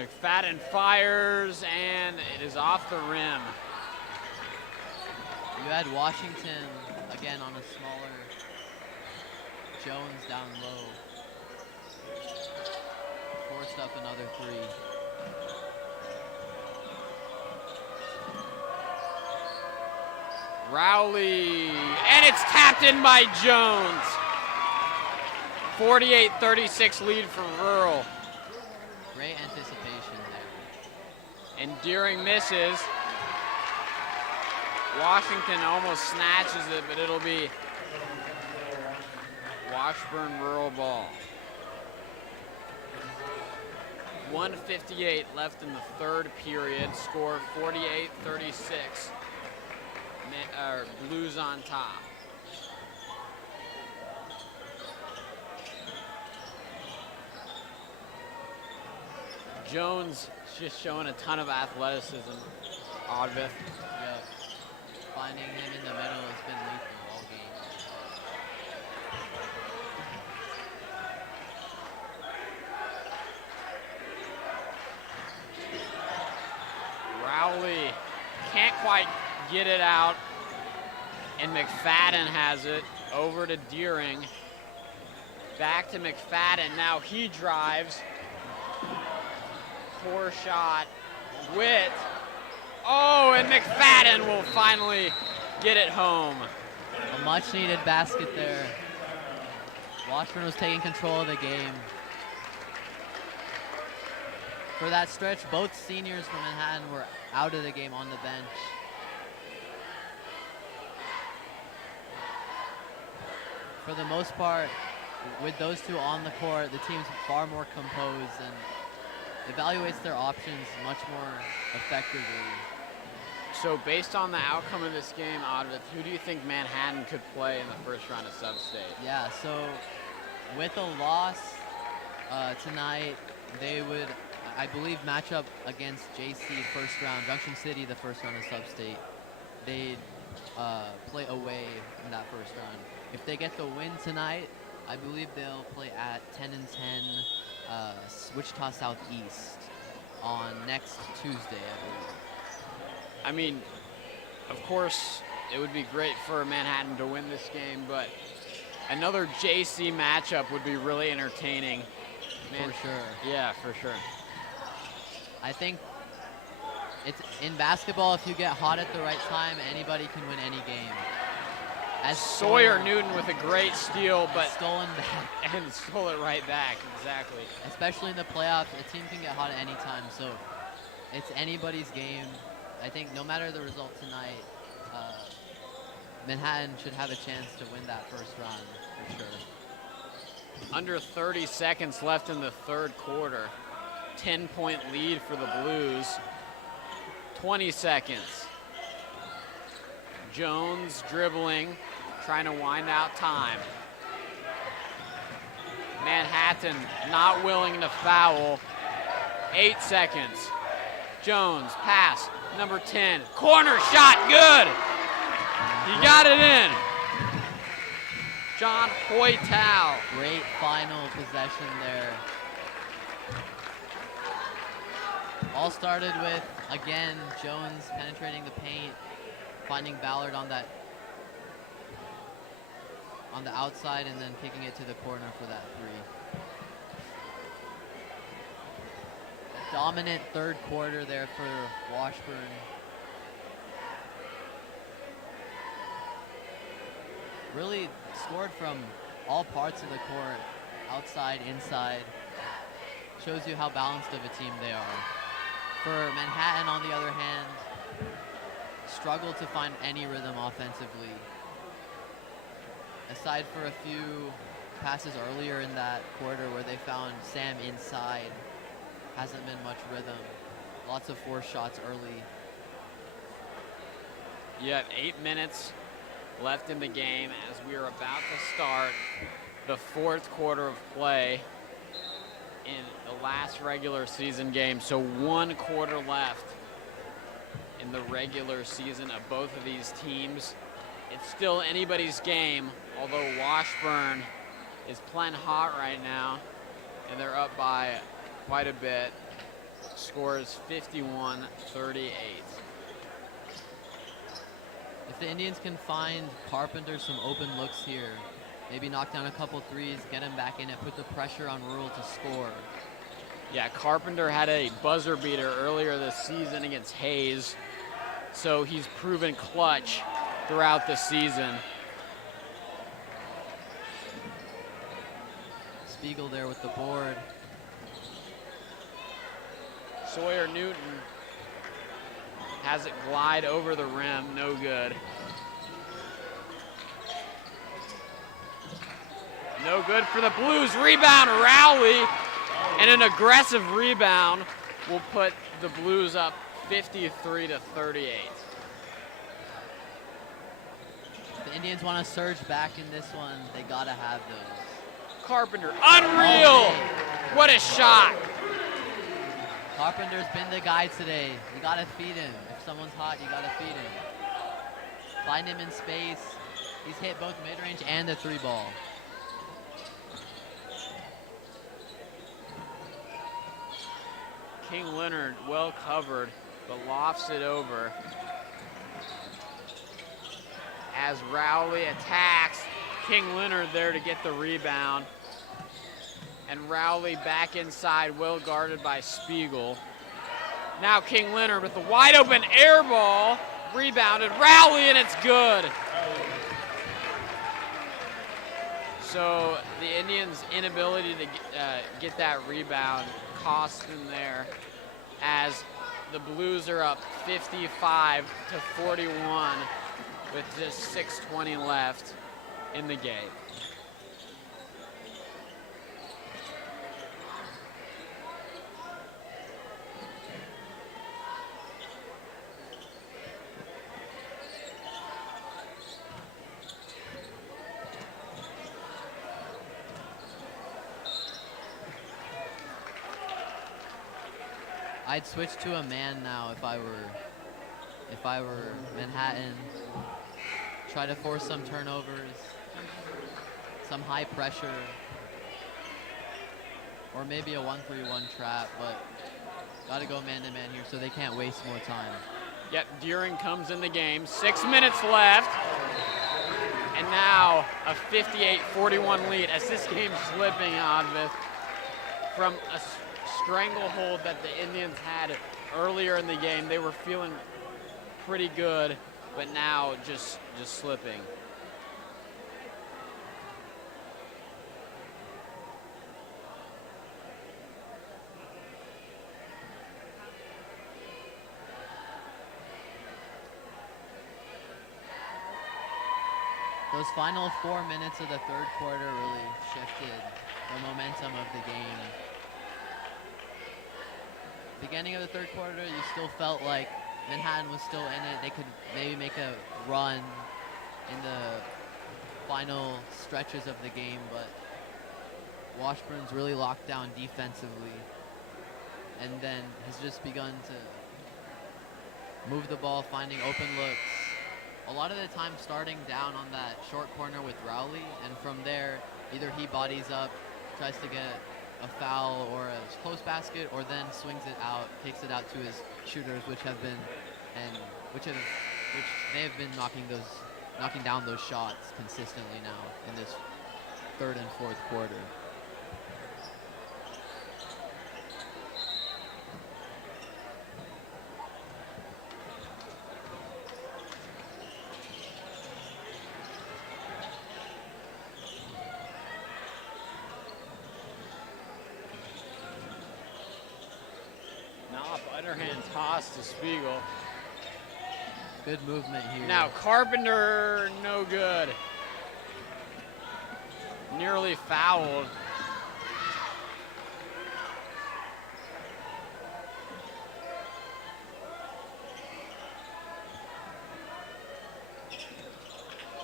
McFadden fires, and it is off the rim. You had Washington, again, on a smaller Jones down low. Forced up another three. Rowley, and it's tapped in by Jones. 48-36 lead for Rural. Great anticipation there. And Deering misses. Washington almost snatches it, but it'll be Washburn Rural ball. 1:58 left in the third period. Score 48-36. Blues on top. Jones just showing a ton of athleticism. Oddvith. Yep. Finding him in the middle has been lethal all game. Rowley can't quite get it out, and McFadden has it over to Deering. Back to McFadden. Now he drives. Poor shot. Witt. Oh, and McFadden will finally get it home. A much needed basket there. Washburn was taking control of the game. For that stretch, both seniors from Manhattan were out of the game on the bench. For the most part, with those two on the court, the team's far more composed and evaluates their options much more effectively. So based on the outcome of this game, Oddvith, who do you think Manhattan could play in the first round of sub-state? Yeah, so with a loss tonight, they would, I believe, match up against JC first round, Junction City the first round of sub-state. They'd play away in that first round. If they get the win tonight, I believe they'll play at 10-10 Wichita Southeast on next Tuesday, I believe. I mean, of course, it would be great for Manhattan to win this game, but another JC matchup would be really entertaining. For sure. Yeah, for sure. I think it's in basketball, if you get hot at the right time, anybody can win any game. As Sawyer Newton with a great steal, but stolen back. And stole it right back, exactly. Especially in the playoffs, a team can get hot at any time, so it's anybody's game. I think no matter the result tonight, Manhattan should have a chance to win that first round for sure. Under 30 seconds left in the third quarter. 10-point lead for the Blues. 20 seconds. Jones dribbling, trying to wind out time. Manhattan not willing to foul. 8 seconds. Jones, pass, number 10. Corner shot, good! He got it in. John Hoytow. Great final possession there. All started with, again, Jones penetrating the paint, finding Ballard on the outside, and then kicking it to the corner for that three. A dominant third quarter there for Washburn. Really scored from all parts of the court, outside, inside. Shows you how balanced of a team they are. For Manhattan, on the other hand, struggled to find any rhythm offensively. Aside for a few passes earlier in that quarter where they found Sam inside, hasn't been much rhythm. Lots of forced shots early. You have 8 minutes left in the game as we are about to start the fourth quarter of play in the last regular season game. So 1 quarter left in the regular season of both of these teams. It's still anybody's game, although Washburn is playing hot right now, and they're up by quite a bit. Score is 51-38. If the Indians can find Carpenter some open looks here, maybe knock down a couple threes, get him back in it, put the pressure on Rural to score. Yeah, Carpenter had a buzzer beater earlier this season against Hayes, so he's proven clutch throughout the season. Spiegel there with the board. Sawyer Newton has it glide over the rim, no good. No good for the Blues. Rebound, Rowley, and an aggressive rebound will put the Blues up 53-38. The Indians want to surge back in this one. They gotta have those. Carpenter, unreal! What a shot! Carpenter's been the guy today. You gotta feed him. If someone's hot, you gotta feed him. Find him in space. He's hit both mid-range and the three ball. King Leonard well covered, but lofts it over. As Rowley attacks, King Leonard there to get the rebound. And Rowley back inside, well guarded by Spiegel. Now King Leonard with the wide open air ball, rebounded, Rowley, and it's good. So the Indians' inability to get that rebound cost them there, as the Blues are up 55-41 with just 6:20 left in the game. I'd switch to a man now if I were Manhattan. Try to force some turnovers, some high pressure, or maybe a 1-3-1 trap, but gotta go man-to-man here so they can't waste more time. Yep, Deering comes in the game, 6 minutes left, and now a 58-41 lead as this game's slipping on from a stranglehold that the Indians had earlier in the game. They were feeling pretty good, but now just slipping. Those final 4 minutes of the third quarter really shifted the momentum of the game. Beginning of the third quarter, you still felt like Manhattan was still in it. They could maybe make a run in the final stretches of the game, but Washburn's really locked down defensively and then has just begun to move the ball, finding open looks. A lot of the time starting down on that short corner with Rowley, and from there, either he bodies up, tries to get a foul or a close basket, or then swings it out, takes it out to his shooters, which they have been knocking down those shots consistently now in this third and fourth quarter. Underhand toss to Spiegel. Good movement here. Now Carpenter, no good. Nearly fouled.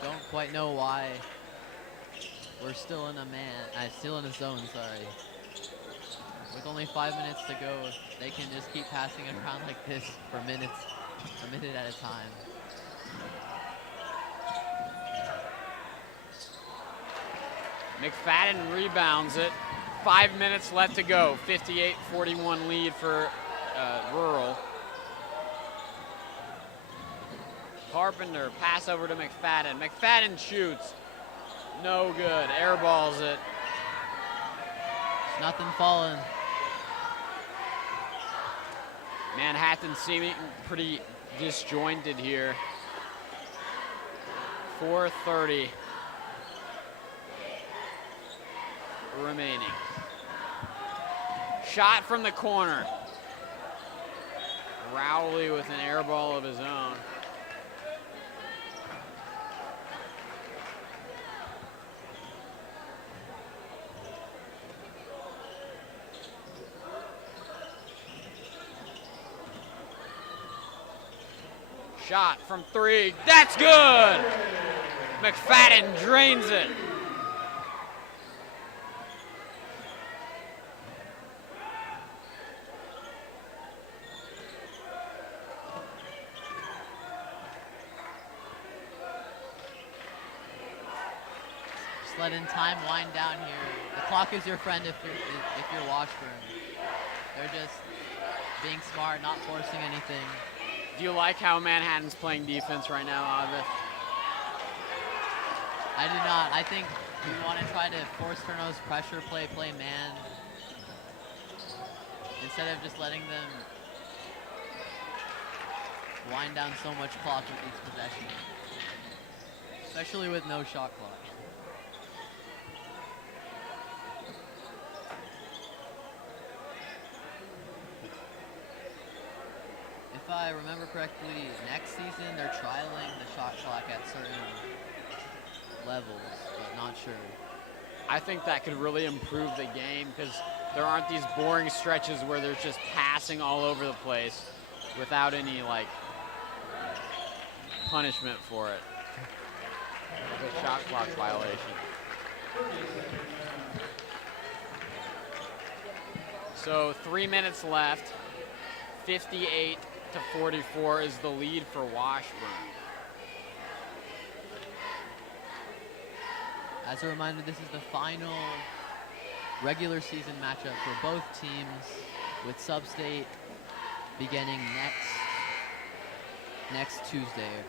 Don't quite know why we're still in still in a zone, sorry. With only 5 minutes to go, they can just keep passing it around like this for minutes, a minute at a time. McFadden rebounds it. 5 minutes left to go. 58-41 lead for Rural. Carpenter, pass over to McFadden. McFadden shoots. No good. Airballs it. Nothing falling. Manhattan seeming pretty disjointed here. 4:30 remaining. Shot from the corner. Rowley with an air ball of his own. Shot from 3. That's good! McFadden drains it. Just letting time wind down here. The clock is your friend if you're Washburn. They're just being smart, not forcing anything. Do you like how Manhattan's playing defense right now, Avis? I do not. I think we want to try to force turnovers, pressure play man, instead of just letting them wind down so much clock with each possession, especially with no shot clock. If I remember correctly, next season they're trialing the shot clock at certain levels, but not sure. I think that could really improve the game because there aren't these boring stretches where there's just passing all over the place without any like punishment for it. It's a shot clock violation. So 3 minutes left. 58-44 is the lead for Washburn. As a reminder, this is the final regular season matchup for both teams, with Sub-State beginning next Tuesday.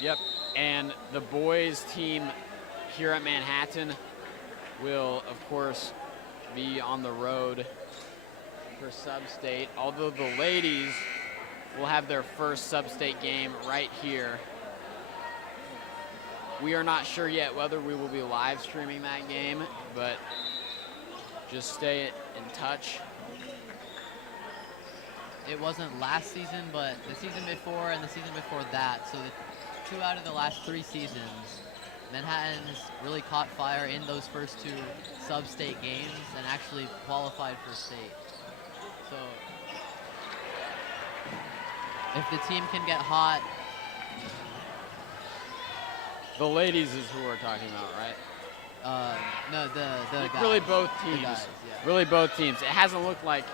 Yep, and the boys team here at Manhattan will, of course, be on the road for Sub-State, although the ladies will have their first Sub-State game right here. We are not sure yet whether we will be live streaming that game, but just stay in touch. It wasn't last season, but the season before and the season before that, so the 2 out of the last 3 seasons, Manhattan has really caught fire in those first 2 sub-state games and actually qualified for state. So if the team can get hot. The ladies is who we're talking about, right? No, the guys. Really both teams. The guys, yeah. Really both teams. It hasn't looked like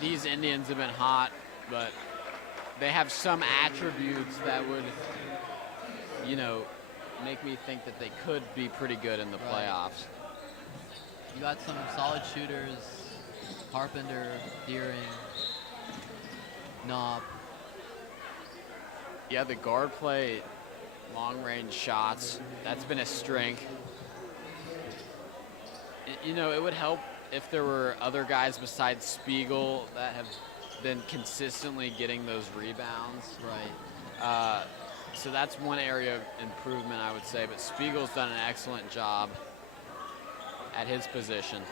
these Indians have been hot, but they have some attributes that would, you know, make me think that they could be pretty good in the playoffs. You got some solid shooters, Carpenter, Deering, Knob. Yeah, the guard play, long-range shots, that's been a strength. You know, it would help if there were other guys besides Spiegel that have been consistently getting those rebounds. Right. So that's one area of improvement, I would say, but Spiegel's done an excellent job at his position.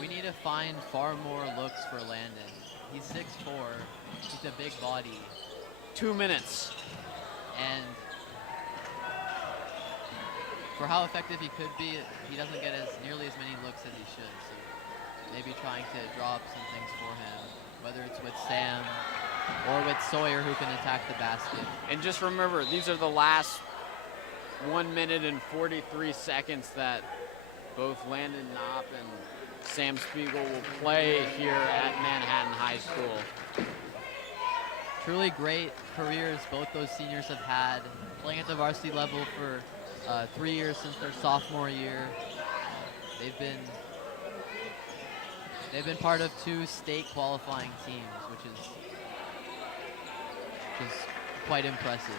We need to find far more looks for Landon. He's 6'4", he's a big body. 2 minutes. And for how effective he could be, he doesn't get nearly as many looks as he should. So maybe trying to draw up some things for him, whether it's with Sam or with Sawyer, who can attack the basket. And just remember, these are the last 1 minute and 43 seconds that both Landon Knopp and Sam Spiegel will play here at Manhattan High School. Truly great careers both those seniors have had, playing at the varsity level for 3 years since their sophomore year. They've been They've been part of 2 state qualifying teams, which is quite impressive.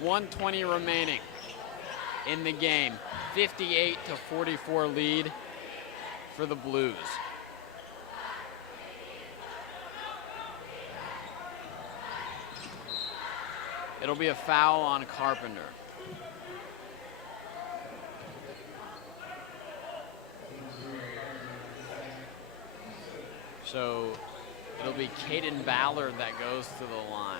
.120 remaining in the game. 58-44 lead for the Blues. It'll be a foul on Carpenter. So it'll be Caden Ballard that goes to the line.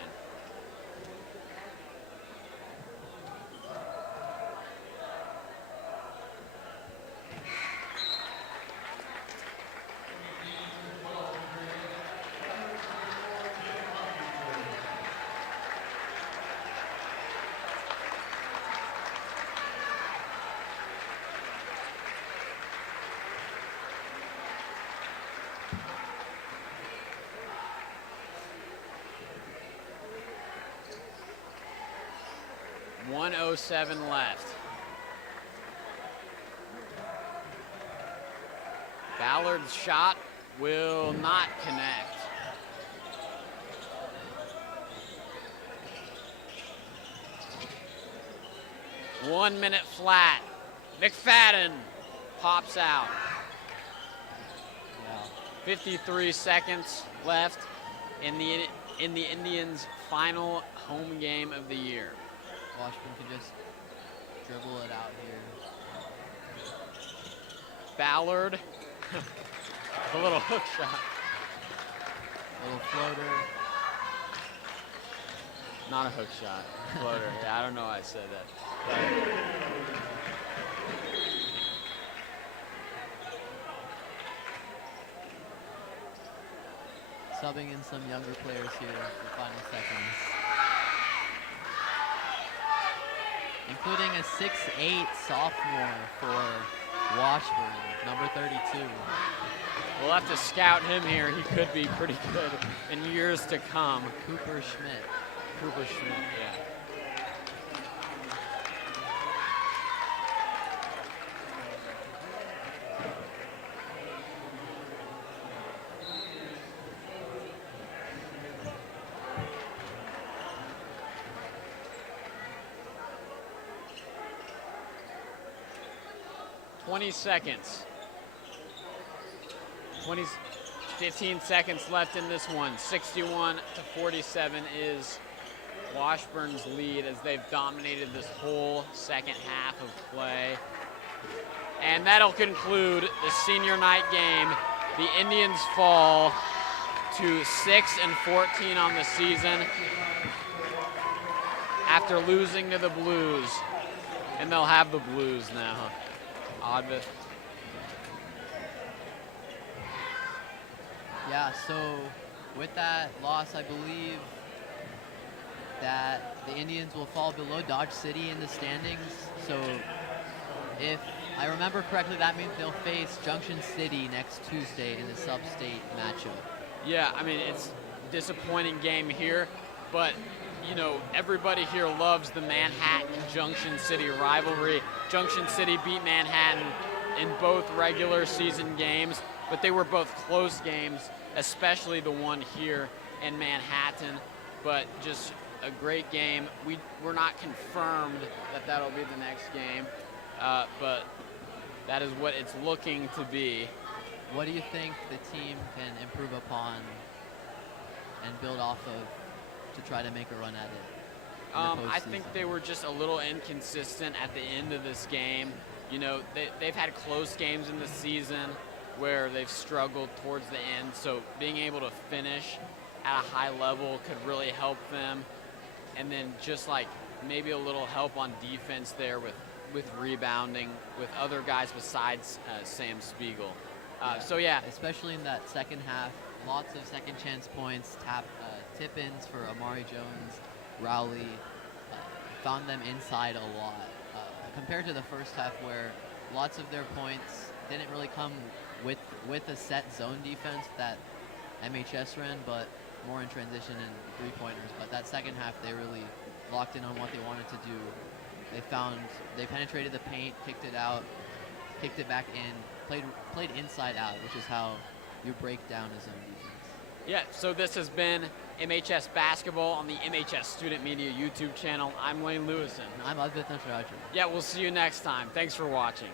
.107 left. Ballard's shot will not connect. One minute flat. McFadden pops out. 53 seconds left in the Indians' final home game of the year. Washburn can just dribble it out here. Ballard, a little hook shot. Little floater. Not a hook shot, floater. Yeah, I don't know why I said that. Subbing in some younger players here for final seconds. Including a 6'8" sophomore for Washburn, number 32. We'll have to scout him here. He could be pretty good in years to come. Cooper Schmidt. Cooper Schmidt, yeah. Seconds. 15 seconds left in this one. 61-47 is Washburn's lead as they've dominated this whole second half of play. And that'll conclude the senior night game. The Indians fall to 6-14 on the season after losing to the Blues. And they'll have the Blues now. Oddbit. Yeah, so with that loss, I believe that the Indians will fall below Dodge City in the standings. So if I remember correctly, that means they'll face Junction City next Tuesday in the sub-state matchup. Yeah, I mean, it's a disappointing game here, but you know, everybody here loves the Manhattan-Junction City rivalry. Junction City beat Manhattan in both regular season games, but they were both close games, especially the one here in Manhattan. But just a great game. We're not confirmed that that'll be the next game, but that is what it's looking to be. What do you think the team can improve upon and build off of to try to make a run at it? I think they were just a little inconsistent at the end of this game. You know, they've had close games in the season where they've struggled towards the end, so being able to finish at a high level could really help them. And then just like maybe a little help on defense there with rebounding with other guys besides Sam Spiegel. So yeah. Especially in that second half, lots of second chance points, tip-ins for Amari Jones, Rowley, found them inside a lot. Compared to the first half where lots of their points didn't really come with a set zone defense that MHS ran, but more in transition and three-pointers. But that second half, they really locked in on what they wanted to do. They penetrated the paint, kicked it out, kicked it back in, played inside out, which is how you break down a zone defense. Yeah, so this has been MHS Basketball on the MHS Student Media YouTube channel. I'm Lane Lewison. And I'm Advait Nashraju. Yeah, we'll see you next time. Thanks for watching.